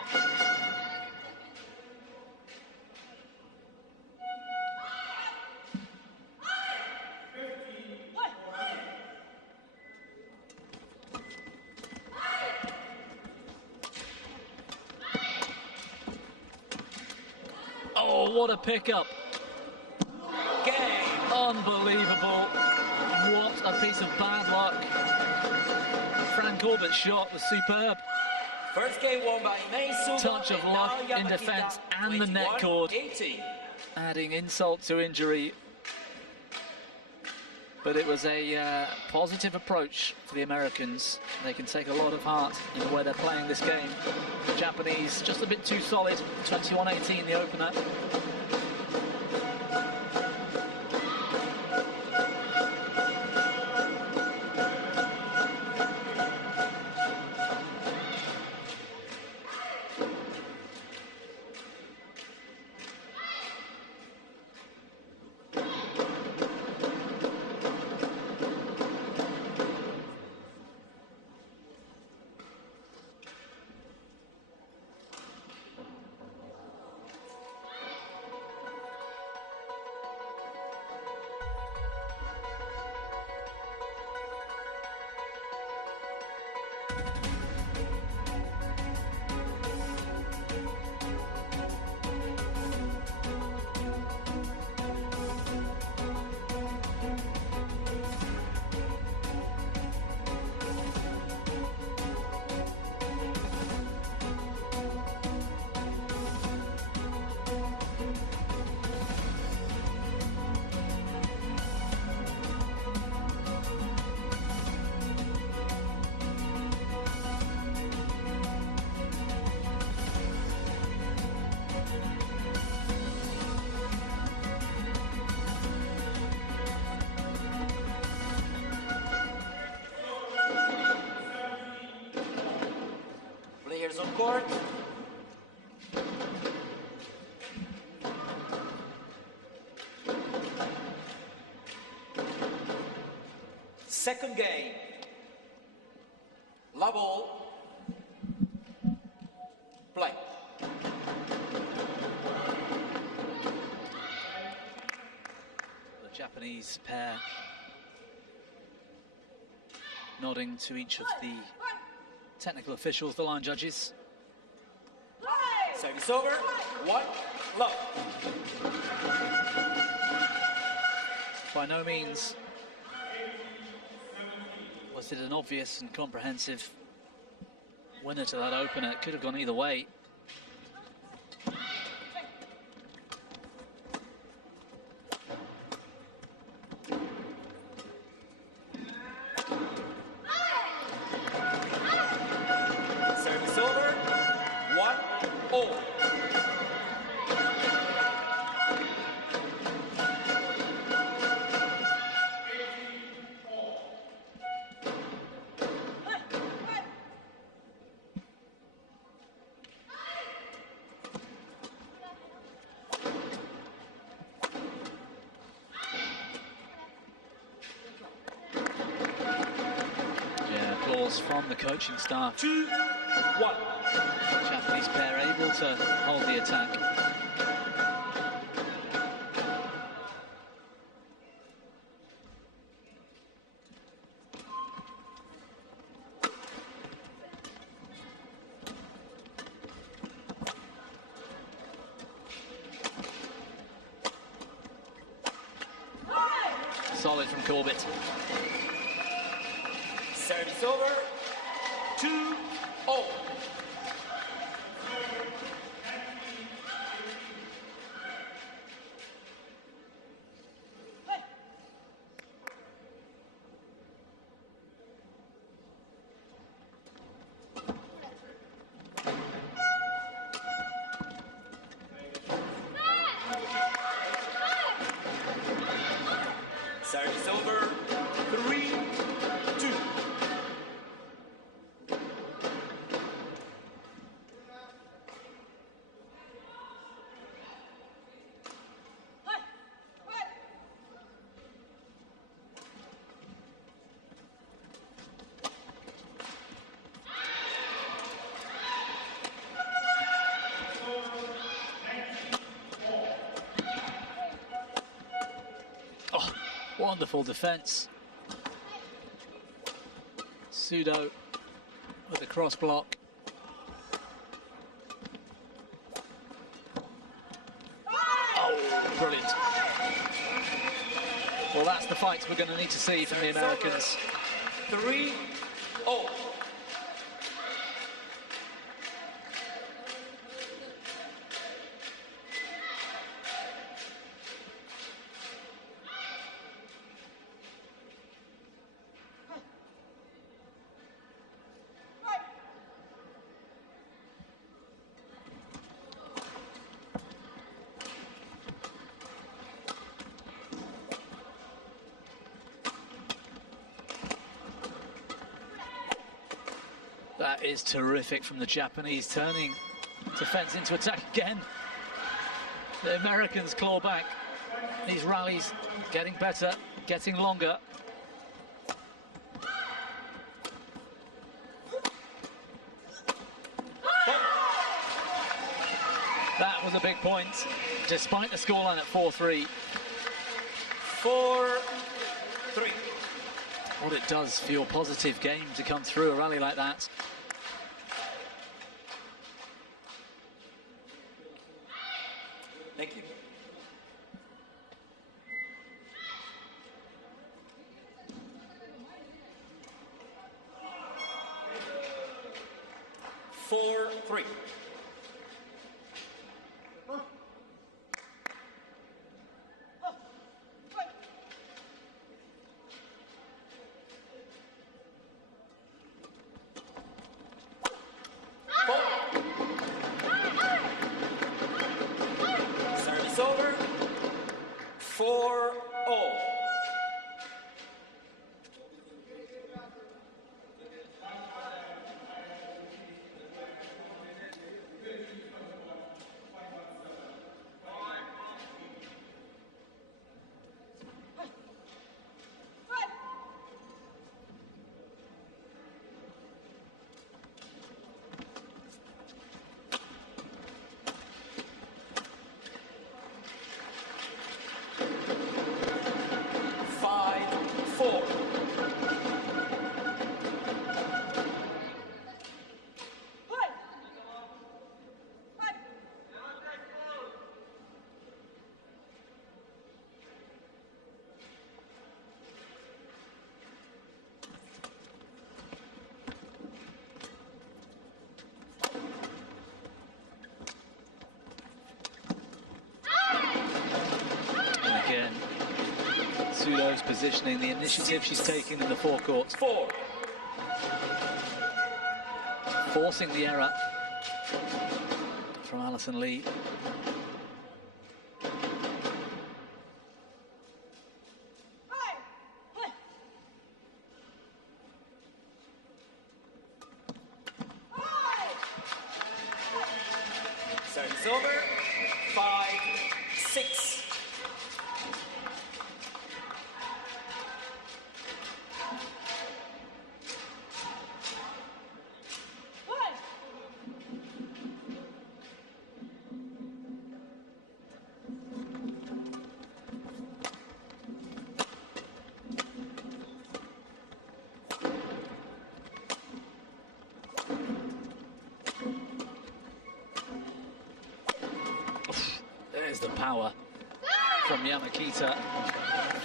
Oh, what a pickup. Game. Unbelievable. What a piece of bad luck. Fran Corbett's shot was superb. First game won by Mei Suga. Touch of and luck now in Yamakita, defense and the net cord. 21-18. Adding insult to injury. But it was a positive approach for the Americans. They can take a lot of heart in the way they're playing this game. The Japanese just a bit too solid. 21-18 the opener. court. Second game. Love all. Play. The Japanese pair nodding to each of the technical officials, the line judges. Service over. 1 love. By no means was it an obvious and comprehensive winner to that opener. It could have gone either way. Service over. 1-all. From the coaching staff. 2-1. Japanese pair able to hold the attack. Solid from Corbett. Service over. 2-all. Service over. 3-2. Wonderful defense. Sudo with a cross block. Oh, brilliant. Well, that's the fight we're going to need to see from the Americans. 3-all. That is terrific from the Japanese, turning defense into attack again. The Americans claw back. These rallies getting better, getting longer. That was a big point, despite the scoreline at 4-3. 4-3. What it does for your positive game to come through a rally like that. Thank you. Four, three. Service over. 4-all. Sudo's positioning, the initiative she's taking in the forecourt. 4. Forcing the error from Alison Lee. Service over. 5, 6. There's the power from Yamakita,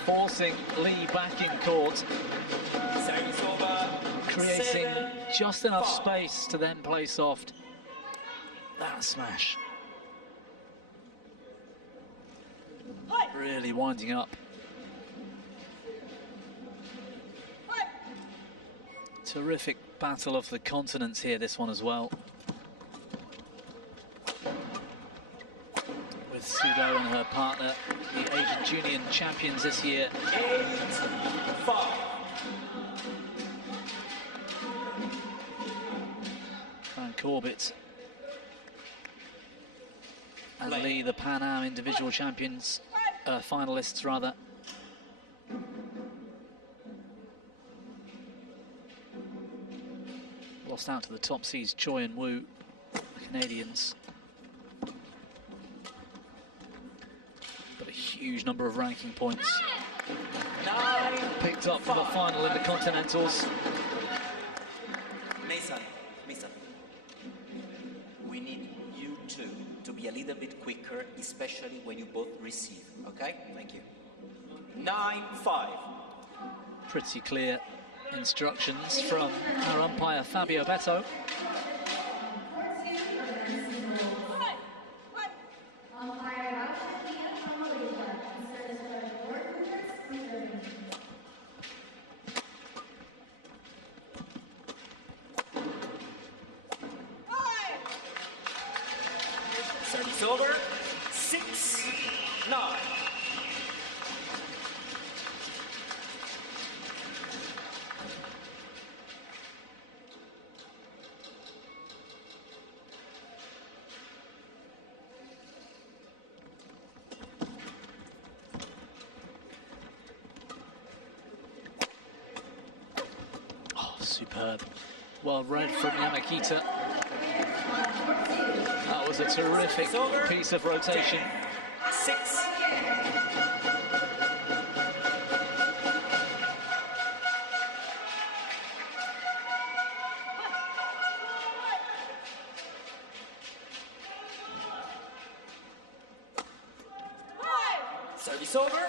forcing Lee back in court, Service over. creating 7, just enough 5. space to then play soft. That smash. Really winding up. Terrific battle of the continents here, this one as well. With Sudo and her partner, the Asian Junior champions this year. 8, 5. Frank Corbett and Lee, the Pan Am individual champions, finalists rather. Lost out to the top seeds Choi and Wu, the Canadians. But a huge number of ranking points 9, picked up for the final in the Continentals. Mason, we need you two to be a little bit quicker, especially when you both receive, okay? Thank you. 9, 5. Pretty clear instructions from our umpire Fabio Beto. Service over. 6, 9. Oh, superb. Well read from Yamakita. That was a terrific piece of rotation. 6. Service over.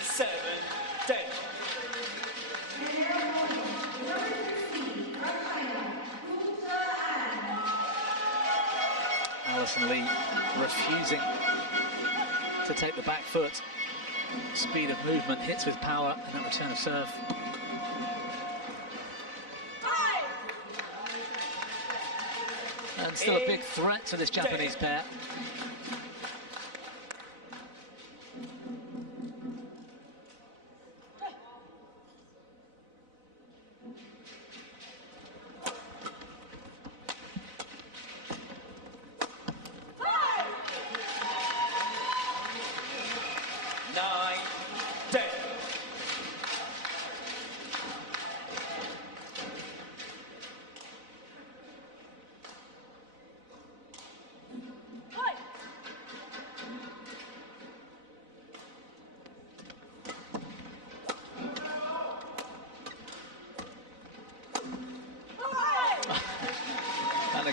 7, 10. Alison Lee refusing to take the back foot. Speed of movement, hits with power, and then return of serve. And still a big threat to this Japanese pair.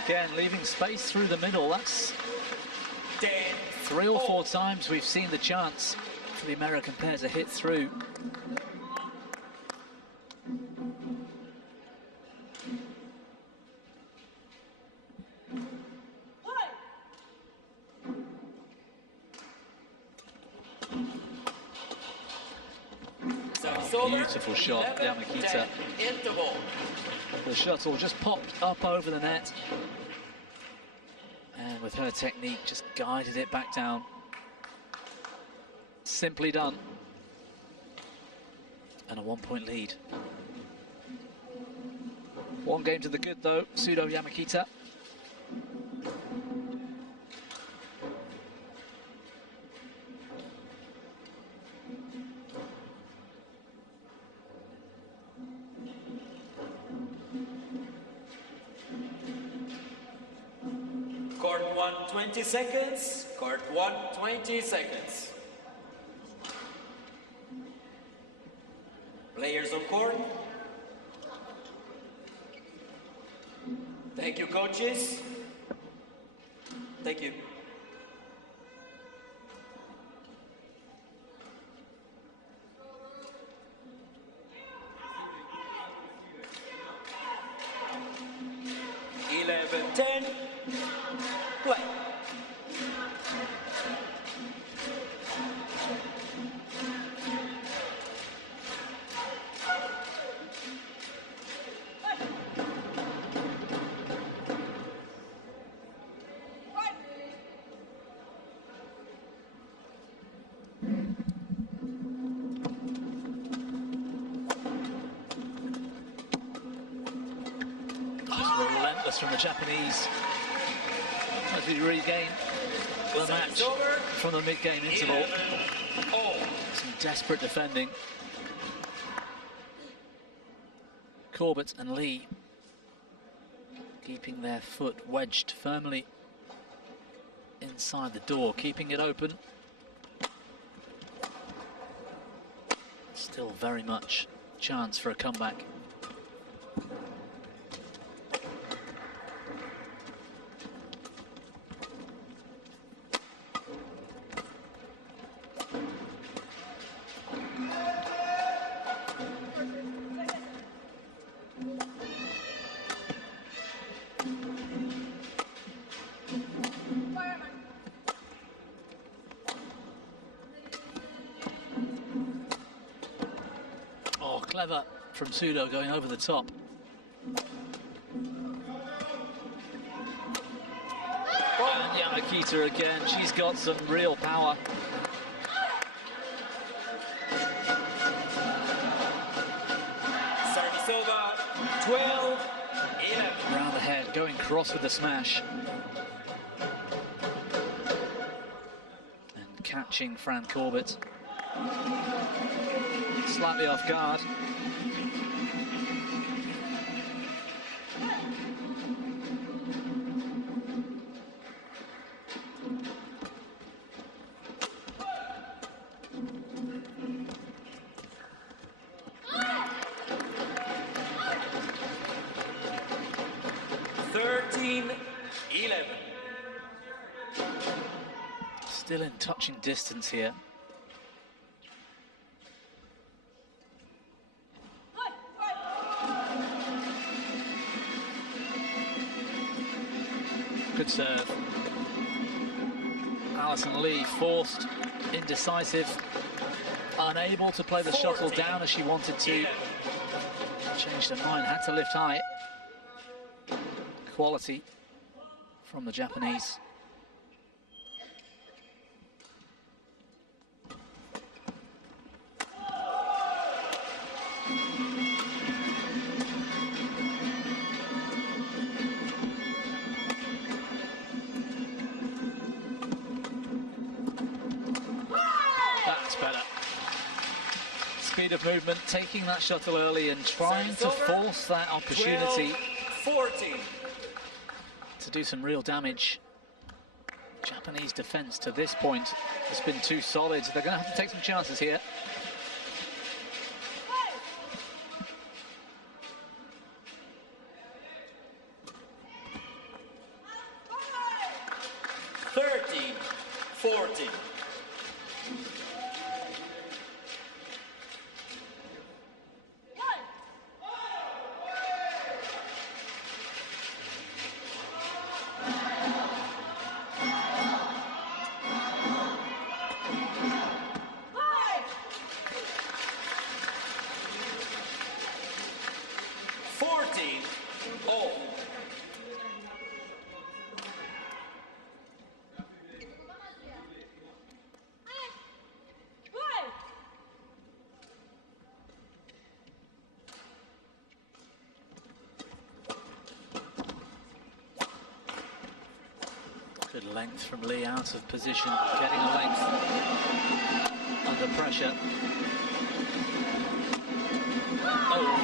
Again, leaving space through the middle. That's 3 or 4 times we've seen the chance for the American pair to hit through. Beautiful shot, Yamakita. The shuttle just popped up over the net. And with her technique, just guided it back down. Simply done. And a 1-point lead. One game to the good though, Sudo Yamakita. Court 1, 20 seconds. Court 1, 20 seconds. Players on court. Thank you, coaches. Thank you. Play. Relentless from the Japanese as we regain the match from the mid-game interval. Some desperate defending. Corbett and Lee keeping their foot wedged firmly inside the door, keeping it open. Still very much chance for a comeback. Clever from Sudo going over the top. And Yamakita again, she's got some real power. Service over, 12, 11. Round the head, going cross with the smash. And catching Fran Corbett. Slightly off guard. Still in touching distance here. Good serve. Alison Lee forced, indecisive, unable to play the shuttle down as she wanted to. Changed her mind, had to lift high. Quality from the Japanese. Speed of movement, taking that shuttle early and trying to force that opportunity 12-14. to do some real damage. Japanese defense to this point has been too solid. They're going to have to take some chances here. length from Lee, out of position, getting a length under pressure. Oh,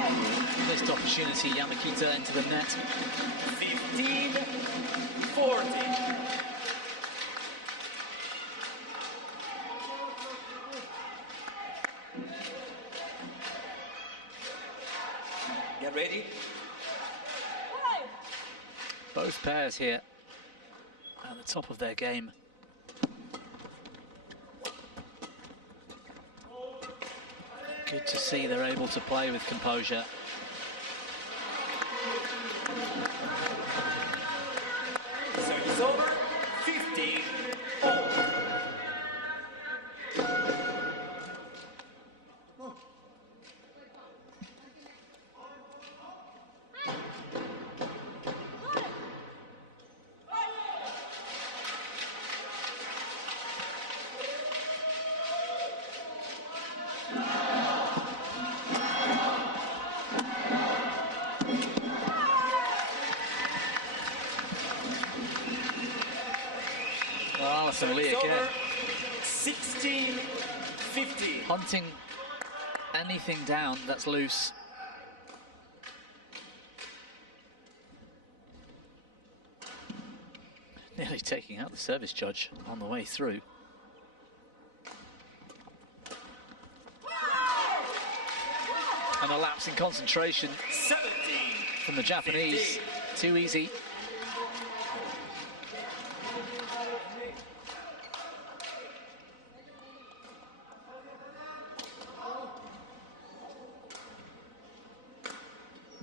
missed opportunity, Yamakita into the net. 15-40. Get ready. Both pairs here at the top of their game. Good to see they're able to play with composure. Service over. 15-all. Lee again. 16-50. Hunting anything down that's loose. Nearly taking out the service judge on the way through. And a lapse in concentration 17 from the Japanese. 15. Too easy.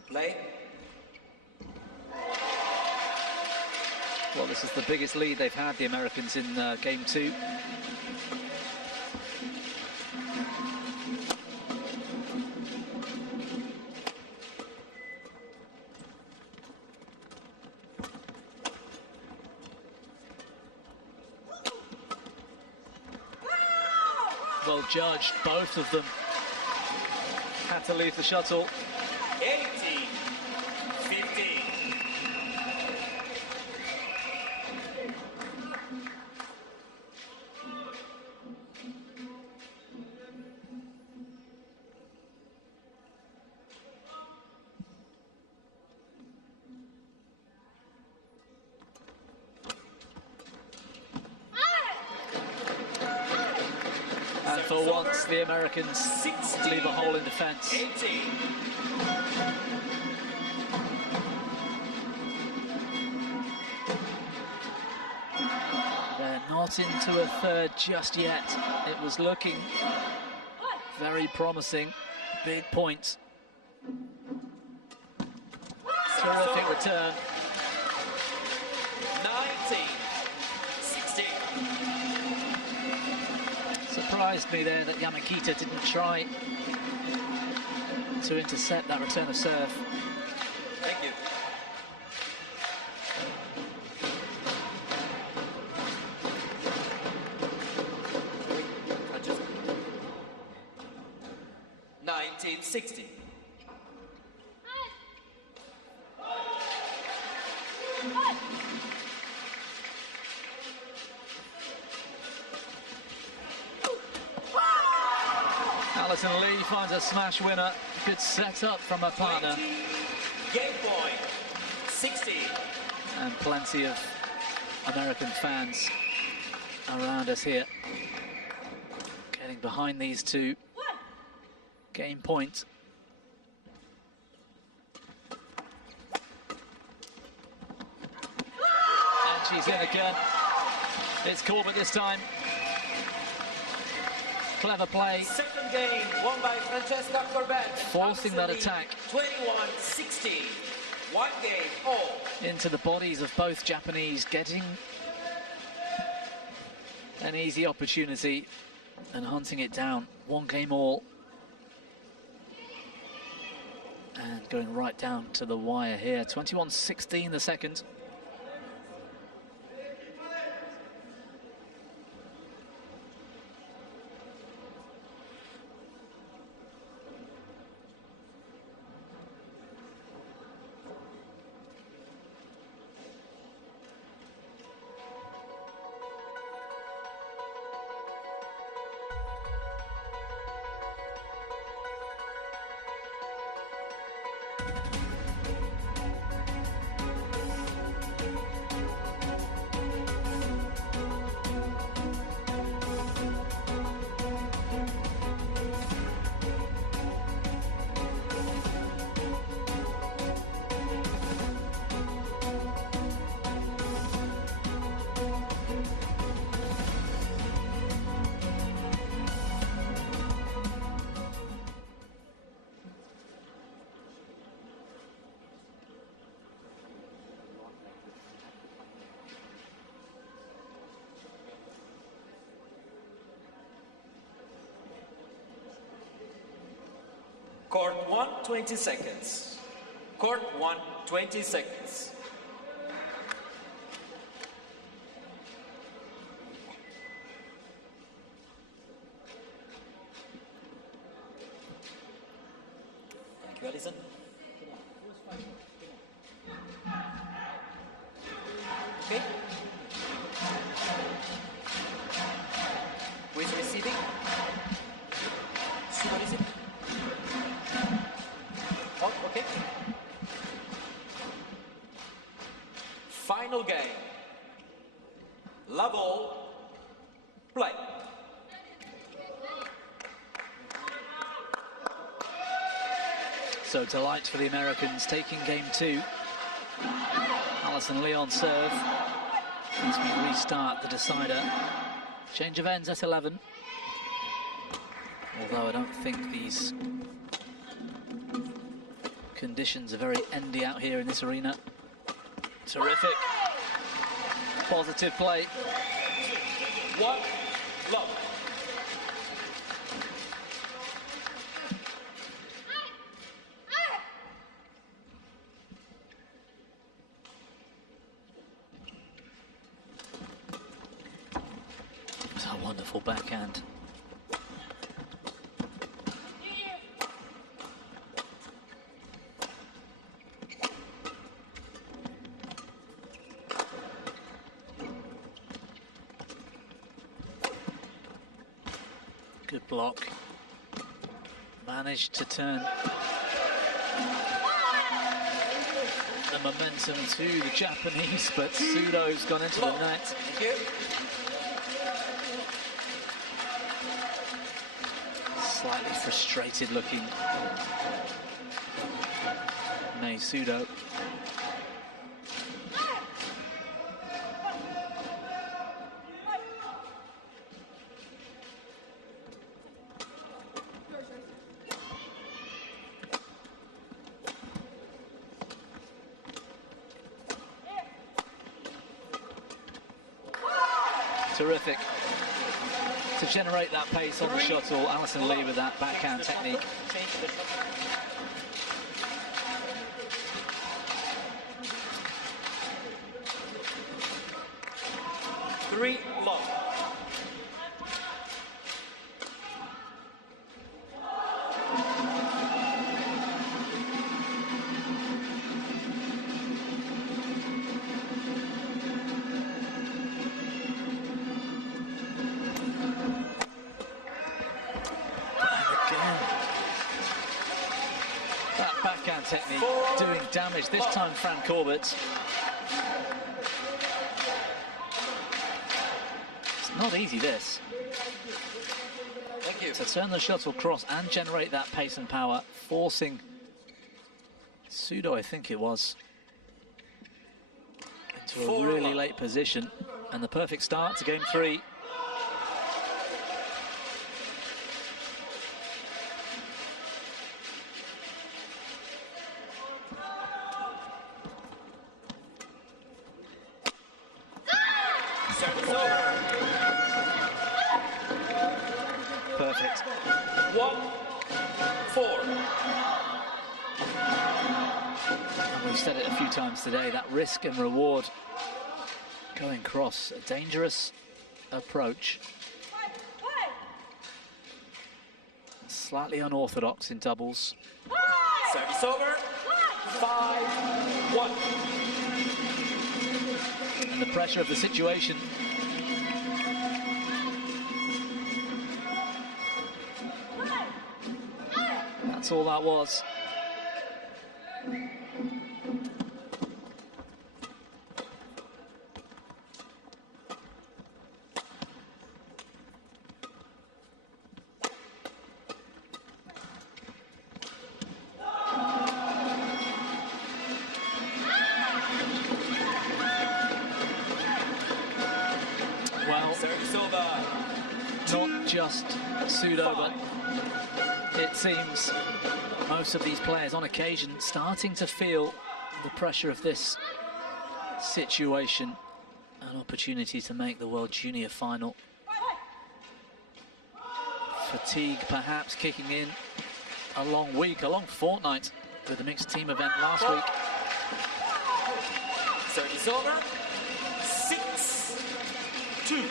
Play. Well, this is the biggest lead they've had, the Americans, in game 2. Well judged, both of them had to leave the shuttle. 18-15. And for once, the Americans leave a hole in defence. 18. They're not into a third just yet. It was looking very promising. Big point. Terrific return. 19-16. Surprised me there that Yamakita didn't try to intercept that return of serve. Thank you. Adjust. 19-60. Alison Lee finds a smash winner. Good setup from her partner. 20. Game point. 60. And plenty of American fans around us here. Getting behind these two. Game point. And she's in again. It's Corbett this time. Clever play. Second game won by Francesca Corbett. Forcing that attack. 21-16. One game all. Into the bodies of both Japanese, getting an easy opportunity and hunting it down. One game all. And going right down to the wire here. 21-16 the second. Court 1, 20 seconds. Court 1, 20 seconds. Thank you, Alison. Okay. Who is receiving? What is it? Oh, okay. Final game. Level play. So delight for the Americans taking game 2. Alison Lee on serve as we restart the decider. Change of ends at 11. Although I don't think these conditions are very endy out here in this arena. Terrific. Positive play. 1 love. It's a wonderful backhand. Good block. Managed to turn the momentum to the Japanese, but Sudo's gone into the net. Thank you. Slightly frustrated looking Mei Sudo. Terrific. To generate that pace on the shuttle, Alison Lee with that backhand technique. Three love. Technique doing damage, this time Fran Corbett. It's not easy, this. Thank you. To turn the shuttle cross and generate that pace and power, forcing Sudo, I think it was, into a really late position, and the perfect start to game 3. Perfect. 1-4. And we've said it a few times today, that risk and reward going cross, a dangerous approach. Slightly unorthodox in doubles. Service over. 5-1. And the pressure of the situation. That's all that was. Well, not just Sudo, but it seems most of these players on occasion starting to feel the pressure of this situation. An opportunity to make the World Junior final. Fatigue perhaps kicking in a long week, a long fortnight with the mixed team event last week. Service over. 6-2.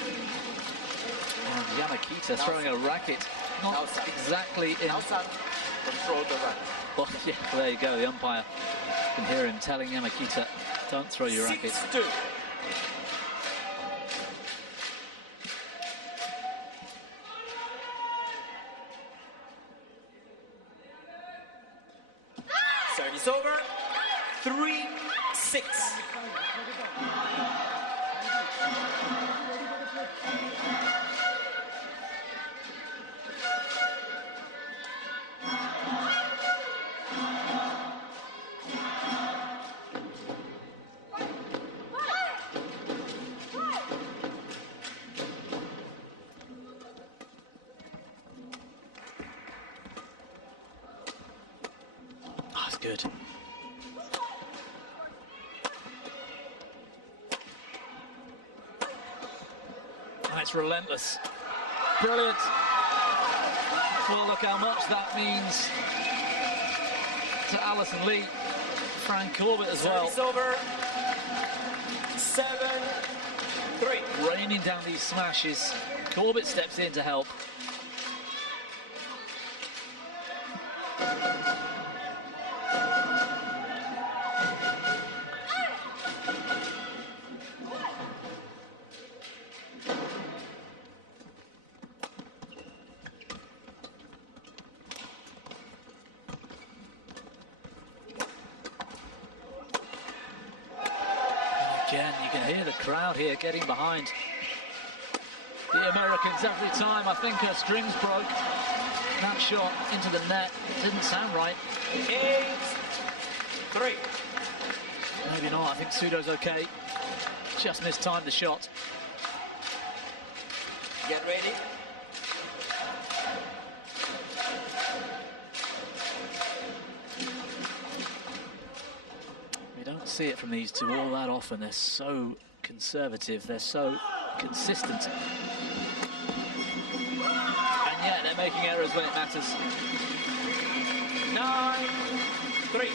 And Yamakita throwing a racket, not exactly in. Control the racket. Well, yeah, there you go. The umpire can hear him telling Yamakita, "Don't throw your racket." 6-2. Service over. 3-6. That's good. That's relentless. Brilliant. Well, look how much that means to Alison Lee. Fran Corbett as well. Service over. 7-3. Raining down these smashes. Corbett steps in to help. Again, you can hear the crowd here getting behind the Americans every time. I think her strings broke. That shot into the net didn't sound right. 8-3. Maybe not. I think Sudo's okay. Just mistimed the shot. Get ready. We don't see it from these two all that often. They're so conservative. They're so consistent. And yet they're making errors when it matters. 9-3.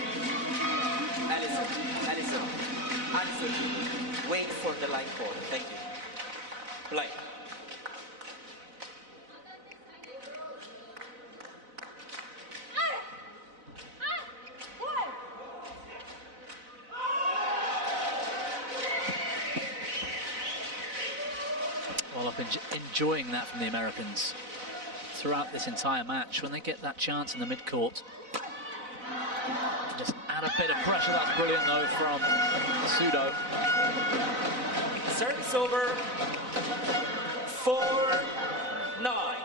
Alison, answer. Wait for the line call. Thank you. Play. Well, I've been enjoying that from the Americans throughout this entire match. When they get that chance in the mid-court, just add a bit of pressure. That's brilliant, though, from Sudo. Service over. 4-9.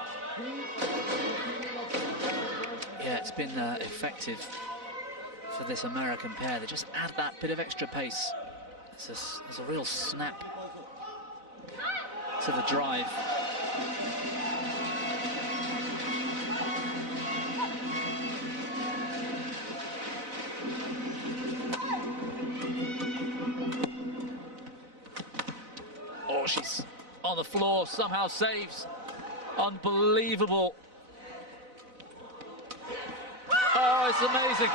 Yeah, it's been effective for this American pair. They just add that bit of extra pace. There's a real snap to the drive. Oh, she's on the floor, somehow saves. Unbelievable. Oh, it's amazing.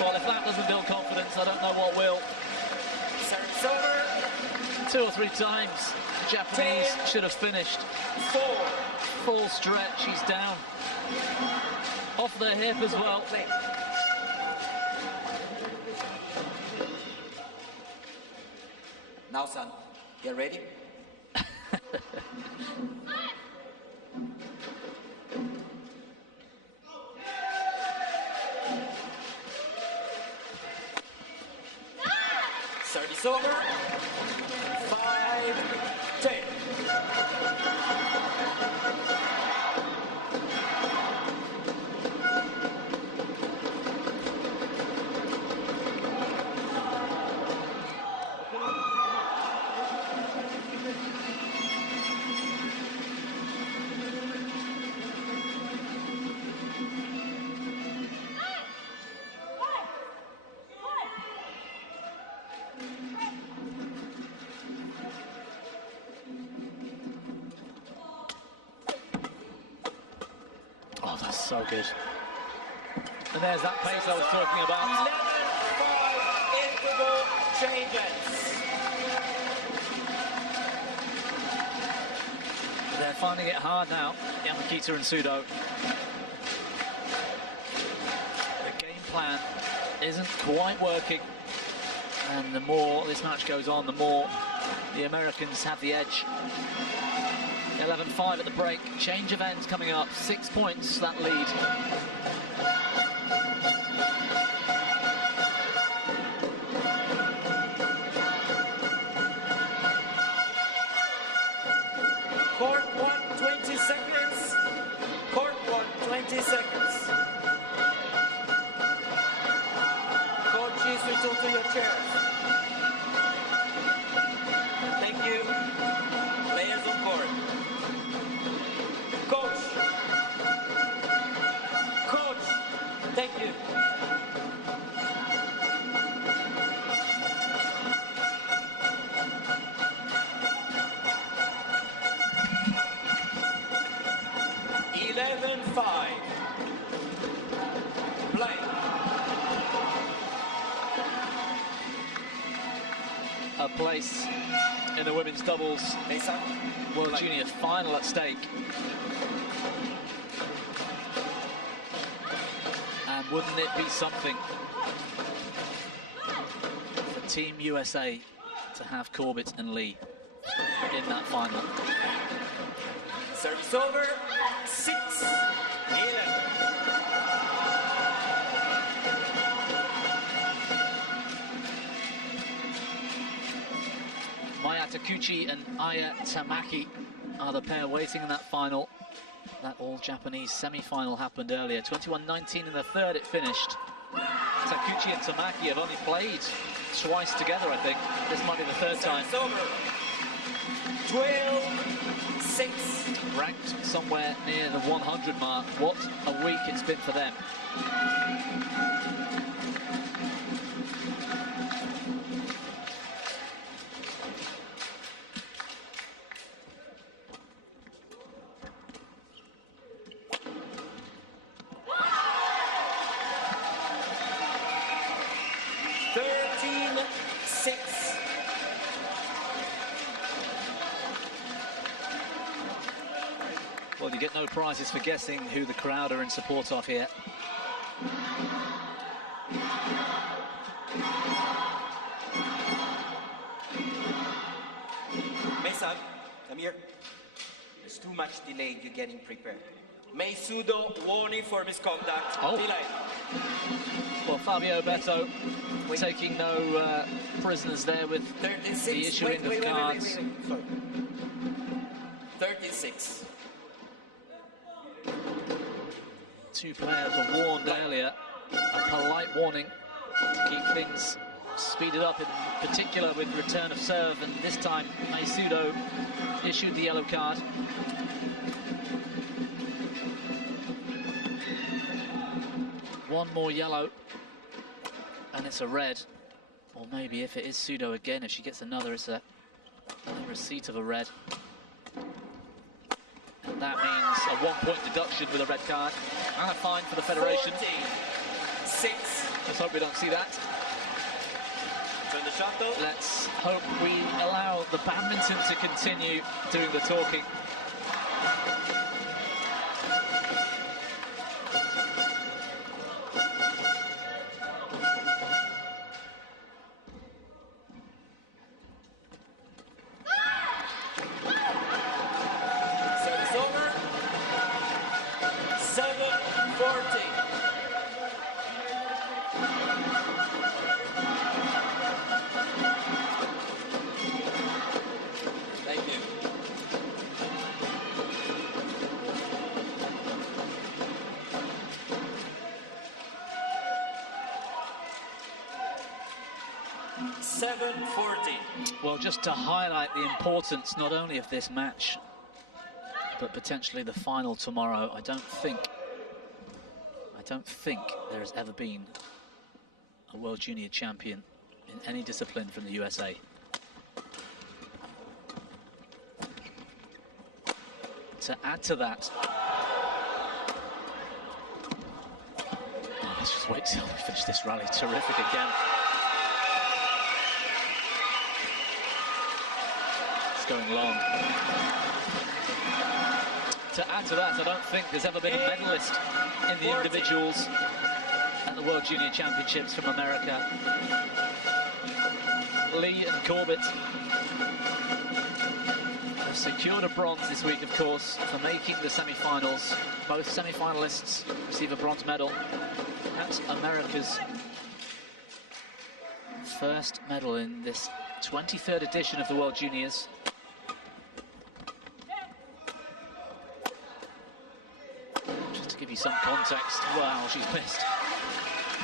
Well, if that doesn't build confidence, I don't know what will. Service over. 2 or 3 times, the Japanese should have finished. 4. Full stretch, she's down. Off the hip as well. Now, son, get ready. Service over. 5-10. So good. And there's that pace I was talking about. 11-5 interval changes. They're finding it hard now, Yamakita and Sudo. The game plan isn't quite working. And the more this match goes on, the more the Americans have the edge. 11-5 at the break. Change of ends coming up. 6 points, that lead. Court 1, 20 seconds. Court 1, 20 seconds. Coaches, return to your chairs. Thank you. Players on court. Coach. Coach. Thank you. A place in the women's doubles World Junior final at stake. And wouldn't it be something for Team USA to have Corbett and Lee in that final? Service over. 6-11. Maya Takuchi and Aya Tamaki are the pair waiting in that final. That all-Japanese semi-final happened earlier. 21-19 in the third it finished. Takuchi and Tamaki have only played twice together, I think. This might be the third time. It's over. 12-6. Ranked somewhere near the 100 mark. What a week it's been for them. Well, you get no prizes for guessing who the crowd are in support of here. Mesa, come here. There's too much delay. You're getting prepared. May Sudo, warning for misconduct. Oh. Delay. Well, Fabio Beto taking no prisoners there with 36. the issuing of cards. Sorry. 36. Two players were warned earlier. A polite warning to keep things speeded up, in particular with return of serve, and this time Maisudo issued the yellow card. One more yellow, and it's a red. Or maybe if it is Sudo again, if she gets another, it's a receipt of a red. And that means a 1-point deduction with a red card and a fine for the Federation. 46. Let's hope we don't see that. Turn the shot though. Let's hope we allow the badminton to continue doing the talking. Service over. 7-40. Thank you. Well, just to highlight the importance not only of this match, but potentially the final tomorrow, I don't think there has ever been a World Junior champion in any discipline from the USA. To add to that, wait till we finish this rally. Terrific again. It's going long. To add to that, I don't think there's ever been a medalist in the individuals at the World Junior Championships from America. Lee and Corbett have secured a bronze this week, of course, for making the semi-finals. Both semi-finalists receive a bronze medal. That's America's first medal in this 23rd edition of the World Juniors. Just to give you some context, wow, she's missed.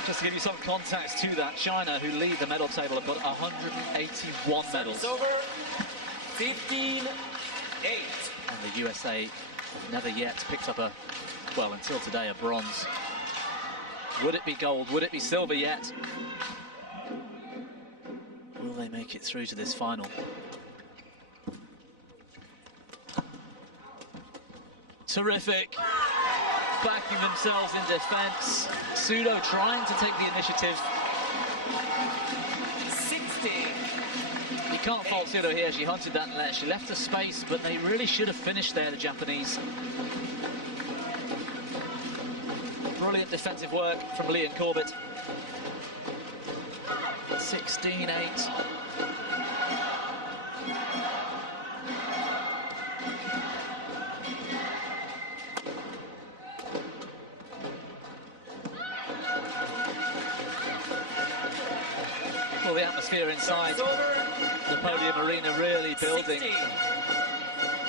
Just to give you some context to that, China, who lead the medal table, have got 181 medals. Over 15-8. And the USA have never yet picked up well, until today, a bronze. Would it be gold? Would it be silver yet? Will they make it through to this final? Terrific. Backing themselves in defense. Sudo trying to take the initiative. 60. You can't fault Sudo here. She hunted that net. She left a space, but they really should have finished there, the Japanese. Brilliant defensive work from Lee and Corbett. 16-8. Well, the atmosphere inside the podium arena really building. 60.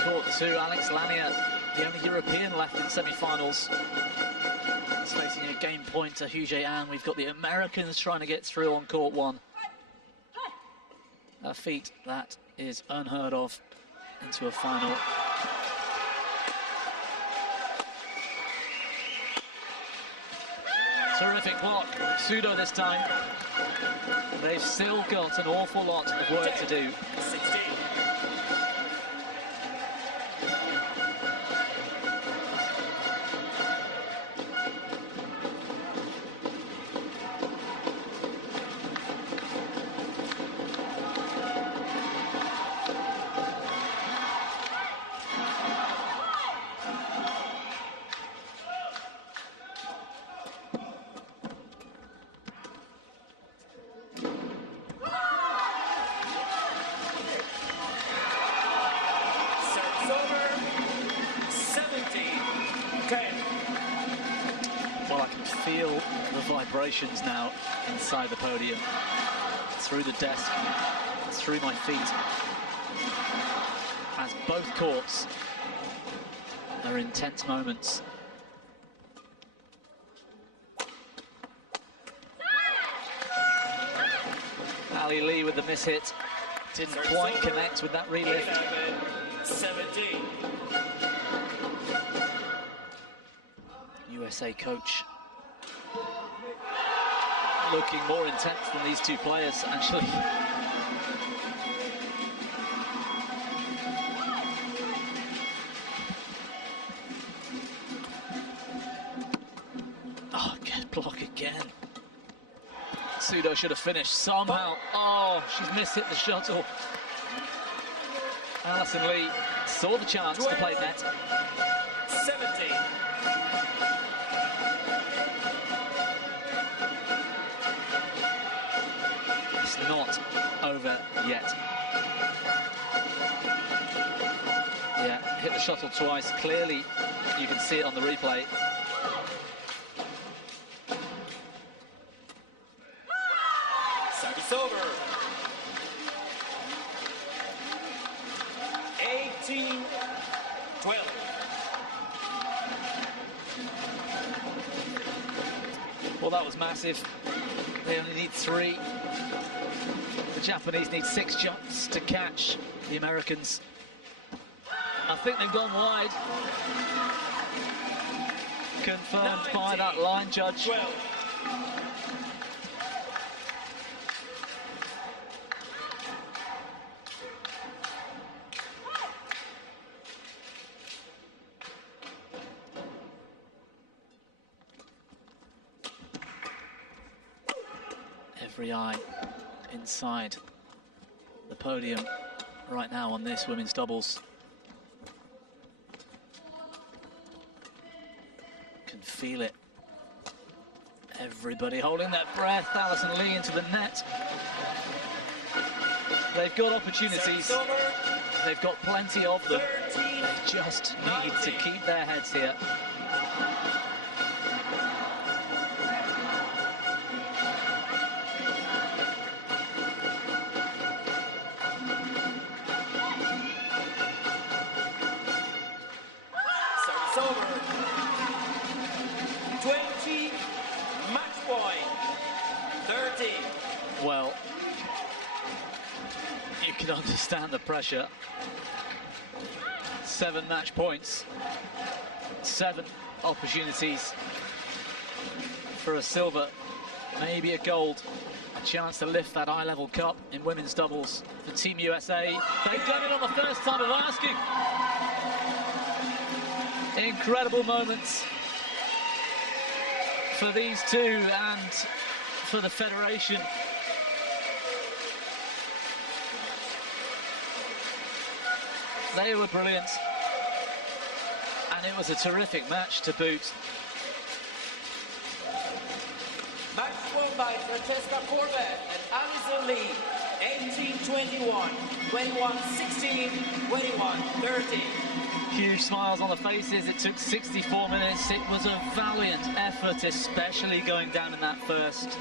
Court 2, Alex Lanier, the only European left in semi-finals. He's facing a game point to Hugh An. We've got the Americans trying to get through on court 1. A feat that is unheard of into a final. Terrific block, Sudo this time. They've still got an awful lot of work to do. 16. Vibrations now inside the podium, through the desk, through my feet, as both courts are intense moments. Ali Lee with the miss hit, didn't quite connect with that relift. 17. USA coach looking more intense than these two players, actually. Oh, good block again. Sudo should have finished somehow. Oh, she's mishit the shuttle. Alison Lee saw the chance to play net. 17. Not over yet. Yeah, hit the shuttle twice. Clearly, you can see it on the replay. Service over. 18-12. Well, that was massive. They only need 3. The Japanese need 6 jumps to catch the Americans. I think they've gone wide. Confirmed by that line judge. 12. Every eye inside the podium right now on this women's doubles. Can feel it. Everybody holding their breath. Alison Lee into the net. They've got opportunities. They've got plenty of them. They just need to keep their heads here. Service over. 20, match point. 30. Well, you can understand the pressure. 7 match points, 7 opportunities for a silver, maybe a gold, a chance to lift that eye-level cup in women's doubles for Team USA. They've done it on the first time of asking. Incredible moments for these two and for the Federation. They were brilliant, and it was a terrific match to boot. Match won by Francesca Corbett and Alison Lee. 18-21, 21-16, 21-30. Huge smiles on the faces. It took 64 minutes. It was a valiant effort, especially going down in that first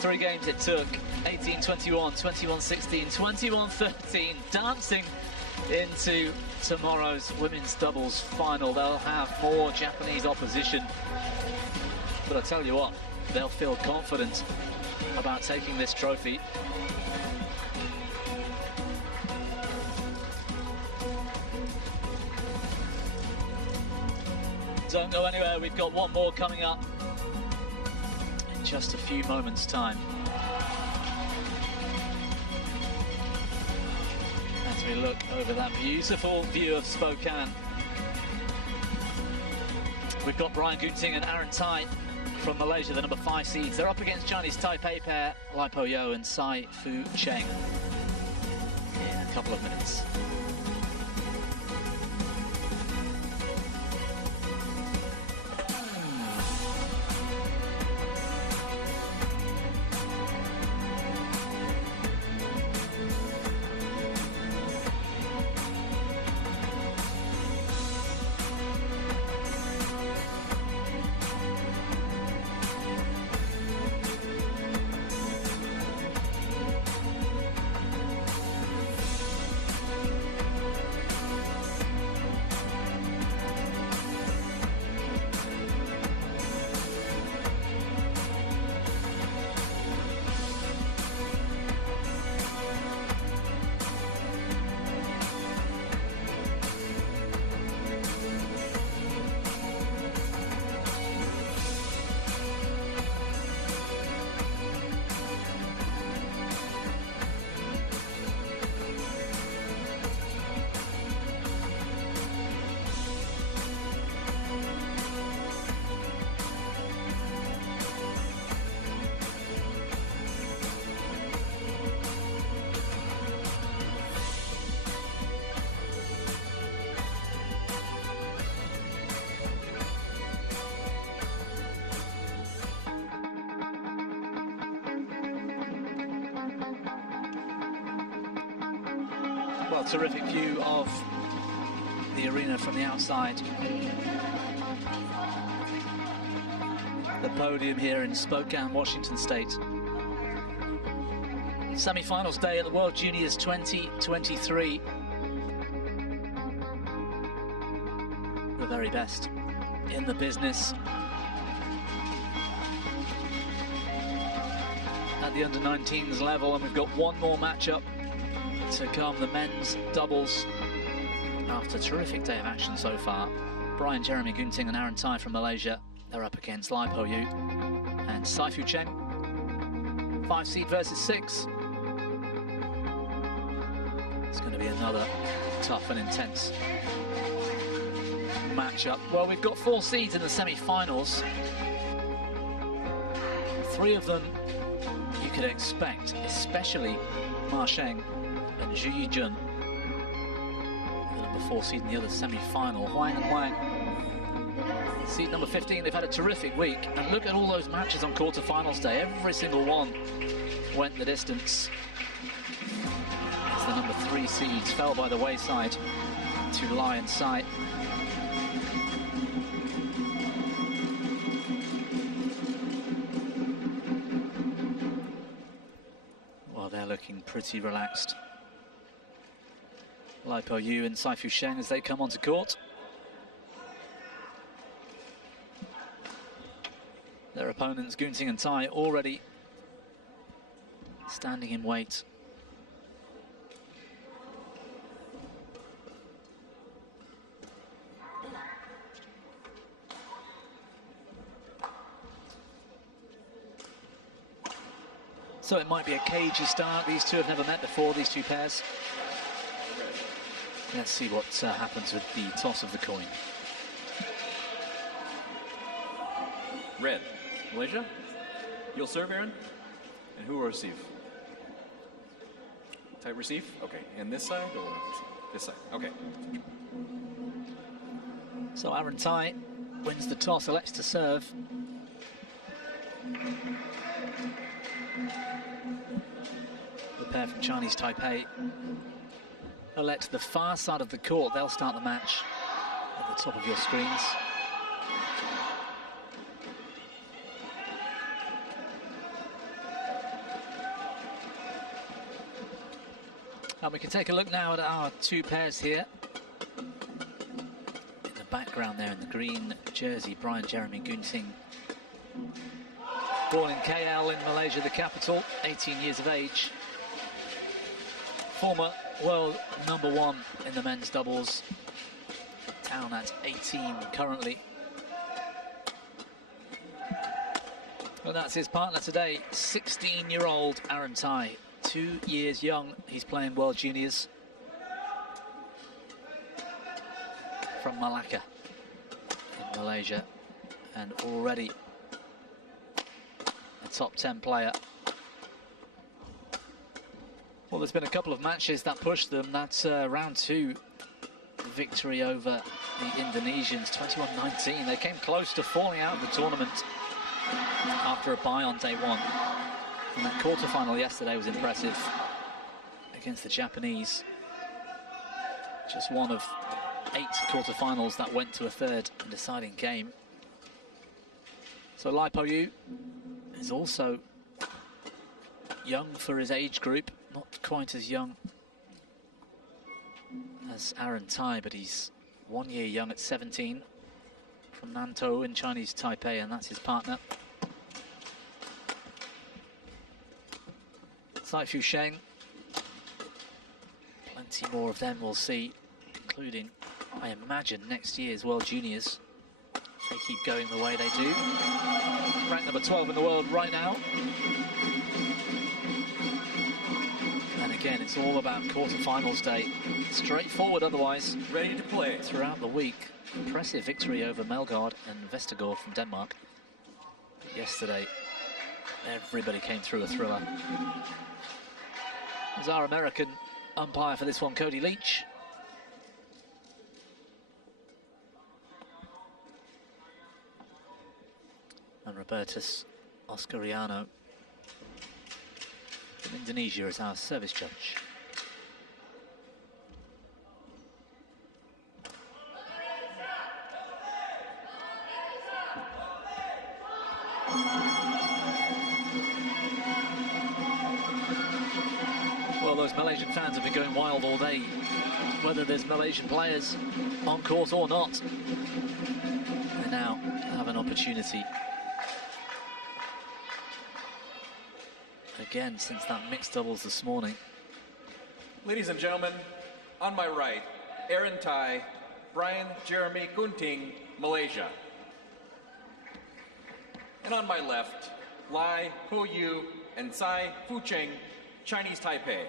3 games it took. 18-21, 21-16, 21-13, dancing into tomorrow's women's doubles final. They'll have more Japanese opposition, but I tell you what, they'll feel confident about taking this trophy. Don't go anywhere, we've got one more coming up in just a few moments' time. As we look over that beautiful view of Spokane, we've got Brian Gunting and Aaron Tai from Malaysia, the number 5 seeds. They're up against Chinese Taipei pair, Lai Po Yo and Sai Fu Cheng in a couple of minutes. Well, terrific view of the arena from the outside. The podium here in Spokane, Washington State. Semi-finals day at the World Juniors 2023. The very best in the business. At the under-19s level, and we've got one more matchup to come, the men's doubles. After a terrific day of action so far, Brian Jeremy Gunting and Aaron Tai from Malaysia, they're up against Lai Po Yu and Sai Fu Cheng. 5 seed versus 6. It's going to be another tough and intense matchup. Well, we've got 4 seeds in the semi-finals. 3 of them you could expect, especially Ma Sheng and Zhu Yijun. The number 4 seed in the other semi-final. Huang and Huang, seed number 15. They've had a terrific week, and look at all those matches on quarter-finals day. Every single one went the distance. As the number 3 seeds fell by the wayside to Lai and Sai. Well, they're looking pretty relaxed. Lai Po Yu and Sai Fu Sheng as they come onto court. Their opponents, Gunting and Tai, already standing in wait. So it might be a cagey start. These two have never met before, these two pairs. Let's see what happens with the toss of the coin. Red. Malaysia? You'll serve, Aaron? And who will receive? Type receive? Okay. And this side or this side? Okay. So Aaron Tai wins the toss, elects to serve. The pair from Chinese Taipei elect the far side of the court. They'll start the match at the top of your screens. And we can take a look now at our two pairs here. In the background there in the green jersey, Brian Jeremy Gunting. Born in KL in Malaysia, the capital, 18 years of age. Former world number 1 in the men's doubles. Down at 18 currently. Well, that's his partner today, 16-year-old Aaron Tai. 2 years young, he's playing World Juniors from Malacca in Malaysia, and already a top 10 player. Well, there's been a couple of matches that pushed them. That's round 2 victory over the Indonesians, 21-19. They came close to falling out of the tournament after a bye on day 1. And that quarter-final yesterday was impressive against the Japanese. Just one of 8 quarter-finals that went to a third and deciding game. So Lai Po Yu is also young for his age group, not quite as young as Aaron Tai, but he's 1 year young at 17, from Nantou in Chinese Taipei, and that's his partner. Sai Fu Sheng, plenty more of them we'll see, including, I imagine, next year's World Juniors. If they keep going the way they do. Ranked number 12 in the world right now. And again, it's all about quarterfinals day. Straightforward otherwise. Ready to play. Throughout the week. Impressive victory over Melgaard and Vestergaard from Denmark. But yesterday, everybody came through a thriller. There's our American umpire for this one, Cody Leach. And Robertus Oscariano from Indonesia is our service judge. Well, those Malaysian fans have been going wild all day, whether there's Malaysian players on court or not. They now have an opportunity. Again, since that mixed doubles this morning. Ladies and gentlemen, on my right, Aaron Tai, Brian Jeremy Gunting, Malaysia. And on my left, Lai Po Yu and Sai Fu Sheng, Chinese Taipei.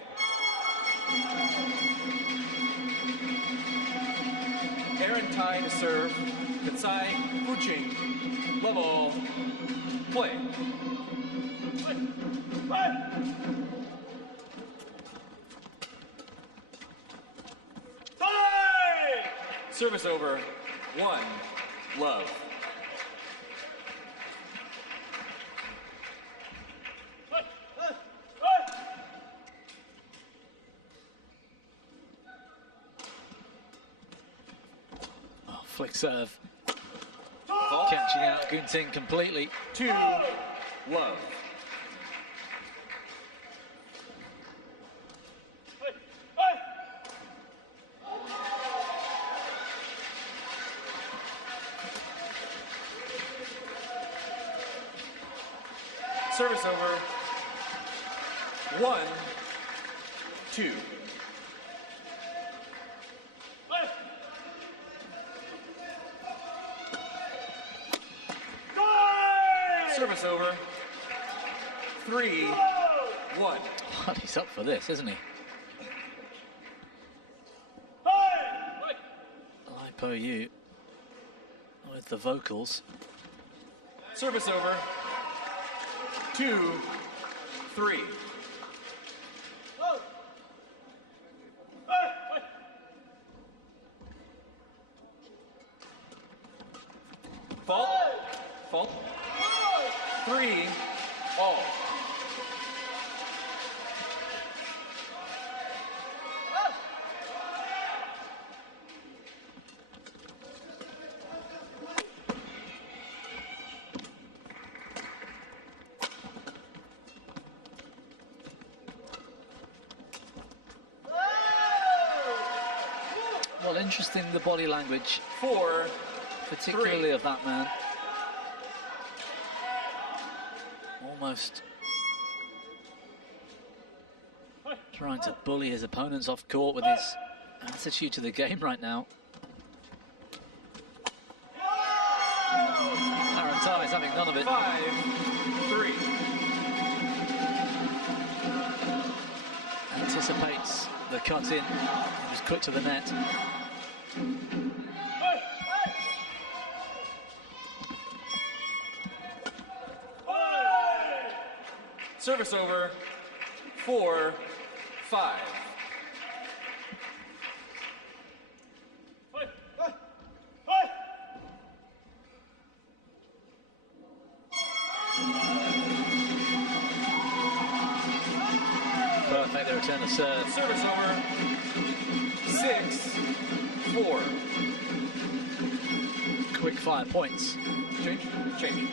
Aaron Tai to serve, Sai Fu Sheng, level, play. Service over, 1, love. Oh, flick serve. Catching out Gunting completely. 2, love. Service over, 1, 2. Service over, 3, 1. God, he's up for this, isn't he? Lipo you with the vocals. Service over, 2, 3. Fault, fault, 3, all. Well, interesting, the body language, 4, particularly 3. of that man. Almost trying to bully his opponents off court with his attitude to the game right now. Aaron Tai is having none of it. 5, 3. Anticipates the cut in. Was quick to the net. Service over, 4, 5. Perfect, the return of serve. Service over, 6, 4. Quick fire points. Change, change.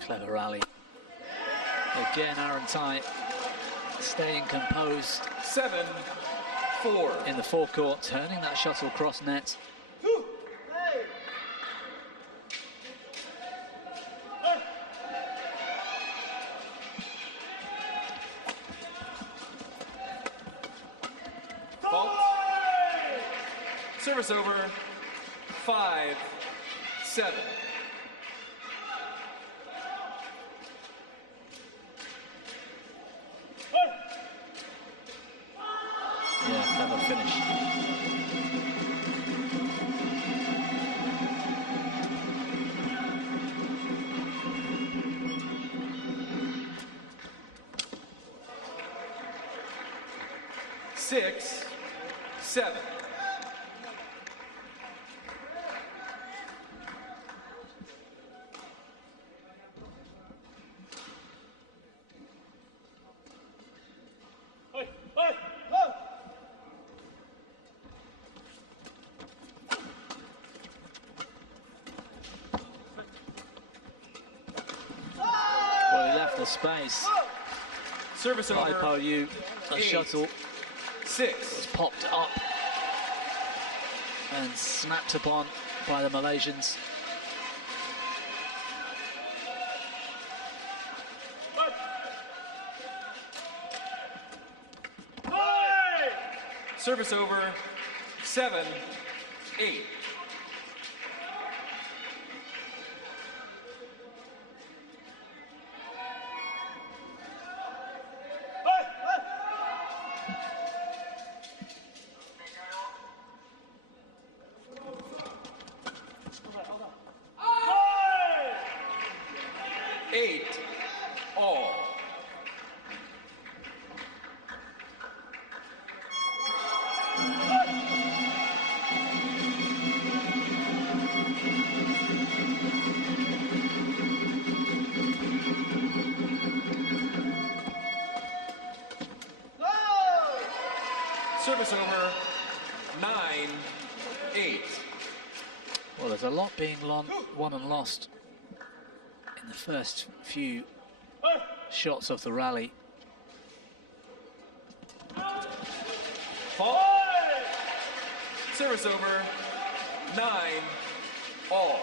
Clever rally. Again, Aaron Tai staying composed 7, 4. in the forecourt, turning that shuttle cross net. Fault. Service over, 5, 7. Yeah, clever finish. Six, 7. Well, he left the space. Service over, Lipo you, a 8, shuttle 6. popped up and snapped upon by the Malaysians. Service over, 7. 7-8. All. Service over, 9-8. Well, there's a lot being won and lost in the first few shots of the rally. Service over, 9-all.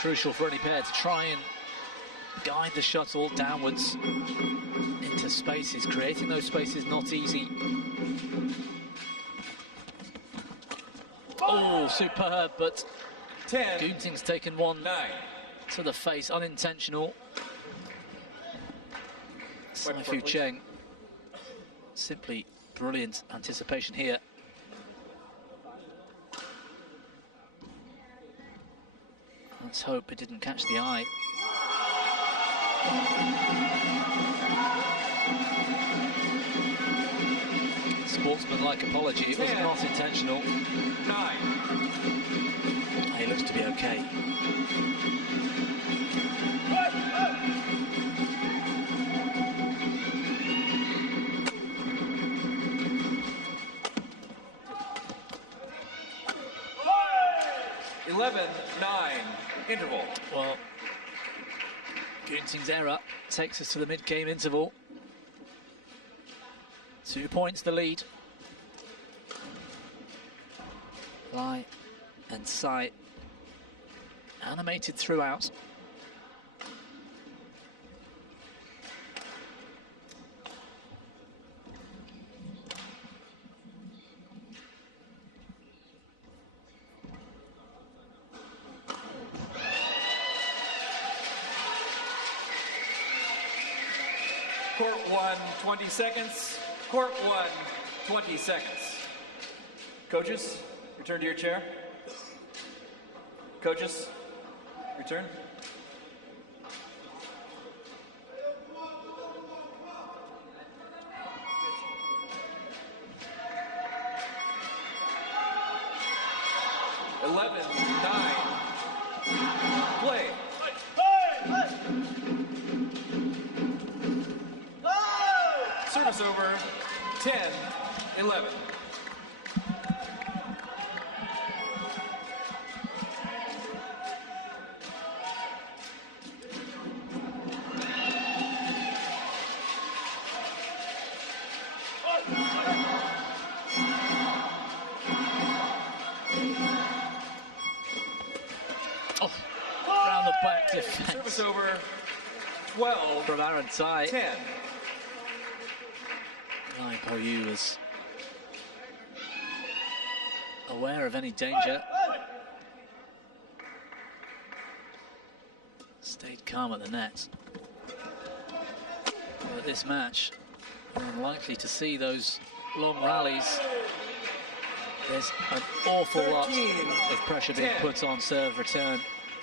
Crucial for any pair to try and guide the shuttle downwards into spaces. Creating those spaces not easy. Oh, superb, but 10. Gunting's taken one 9. to the face, unintentional. Saifu Cheng, simply brilliant anticipation here. Let's hope it didn't catch the eye. Sportsmanlike apology, it was not intentional. 9. He looks to be okay. Interval. Well, Gunting's error takes us to the mid-game interval. 2 points the lead. Fly and sight animated throughout. Court 1, 20 seconds. Court 1, 20 seconds. Coaches, return to your chair. Coaches, return. Play. Service over, 10-11. Oh, round the back defense. Service over, 12 from Aaron Tai. 10. Po Yu was aware of any danger. Stayed calm at the net. But this match, we're unlikely to see those long rallies. There's an awful lot of pressure being put on serve return.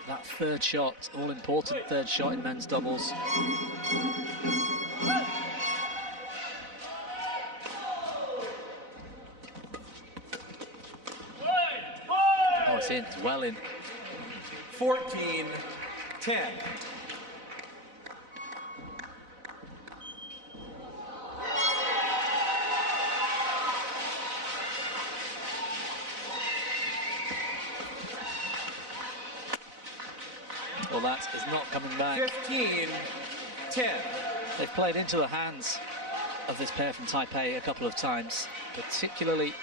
That third shot, all important third shot in men's doubles. Oh, it's in, it's well in. 14-10. Well, that is not coming back. 15-10. They've played into the hands of this pair from Taipei a couple of times, particularly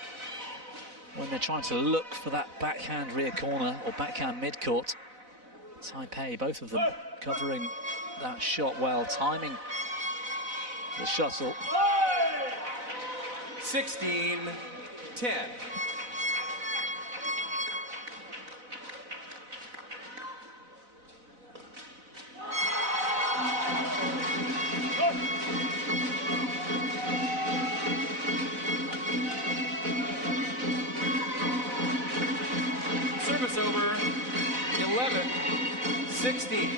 when they're trying to look for that backhand rear corner or backhand mid-court. Taipei, both of them covering that shot well, timing the shuttle. 16-10. Service over, 11-16.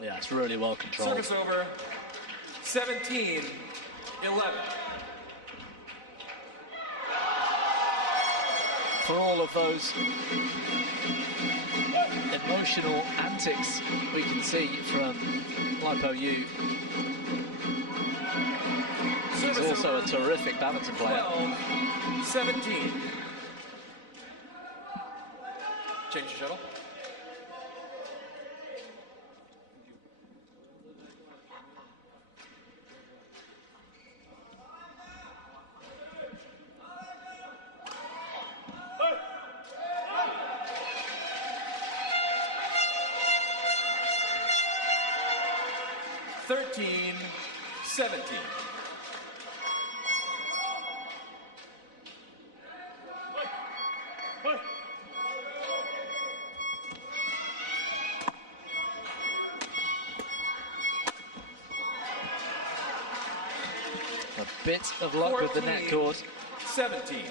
Yeah, it's really well controlled. Service over, 17-11. For all of those emotional antics we can see from Lipo Yu, he's also a terrific badminton player. 12-17. Change the shuttle. A bit of luck with the net court. 17.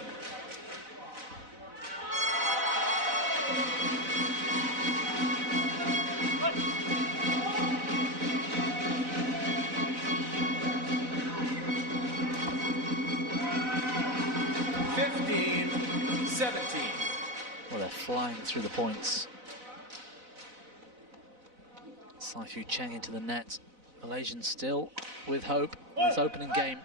Well, they're flying through the points. Saifu Cheng into the net. Malaysians still with hope in this opening game.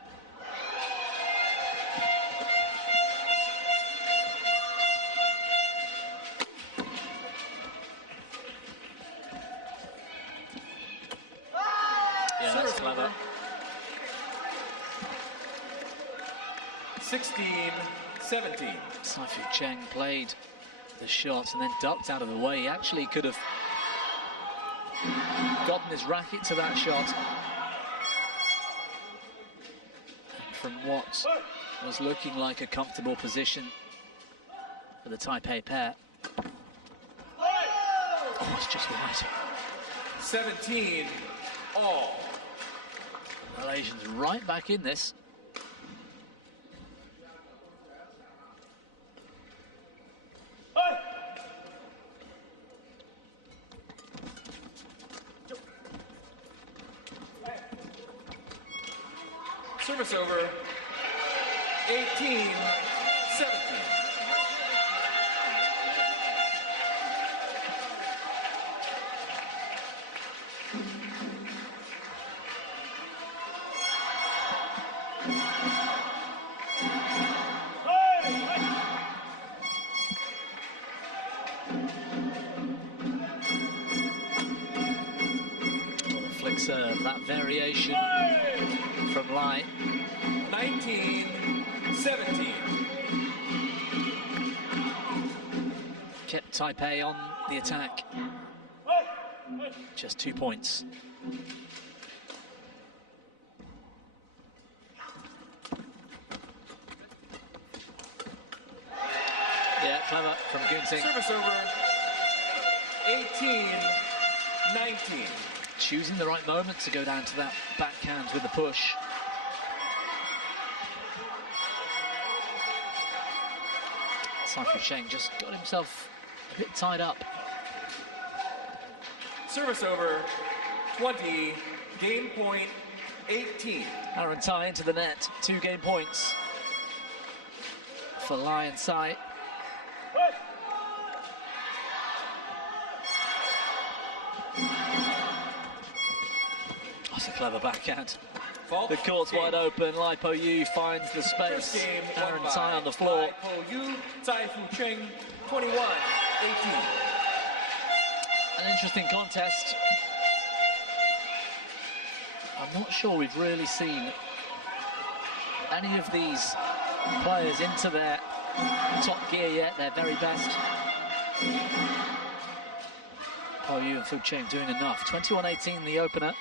Yeah, that's clever. 16-17. Saifu Cheng played the shot and then ducked out of the way. He actually could have gotten his racket to that shot. And from what was looking like a comfortable position for the Taipei pair. Oh, it's just wide. 17 all. Malaysians right back in this. Service over, 18-17. Flick serve, that variation from Lai. 19-17. Kept Taipei on the attack. Just 2 points. Yeah, clever from Gunting. Service over, 18-19. Choosing the right moment to go down to that backhand with the push. Saifu Cheng just got himself a bit tied up. Service over, 20, game point, 18. Aaron Tai into the net, 2 game points for Lai and Sai. That's a clever backhand. Fault. The court's Game. wide open. Lipo Yu finds the space. First game, Aaron Tai on the floor. Lipo Yu, Saifu Cheng, 21-18. An interesting contest. I'm not sure we've really seen any of these players into their top gear yet, their very best. Po Yu and Fu Cheng doing enough. 21-18 the opener.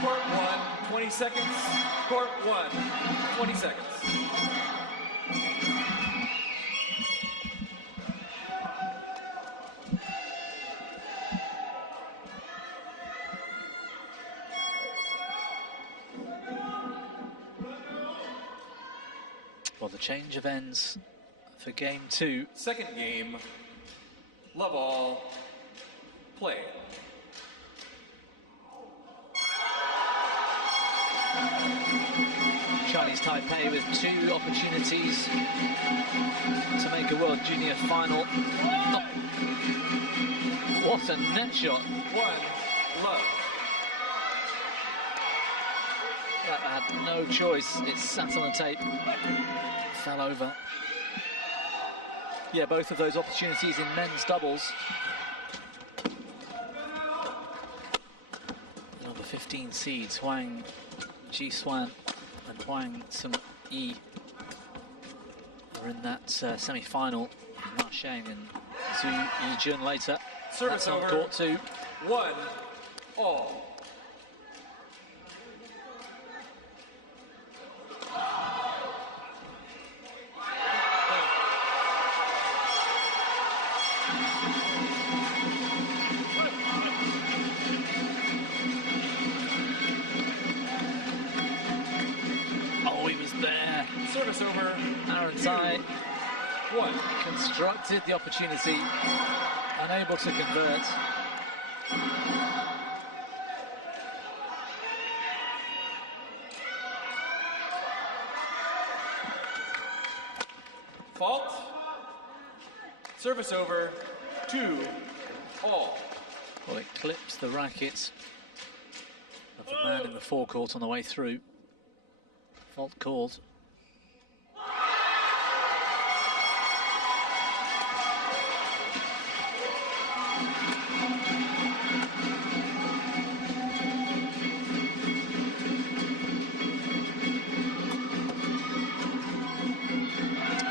Court 1, 20 seconds. Court 1, 20 seconds. Well, the change of ends for game 2. Second game, love all, play. Chinese Taipei with 2 opportunities to make a World Junior final. Oh, what a net shot. 1, love. That had no choice. It sat on the tape, fell over. Yeah, both of those opportunities in men's doubles. The number 15 seeds, Huang Ji-Swan and Huang Tsum-Yi, are in that semi-final. Ma Sheng and Zhu Yijun later. Service That's on over. court 2. 1, all. Oh, he was there. Service over. Aaron Tai 1. constructed the opportunity, unable to convert. Fault. Service over. 2, all. Well, it clips the racket of the man in the forecourt on the way through. Fault called.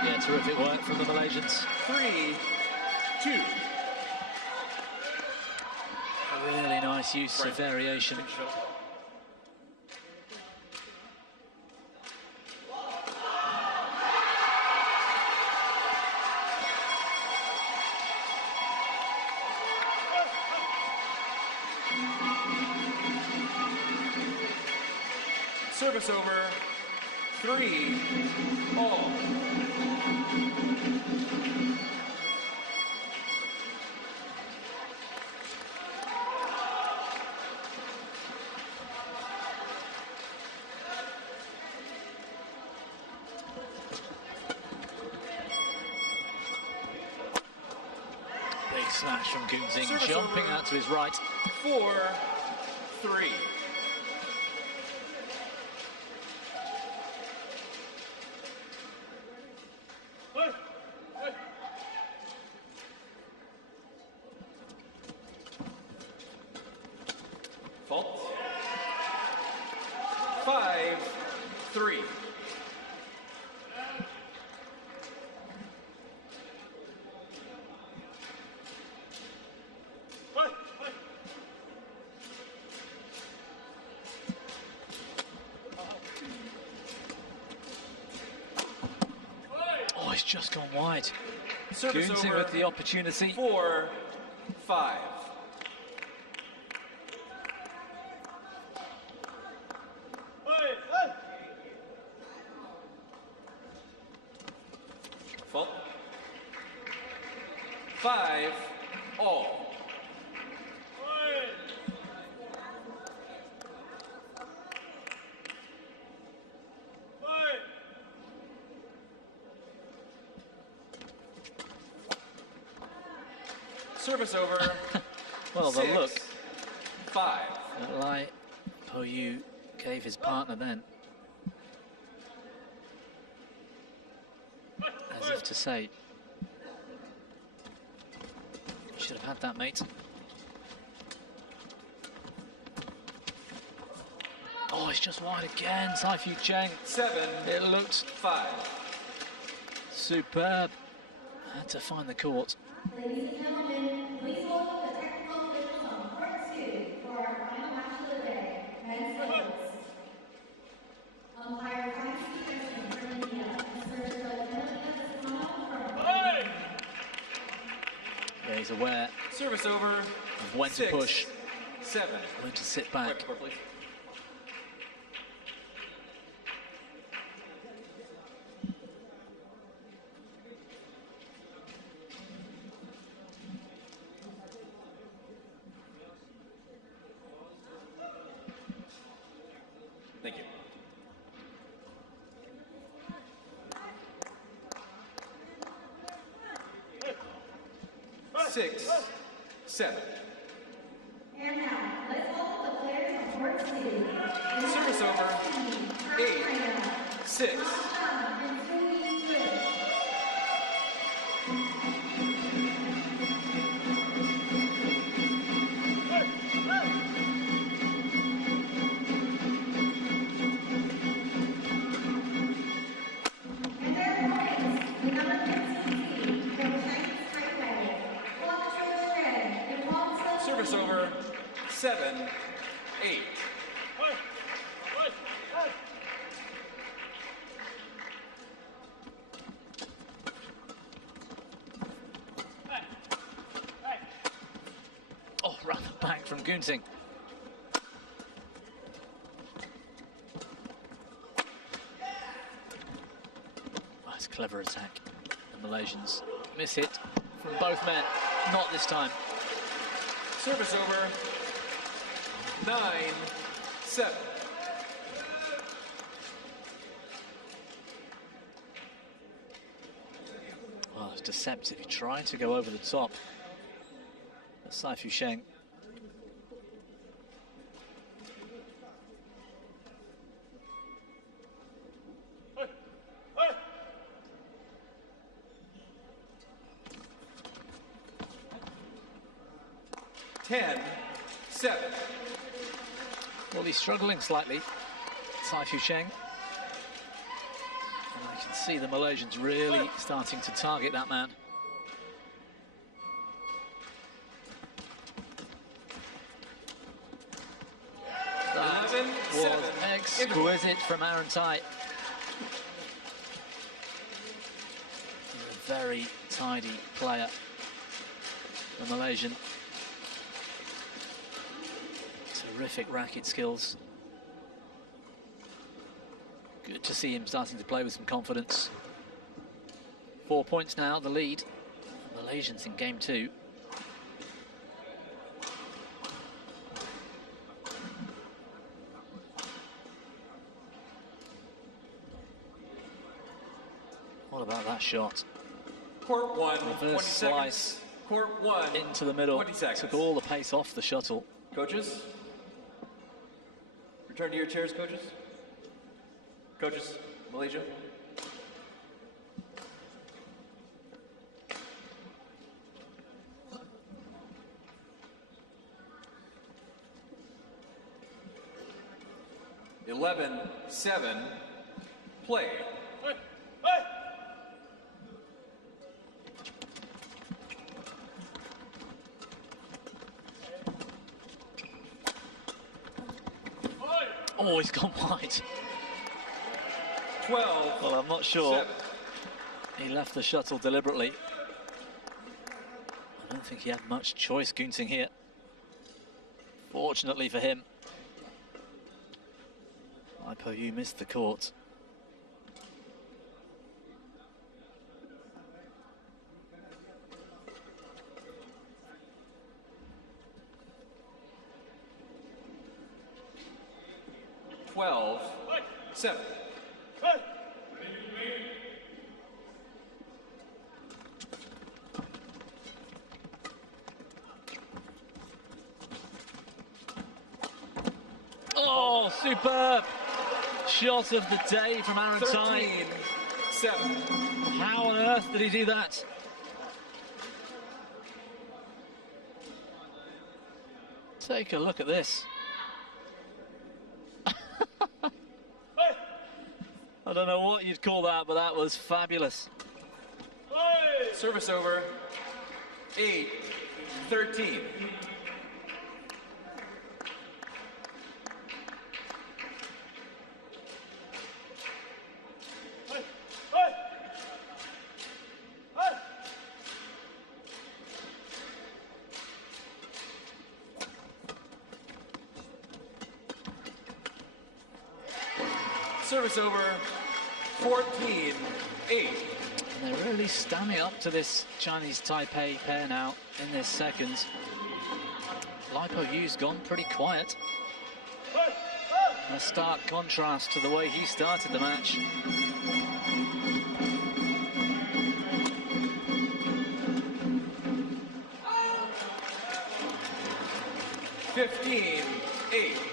Yeah, terrific work from the Malaysians. 3, 2. A really nice use of variation. Big shot. Service over. 3, all. Big smash from Gunzing, Service jumping over. out to his right. 4, 3. Fault. 5, 3. just gone wide. Service Goonsing over with the opportunity. 4-5. Fault. 5-all. Service over. Well, the look 6-5. like Po Yu gave his partner then. As if to say, should have had that, mate. Oh, it's just wide again, Saifu Cheng. 7-5. It looked superb. Had to find the court. Ladies and gentlemen, please welcome the technical officials on court 2 for our final match of the day, men's doubles. Umpire Frank Stevenson from India has served the penalty from Yeah, he's aware Service over. of when to push, 7. when to sit back. Please. Thank you. Six, 7. And now, let's welcome the players on court 2. Service over. 8-6. And their opponents, the number 15 seed from Chinese Taipei, Guangzhou Shen and Guangzhou. Service over. 7-8. Oh, round the back from Goonsing. Nice, clever attack. The Malaysians miss it from both men. Not this time. Service over. 9-7. Well, it's deceptive. He tried to go over the top. That's Saifu Cheng. Well, he's struggling slightly, Saifu Cheng. And I can see the Malaysians really starting to target that man. That was exquisite from Aaron Tai. A very tidy player, the Malaysian. Terrific racket skills. Good to see him starting to play with some confidence. 4 points now, the lead. Malaysians in game 2. What about that shot? Court 1, Reverse 20 slice seconds. Court 1, into the middle. 20 seconds. Took all the pace off the shuttle. Coaches, return to your chairs, coaches. Coaches, Malaysia. (11-7). Play. Oh, he's gone wide. 12. Well, I'm not sure 7. He left the shuttle deliberately. I don't think he had much choice, Gunting, here. Fortunately for him, Lipo Yu missed the court. Seven. Oh, superb shot of the day from Aaron Tai. 13-7. How on earth did he do that? Take a look at this. I don't know what you'd call that, but that was fabulous. Service over. 8-13. Service over. 14-8. They're really standing up to this Chinese Taipei pair now in this second. Lipo Yu's gone pretty quiet. A stark contrast to the way he started the match. $15-8.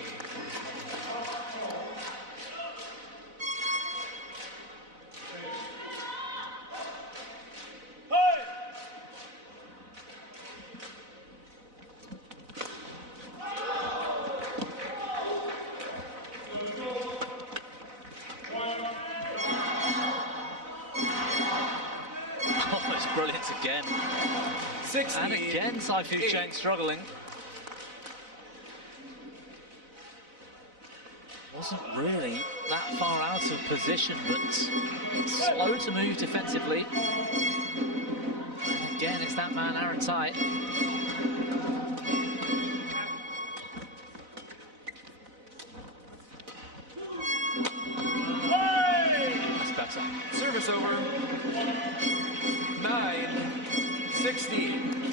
Again. 16, and again, Saifu Cheng struggling. Wasn't really that far out of position, but slow to move defensively. Again, it's that man, Aaron Tai. That's better. Service over. 9-16.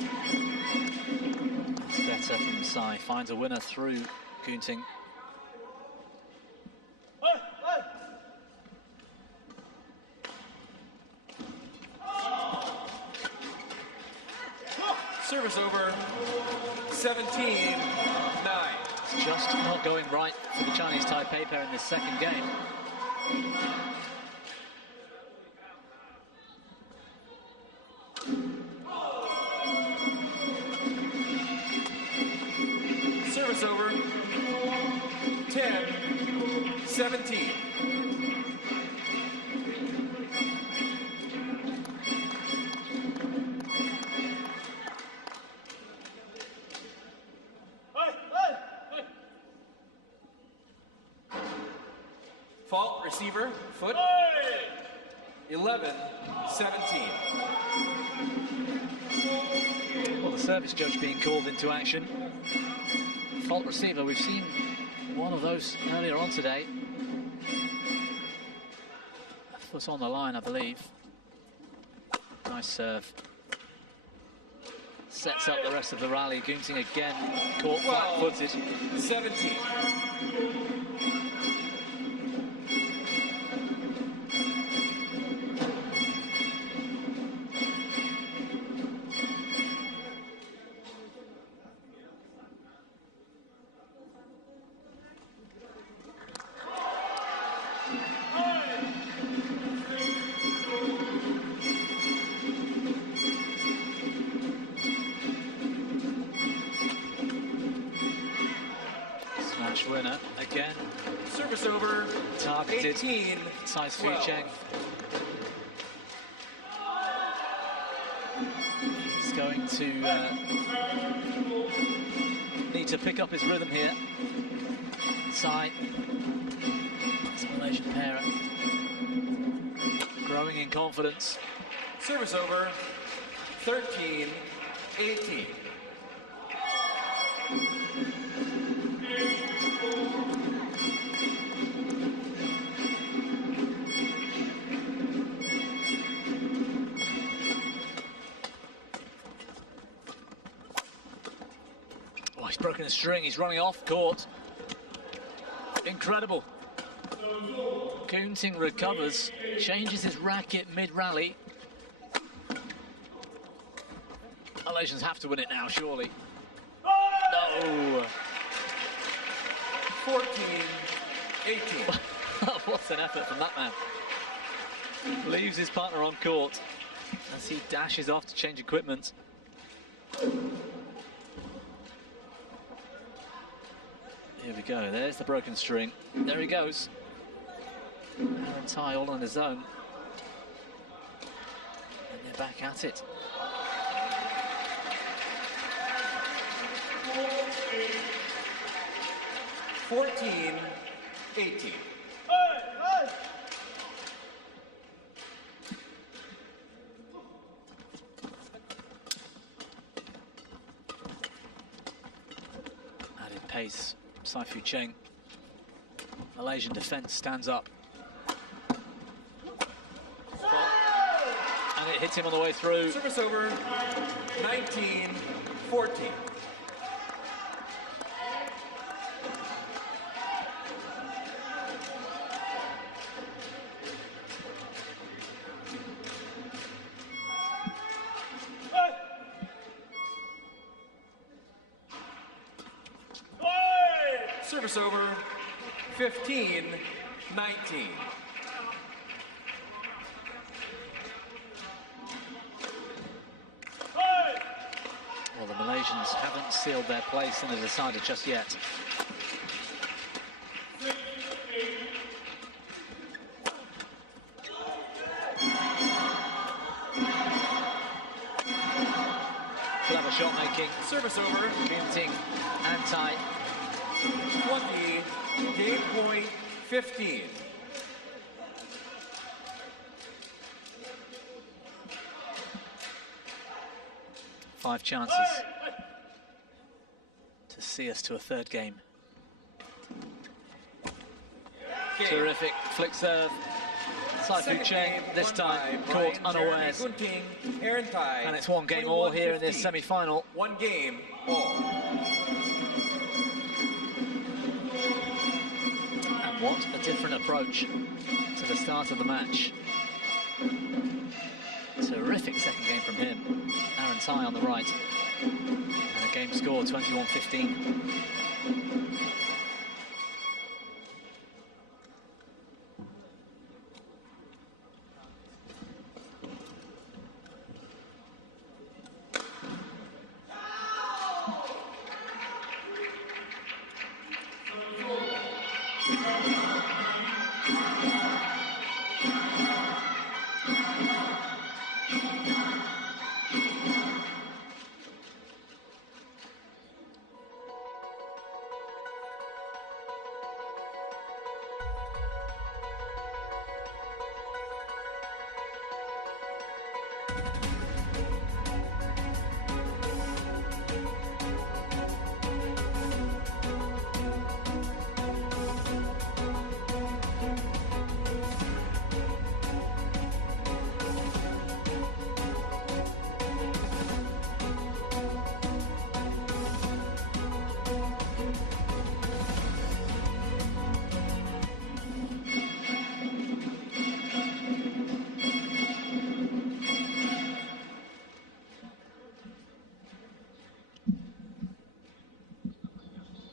It's better from Sai. Finds a winner through Gunting. Service over. 17-9. It's just not going right for the Chinese Taipei pair in this second game. Service over. 10-17. Fault, receiver, foot. 11-17. Well, the service judge being called into action. Fault receiver, we've seen one of those earlier on today. A foot on the line, I believe. Nice serve. Sets up the rest of the rally. Gunting again caught flat-footed. 17. Winner again. Service over. Targeted. 18. Saifu Cheng. He's going to need to pick up his rhythm here. Sai. It's a Malaysian pair growing in confidence. Service over, 13-18. Oh, he's broken a string. He's running off court. Incredible. Kunting recovers, changes his racket mid-rally. Malaysians have to win it now, surely. No. 14-18. What an effort from that man. Leaves his partner on court as he dashes off to change equipment. Here we go, there's the broken string. There he goes. Aaron Tai all on his own. And they're back at it. $14-18. Added pace, Saifu Cheng. Malaysian defense stands up. And it hits him on the way through. Service over, 19-14. Service over, 15-19. Well, the Malaysians haven't sealed their place in the decider just yet. Clever shot making. Service over, Kunting and Tai. 20, game point 15. Five chances to see us to a third game. Terrific flick serve. Saifu Cheng this time caught unawares. And it's one game all here in this semi-final. One game all. And what a different approach to the start of the match. Terrific second game from him. Aaron Tai on the right. And a game score 21-15.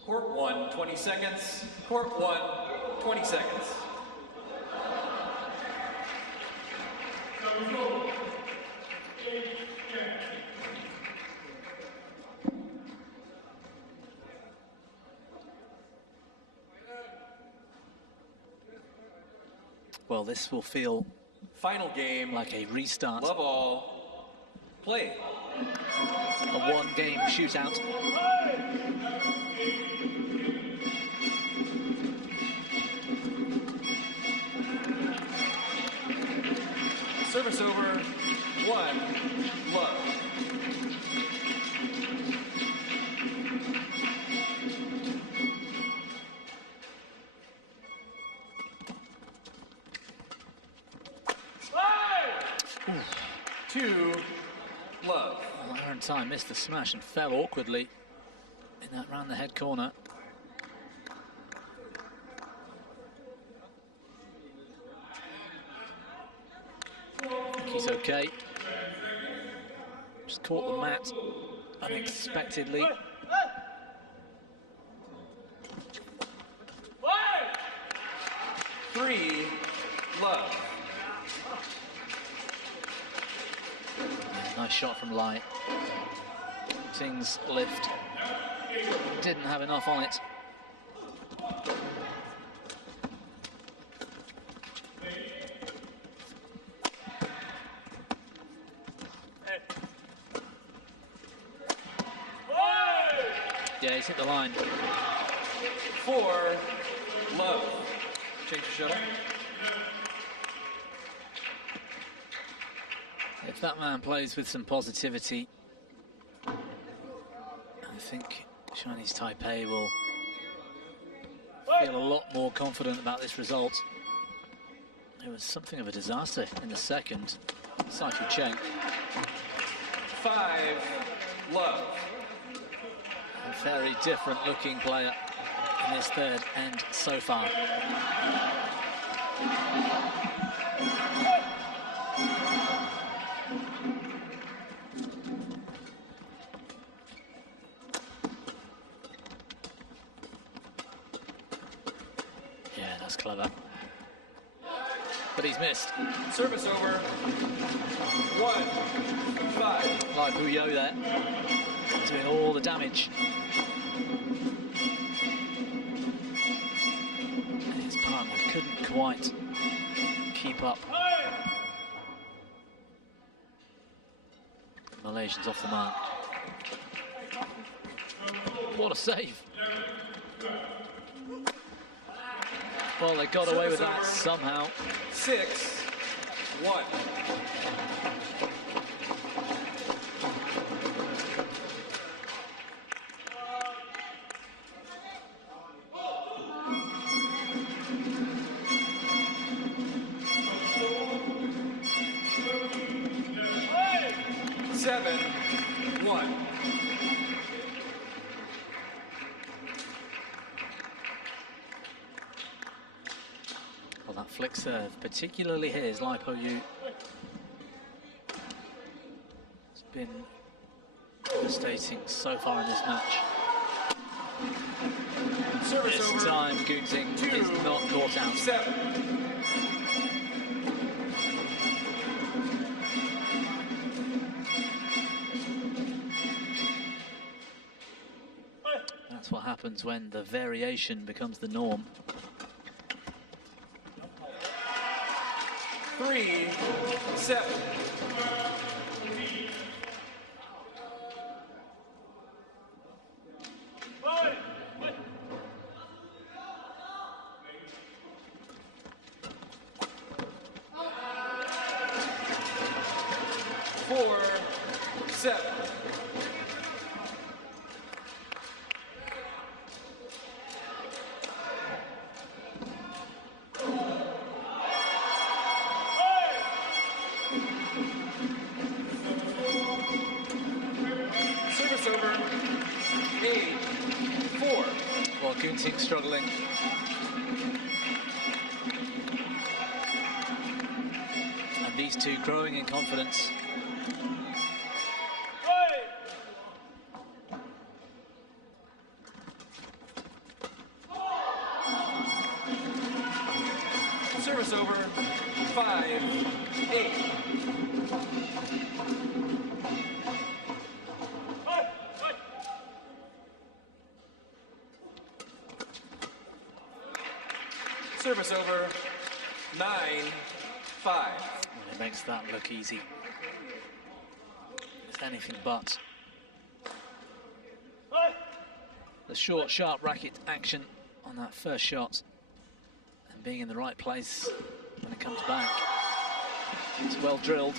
Court 1, 20 seconds. Court 1, 20 seconds. Well, this will feel Final game, like a restart. love all, play. A one-game shootout. Service over, 1-15. 1 love. Ooh. 2 love. Well, Aaron Ty missed the smash and fell awkwardly in that round the head corner. I think he's okay. Just caught the mat unexpectedly. Three love. Nice shot from Lai. Ting's lift didn't have enough on it. Yeah, he's hit the line. 4 love. Change the shuttle. If that man plays with some positivity, I think Chinese Taipei will feel a lot more confident about this result. It was something of a disaster in the second. Saifu Cheng. 5 love. A very different looking player in this third end so far. Yeah, that's clever. But he's missed. Service over. 1-5. Like Puyo there, doing all the damage. And his partner couldn't quite keep up. Malaysians off the mark. What a save. Well, they got away with that somehow. 6-1. Well, that flick serve, particularly his, Lai Po Yu, has been devastating so far in this match. Service This over. time, Gunting is not caught out. 7. That's what happens when the variation becomes the norm. 3-7. Struggling. And these two growing in confidence. Service over. 5-8. Service over. 9-5. Well, it makes that look easy. It's anything but. The short, sharp racket action on that first shot and being in the right place when it comes back. It's well drilled.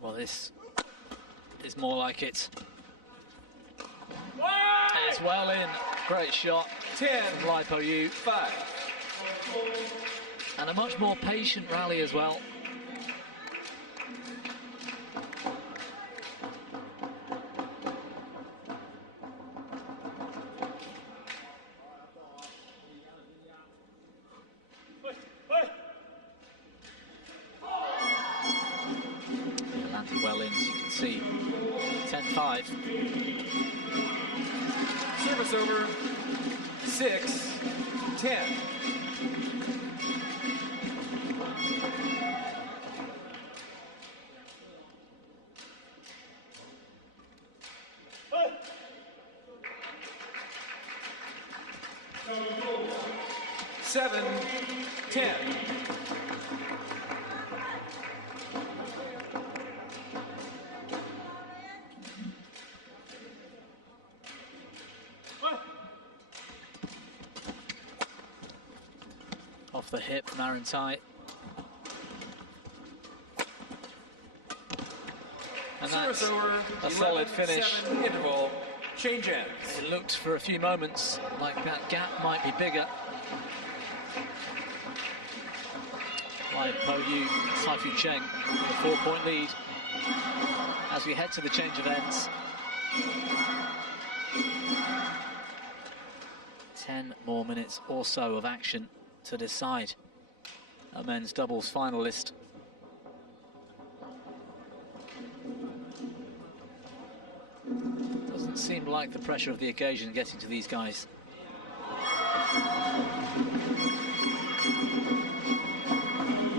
Well, this is more like it. It's well in. Great shot. 10, from Lipo Yu. 5. And a much more patient rally as well. It landed well in, as you can see. 10-5. Service over, 6-10. Seven, 10. Off the hip, Marantai. And that's a solid finish. Interval, change ends. It looked for a few moments like that gap might be bigger. Like Po Yu, Saifu Cheng, 4-point lead as we head to the change of ends. 10 more minutes or so of action to decide a men's doubles finalist. Doesn't seem like the pressure of the occasion getting to these guys.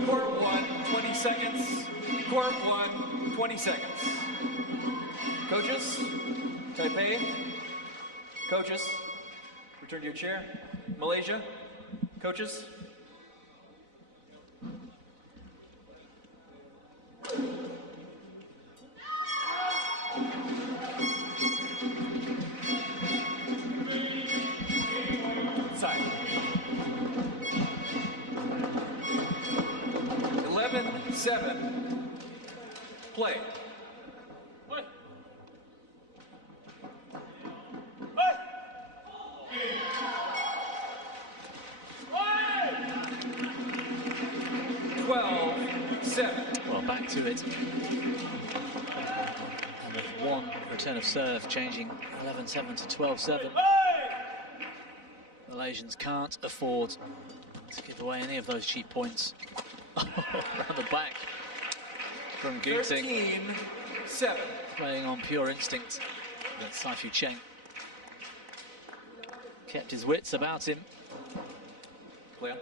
Court 1, 20 seconds. Court 1, 20 seconds. Coaches, Taipei. Coaches, return to your chair. Malaysia, coaches. Side. 11-7. Play. 12-7. Well, back to it. And with one return of serve, changing 11-7 to 12-7. Malaysians can't afford to give away any of those cheap points. Around the back from Gunting. 13-7. Playing on pure instinct. But Saifu Cheng kept his wits about him. Clear.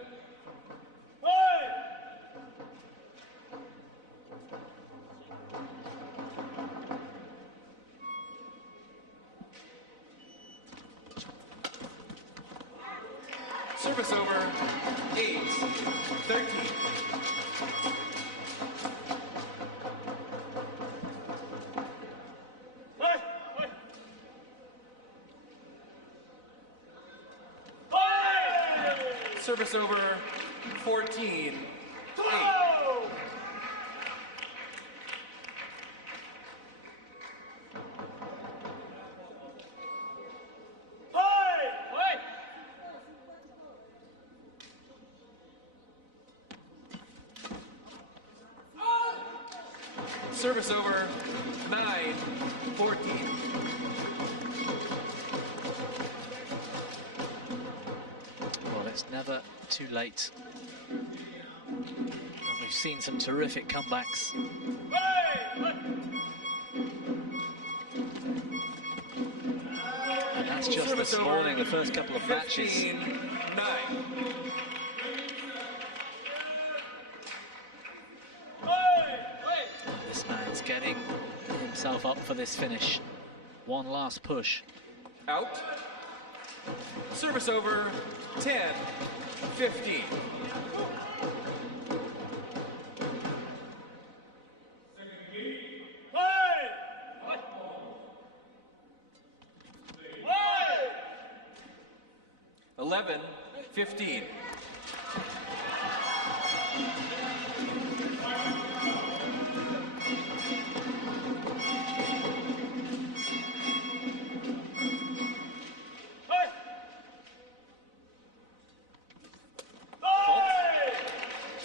Service over, 8-13. Service over, 14-8. Service over, 9-14. Well, it's never too late. And we've seen some terrific comebacks. And that's just this morning, the first couple of matches. 15-9. This man's getting himself up for this finish. One last push. Out. Service over, 10-15. Eleven, 15.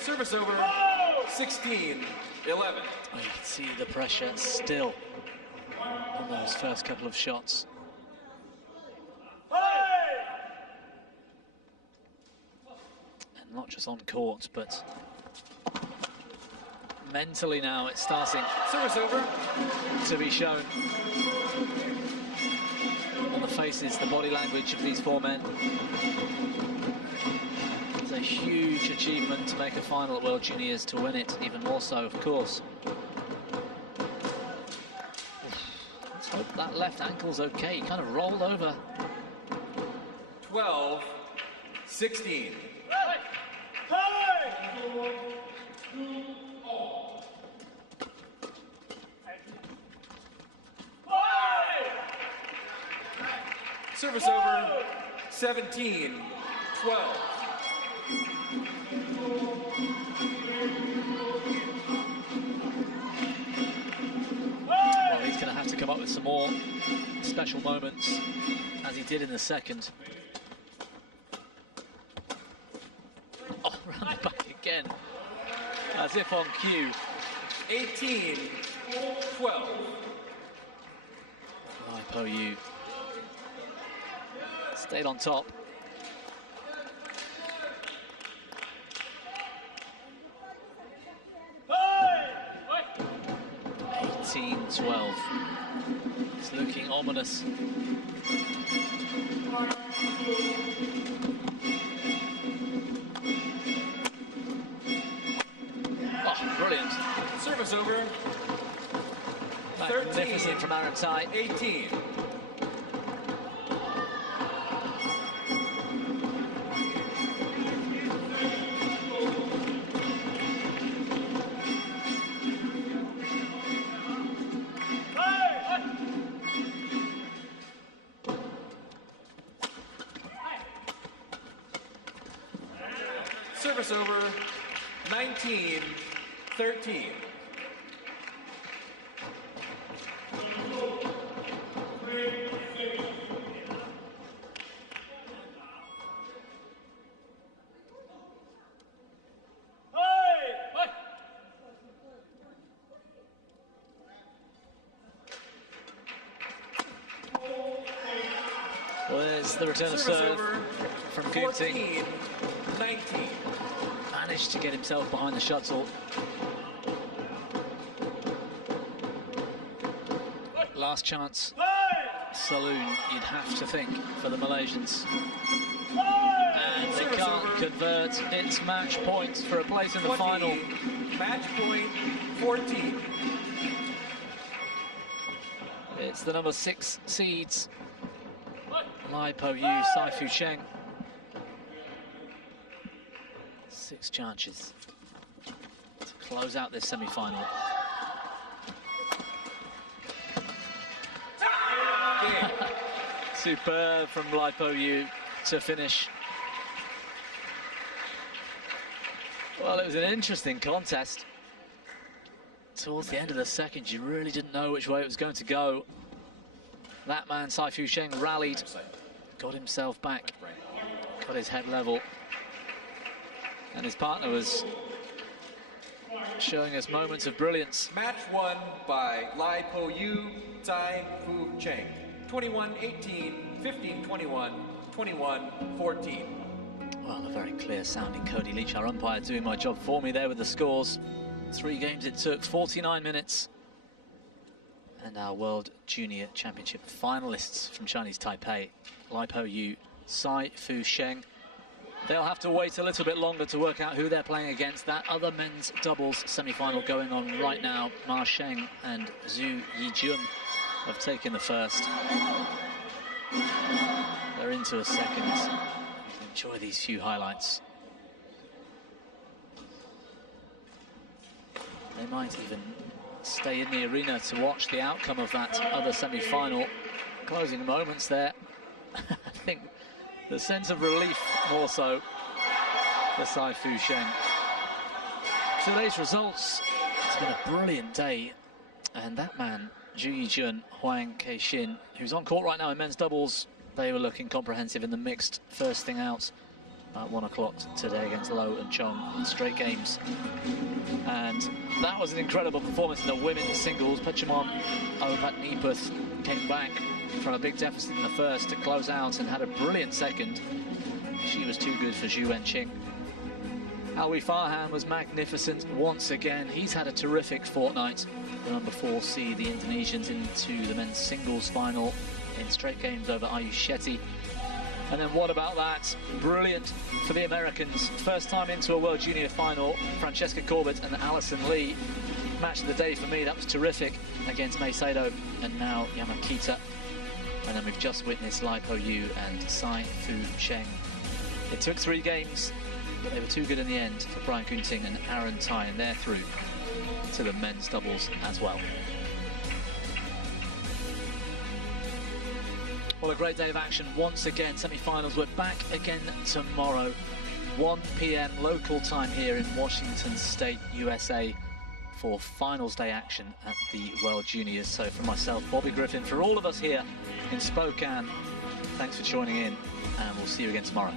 Service over, 16-11. You can see the pressure still on those first couple of shots. And not just on court, but mentally now it's starting Service over. to be shown on the faces, the body language of these four men. It's a huge achievement to make a final at World Juniors, to win it even more so, of course. Let's hope that left ankle's okay. He kind of rolled over. 12-16. Service over, 17-12. Well, he's going to have to come up with some more special moments, as he did in the second. Oh, round the back again, as if on cue. 18-12. Lipo Yu stayed on top. It's looking ominous. Oh, brilliant. Service over. Magnificent from Aaron Tai. 18. Service over, 19-13. Well, there's the return of serve from Gunting. 14-19. Managed to get himself behind the shuttle. Last chance saloon, you'd have to think, for the Malaysians. And they can't convert. It's match points for a place in the final. Match point 14. It's the number 6 seeds, Lipo Yu, Saifu Sheng. 6 chances to close out this semi-final. Superb from Lipo Yu to finish. Well, it was an interesting contest. Towards the end of the second, you really didn't know which way it was going to go. That man, Saifu Sheng, rallied, got himself back, got his head level. And his partner was showing us moments of brilliance. Match won by Lipo Yu, Tai Fu Cheng. 21-18, 15-21, 21-14. Well, a very clear sounding Cody Leach, our umpire, doing my job for me there with the scores. 3 games it took, 49 minutes. And our World Junior Championship finalists from Chinese Taipei, Lipo Yu, Saifu Sheng. They'll have to wait a little bit longer to work out who they're playing against. That other men's doubles semi-final going on right now. Ma Sheng and Zhu Yijun have taken the first. There we're into a second. You can enjoy these few highlights. They might even stay in the arena to watch the outcome of that other semi-final. Closing moments there. I think the sense of relief more so for Sai Fu Sheng. Today's results, it's been a brilliant day, and that man, Zhu Yijun, Huang Keixin, who's on court right now in men's doubles, they were looking comprehensive in the mixed first thing out at 1 o'clock today against Loh and Chong in straight games. And that was an incredible performance in the women's singles. Pechamon Opatniputh came back from a big deficit in the first to close out and had a brilliant second. She was too good for Zhu Wenqing. Alwi Farhan was magnificent once again. He's had a terrific fortnight. The number 4 seed, the Indonesians, into the men's singles final in straight games over Ayush Shetty. And then what about that? Brilliant for the Americans. First time into a World Junior final. Francesca Corbett and Alison Lee. Match of the day for me. That was terrific against Mei Sato and now Yamakita. And then we've just witnessed Lai Po Yu and Sai Fu Sheng. It took 3 games, but they were too good in the end for Brian Gunting and Aaron Tai, and they're through to the men's doubles as well. Well, a great day of action once again. Semi-finals, we're back again tomorrow, 1 p.m. local time here in Washington State, USA, for finals day action at the World Juniors. So from myself, Bobby Griffin, for all of us here in Spokane, thanks for joining in, and we'll see you again tomorrow.